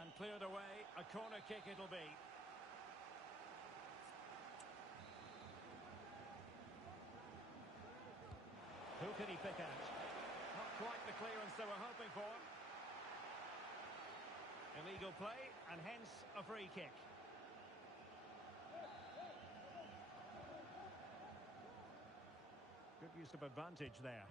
And cleared away, a corner kick it'll be. Who can he pick out? Not quite the clearance they were hoping for. Illegal play, and hence a free kick. Good use of advantage there.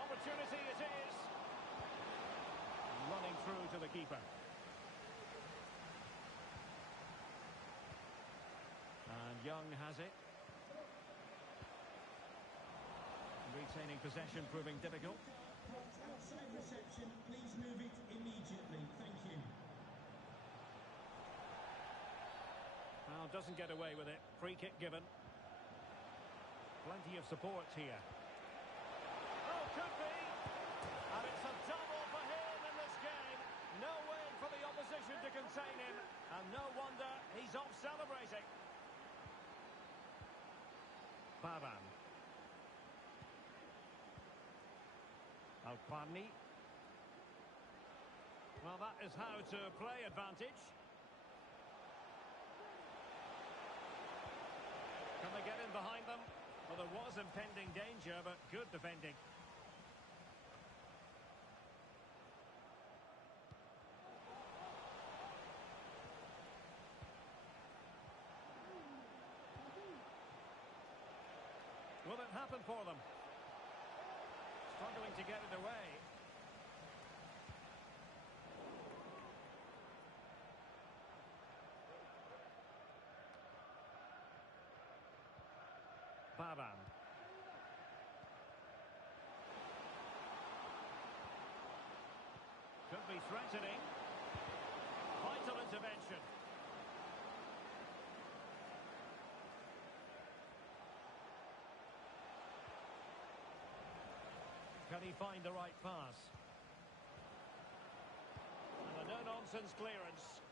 Opportunity it is. Running through to the keeper. And Young has it. Retaining possession proving difficult. Outside reception, please move it immediately. Thank you. Well, doesn't get away with it. Free kick given. Plenty of support here. Oh, could be. And it's a double for him in this game. No way for the opposition to contain him. And no wonder he's off celebrating. Baban. Alparni. Well, that is how to play advantage. Can they get in behind them? Well, there was impending danger, but good defending. Will it happen for them? Struggling to get it away. Baban. Could be threatening. Vital intervention. Can he find the right pass? And a no-nonsense clearance.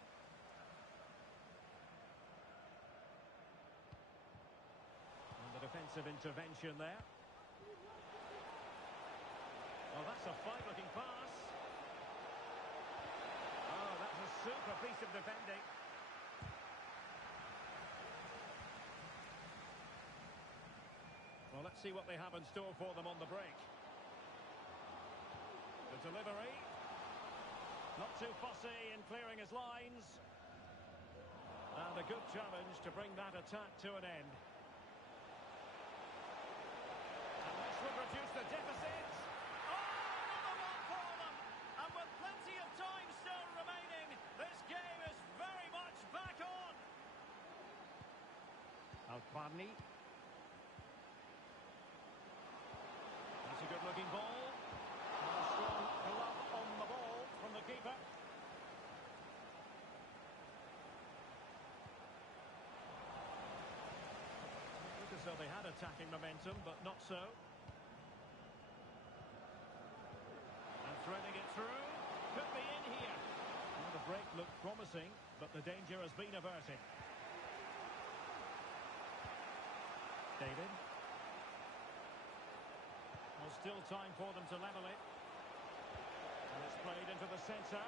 And the defensive intervention there. Oh, that's a fine-looking pass. Oh, that's a super piece of defending. Well, let's see what they have in store for them on the break. The delivery. Not too fussy in clearing his lines. And a good challenge to bring that attack to an end. And this would reduce the deficit. Oh, another one for them! And with plenty of time still remaining, this game is very much back on. Alparni. That's a good-looking ball. A strong glove on the ball from the keeper. Look, a So they had attacking momentum, but not so. And threading it through. Could be in here. Well, the break looked promising, but the danger has been averted. David. Well, still time for them to level it. And it's played into the centre.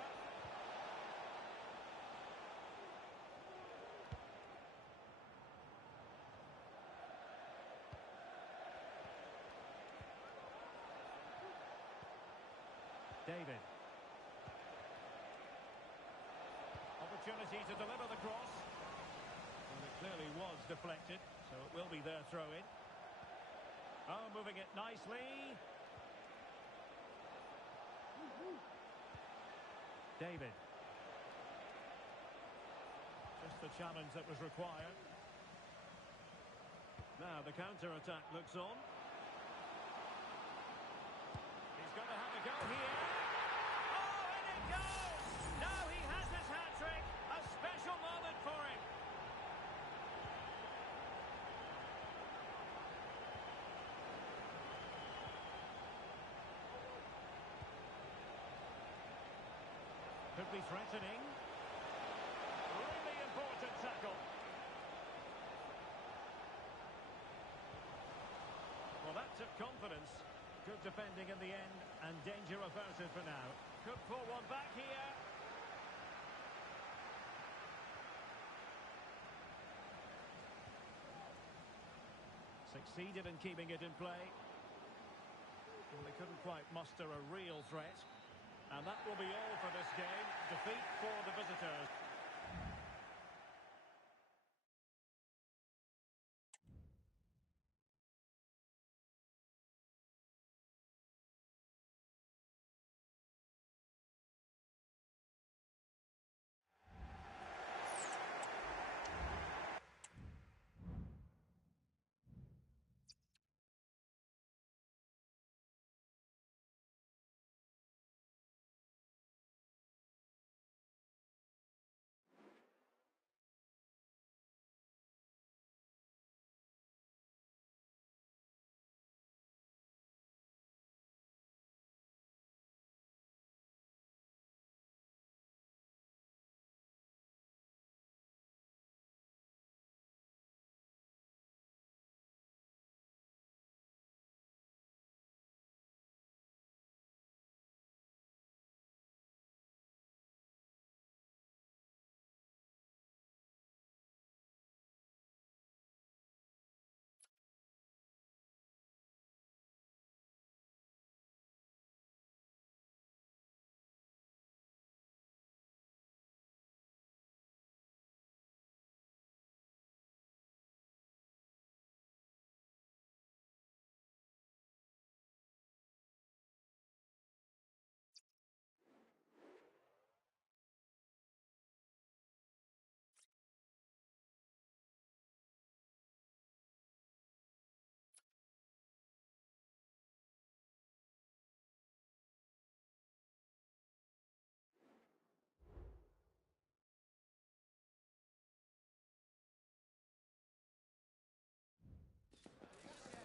David. Opportunity to deliver the cross. Well, it clearly was deflected, so it will be their throw-in. Oh, moving it nicely. David. Just the challenge that was required. Now the counter-attack looks on. He's going to have a go here. Oh, in it goes! Now he has his hat-trick. A special moment for him. Could be threatening. Really important tackle. Well, that took confidence. Good defending in the end, and danger averted for now. Could pull one back here. Succeeded in keeping it in play. Well, they couldn't quite muster a real threat. And that will be all for this game. Defeat for the visitors.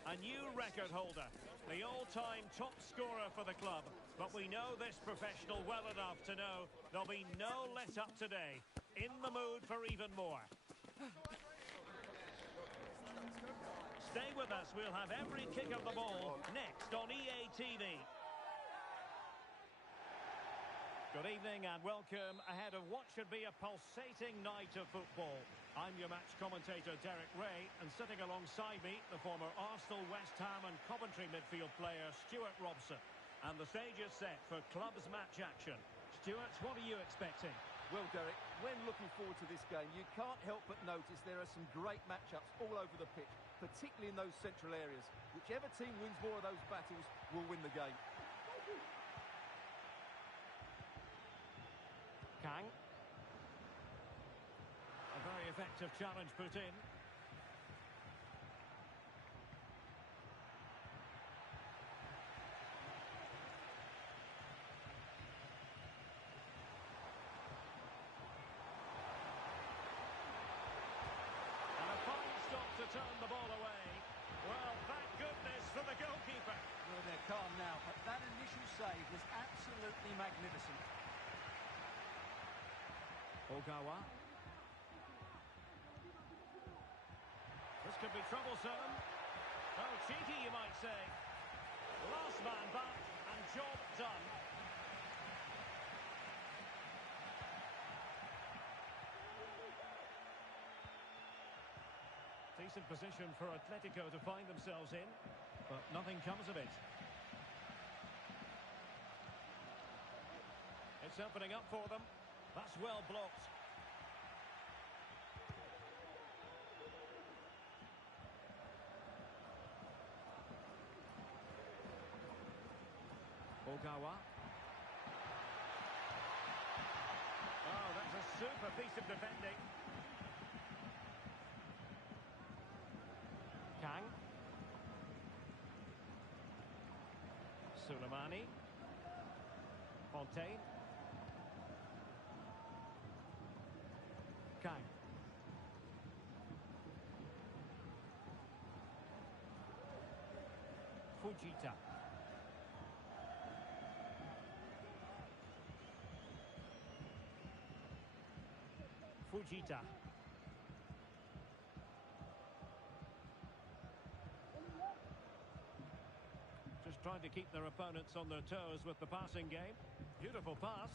A new record holder, the all-time top scorer for the club. But we know this professional well enough to know there'll be no let-up today. In the mood for even more. Stay with us, we'll have every kick of the ball next on EA TV. Good evening and welcome ahead of what should be a pulsating night of football. I'm your match commentator Derek Ray, and sitting alongside me, the former Arsenal, West Ham and Coventry midfield player Stuart Robson. And the stage is set for clubs match action. Stuart, what are you expecting? Well, Derek, when looking forward to this game, you can't help but notice there are some great matchups all over the pitch, particularly in those central areas. Whichever team wins more of those battles will win the game. Kang. A very effective challenge put in. And a fine stop to turn the ball away. calm now, but that initial save was absolutely magnificent. Ogawa. This could be troublesome. Oh, cheeky, you might say. Last man back, and job done. Decent position for Atletico to find themselves in, but nothing comes of it. It's opening up for them. That's well blocked. Ogawa. Oh, that's a super piece of defending. Kang. Suleimani. Fontaine. Kang. Fujita. Fujita. Just trying to keep their opponents on their toes with the passing game. Beautiful pass.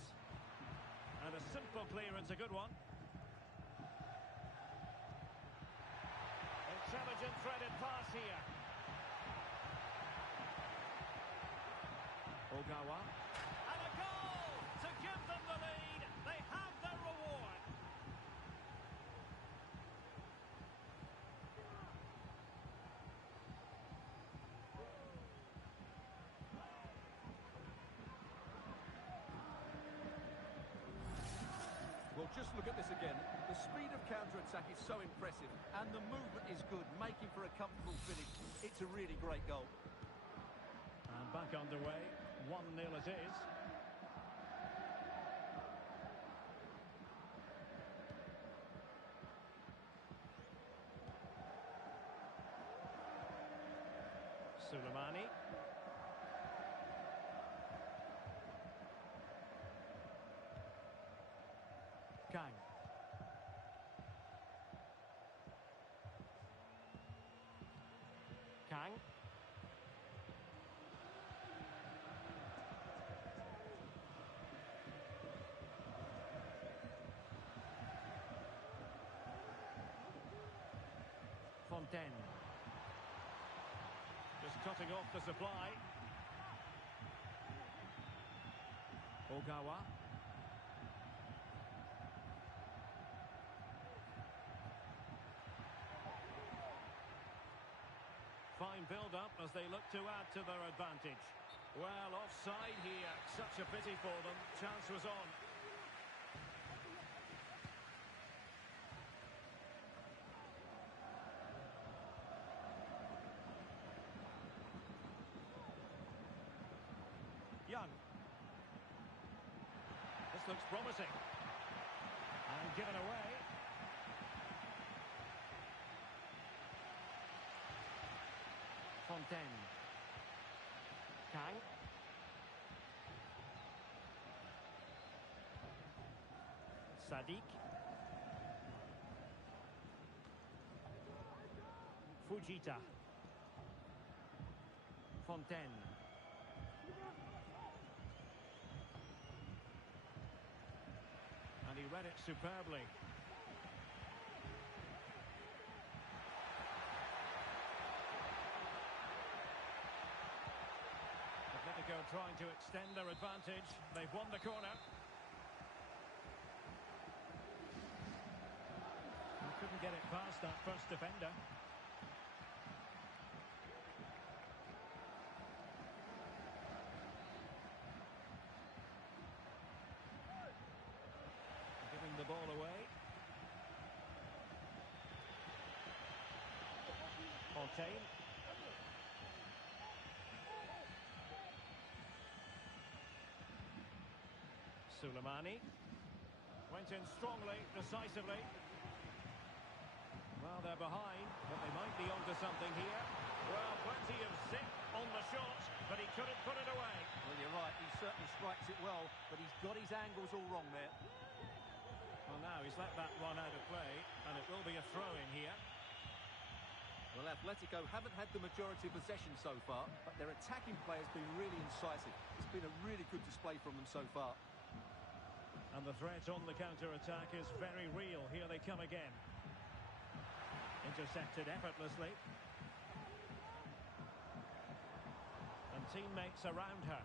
And a simple clearance, a good one. Intelligent threaded pass here. Ogawa. And a goal to give them the lead. They have their reward. Well, just look at this again. The speed of counter-attack is so impressive, and the movement is good, making for a comfortable finish. It's a really great goal. And back underway, 1-0 it is. Suleimani. Kang. Kang. Fontaine. Just cutting off the supply. Ogawa. Fine build-up as they look to add to their advantage. Well, offside here. Such a pity for them. Chance was on. Young. This looks promising. And given away. Fontaine. Kang. Sadiq. Fujita. Fontaine. And he read it superbly. Atletico trying to extend their advantage. They've won the corner. They couldn't get it past that first defender. Giving the ball away. Fontaine. Suleimani. Went in strongly, decisively. Well, they're behind, but they might be onto something here. Well, plenty of zip. on the shot, but he couldn't put it away. Well, you're right, he certainly strikes it well, but he's got his angles all wrong there. Well, now he's let that one out of play, and it will be a throw-in here. Well, Atletico haven't had the majority of possession so far, but their attacking play has been really incisive. It's been a really good display from them so far. And the threat on the counter-attack is very real. Here they come again. Intercepted effortlessly. And teammates around her.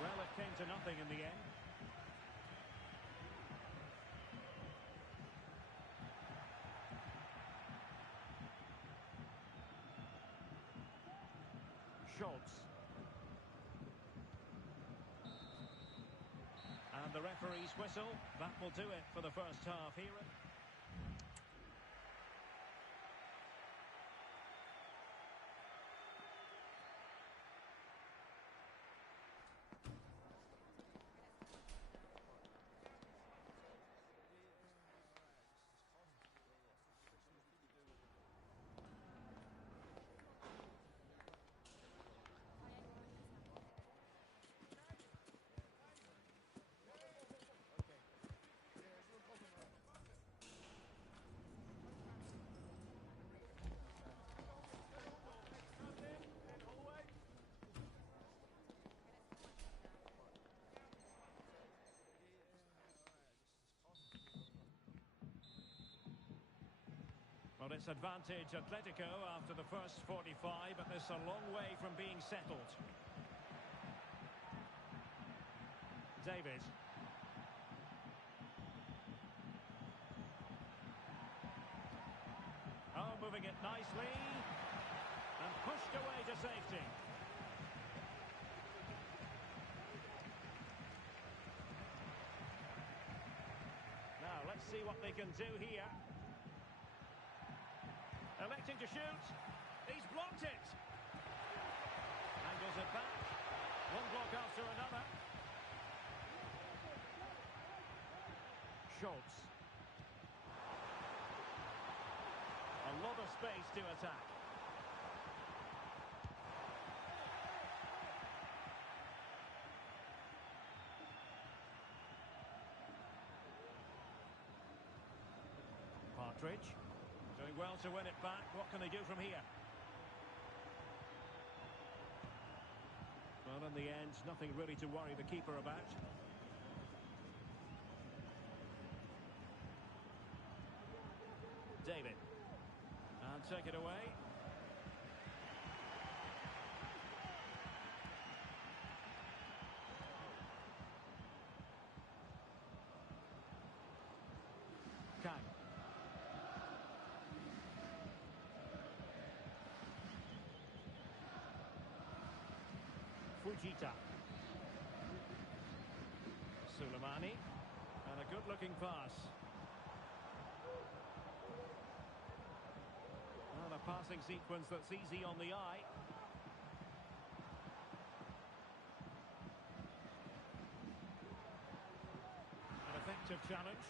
Well, it came to nothing in the end. Schultz. And the referee's whistle. That will do it for the first half here. Well, it's advantage Atletico after the first 45, but this a long way from being settled. David. Oh, moving it nicely. And pushed away to safety. Now, let's see what they can do here. Electing to shoot. He's blocked it. Angles it back. One block after another. Schultz. A lot of space to attack. Partridge. Doing well to win it back. What can they do from here? Well, in the end, nothing really to worry the keeper about. David. And take it away. Kang. Fujita. Suleimani. And a good-looking pass. Well, a passing sequence that's easy on the eye. An effective challenge.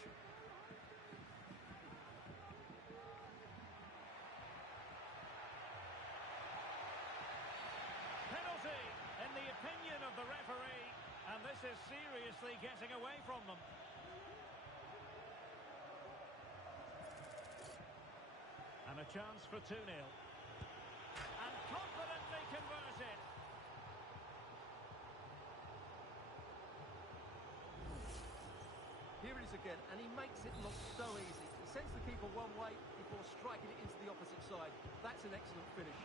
Penalty, in the opinion of the referee, and this is seriously getting away from them. And a chance for 2-0. And confidently converted. Here it is again, and he makes it look so easy. He sends the keeper one way before striking it into the opposite side. That's an excellent finish.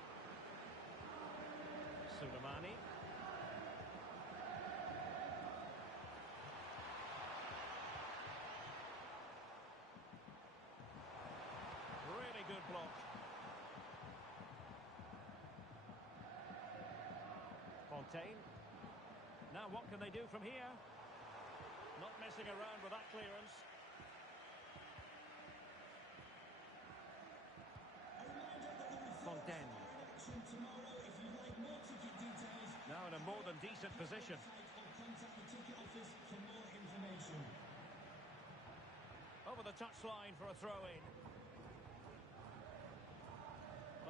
Suleimani. Really good block. Fontaine. Now what can they do from here? Not messing around with that clearance. Fontaine. Now in a more than decent position. Over the touchline for a throw-in.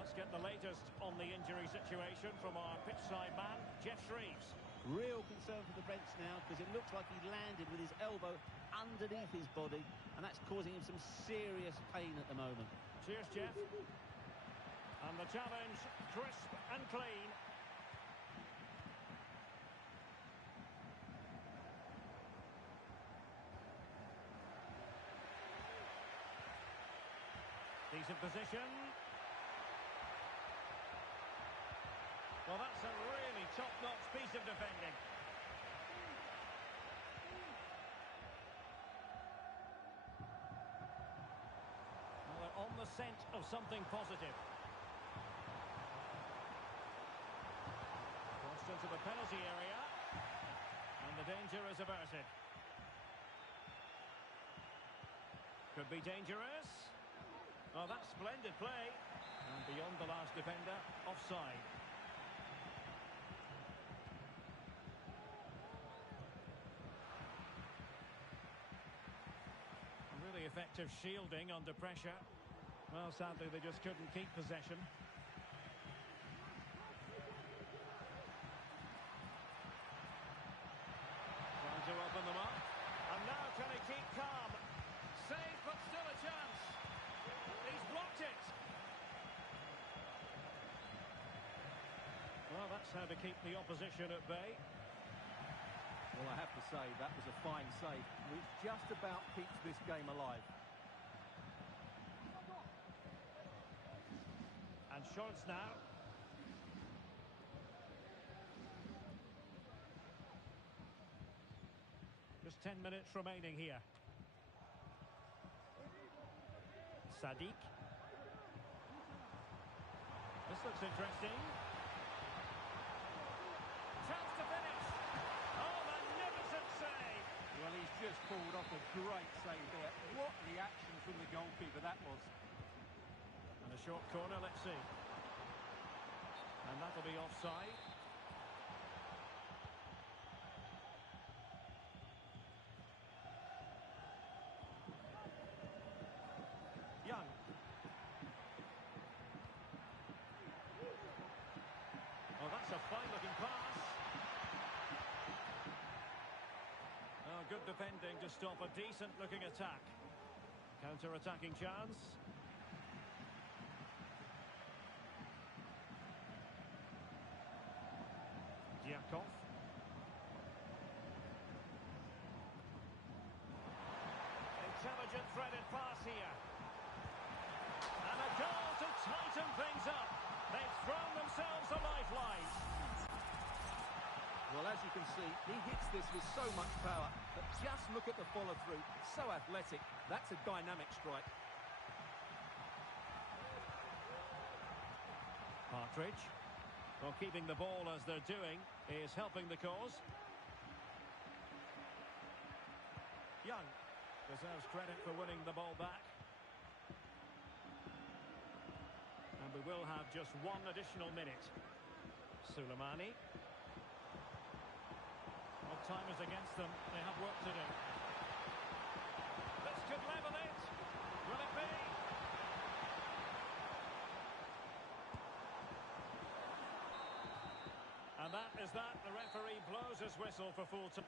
Let's get the latest on the injury situation from our pitchside man, Jeff Shreves. Real concern for the bench now, because it looks like he landed with his elbow underneath his body, and that's causing him some serious pain at the moment. Cheers, Jeff. And the challenge, crisp and clean. Decent position. Well, that's a really top-notch piece of defending. Well, they're on the scent of something positive. Crossed into the penalty area. And the danger is averted. Could be dangerous. Oh, that's splendid play. And beyond the last defender, offside. Really effective shielding under pressure. Well, sadly, they just couldn't keep possession. Trying to open them up. And now can he keep calm? Save, but still a chance. He's blocked it. Well, that's how to keep the opposition at bay. Well, I have to say, that was a fine save, which just about keeps this game alive. And Schultz now. Just 10 minutes remaining here. Sadiq. This looks interesting. Chance to finish. Oh, magnificent save. Well, he's just pulled off a great save there. What reaction from the goalkeeper that was. And a short corner, let's see. And that'll be offside. Young. Oh, that's a fine-looking pass. Oh, good defending to stop a decent-looking attack. Counter-attacking chance. Diakov. Intelligent threaded pass here. And a goal to tighten things up. They've thrown themselves a lifeline. Well, as you can see, he hits this with so much power, but just look at the follow-through. So athletic. That's a dynamic strike. Partridge. Well, keeping the ball as they're doing is helping the cause. Young deserves credit for winning the ball back. And we will have just one additional minute. Suleimani. Well, time is against them. They have work to do. This could level it. Will it be? And that is that. The referee blows his whistle for full time.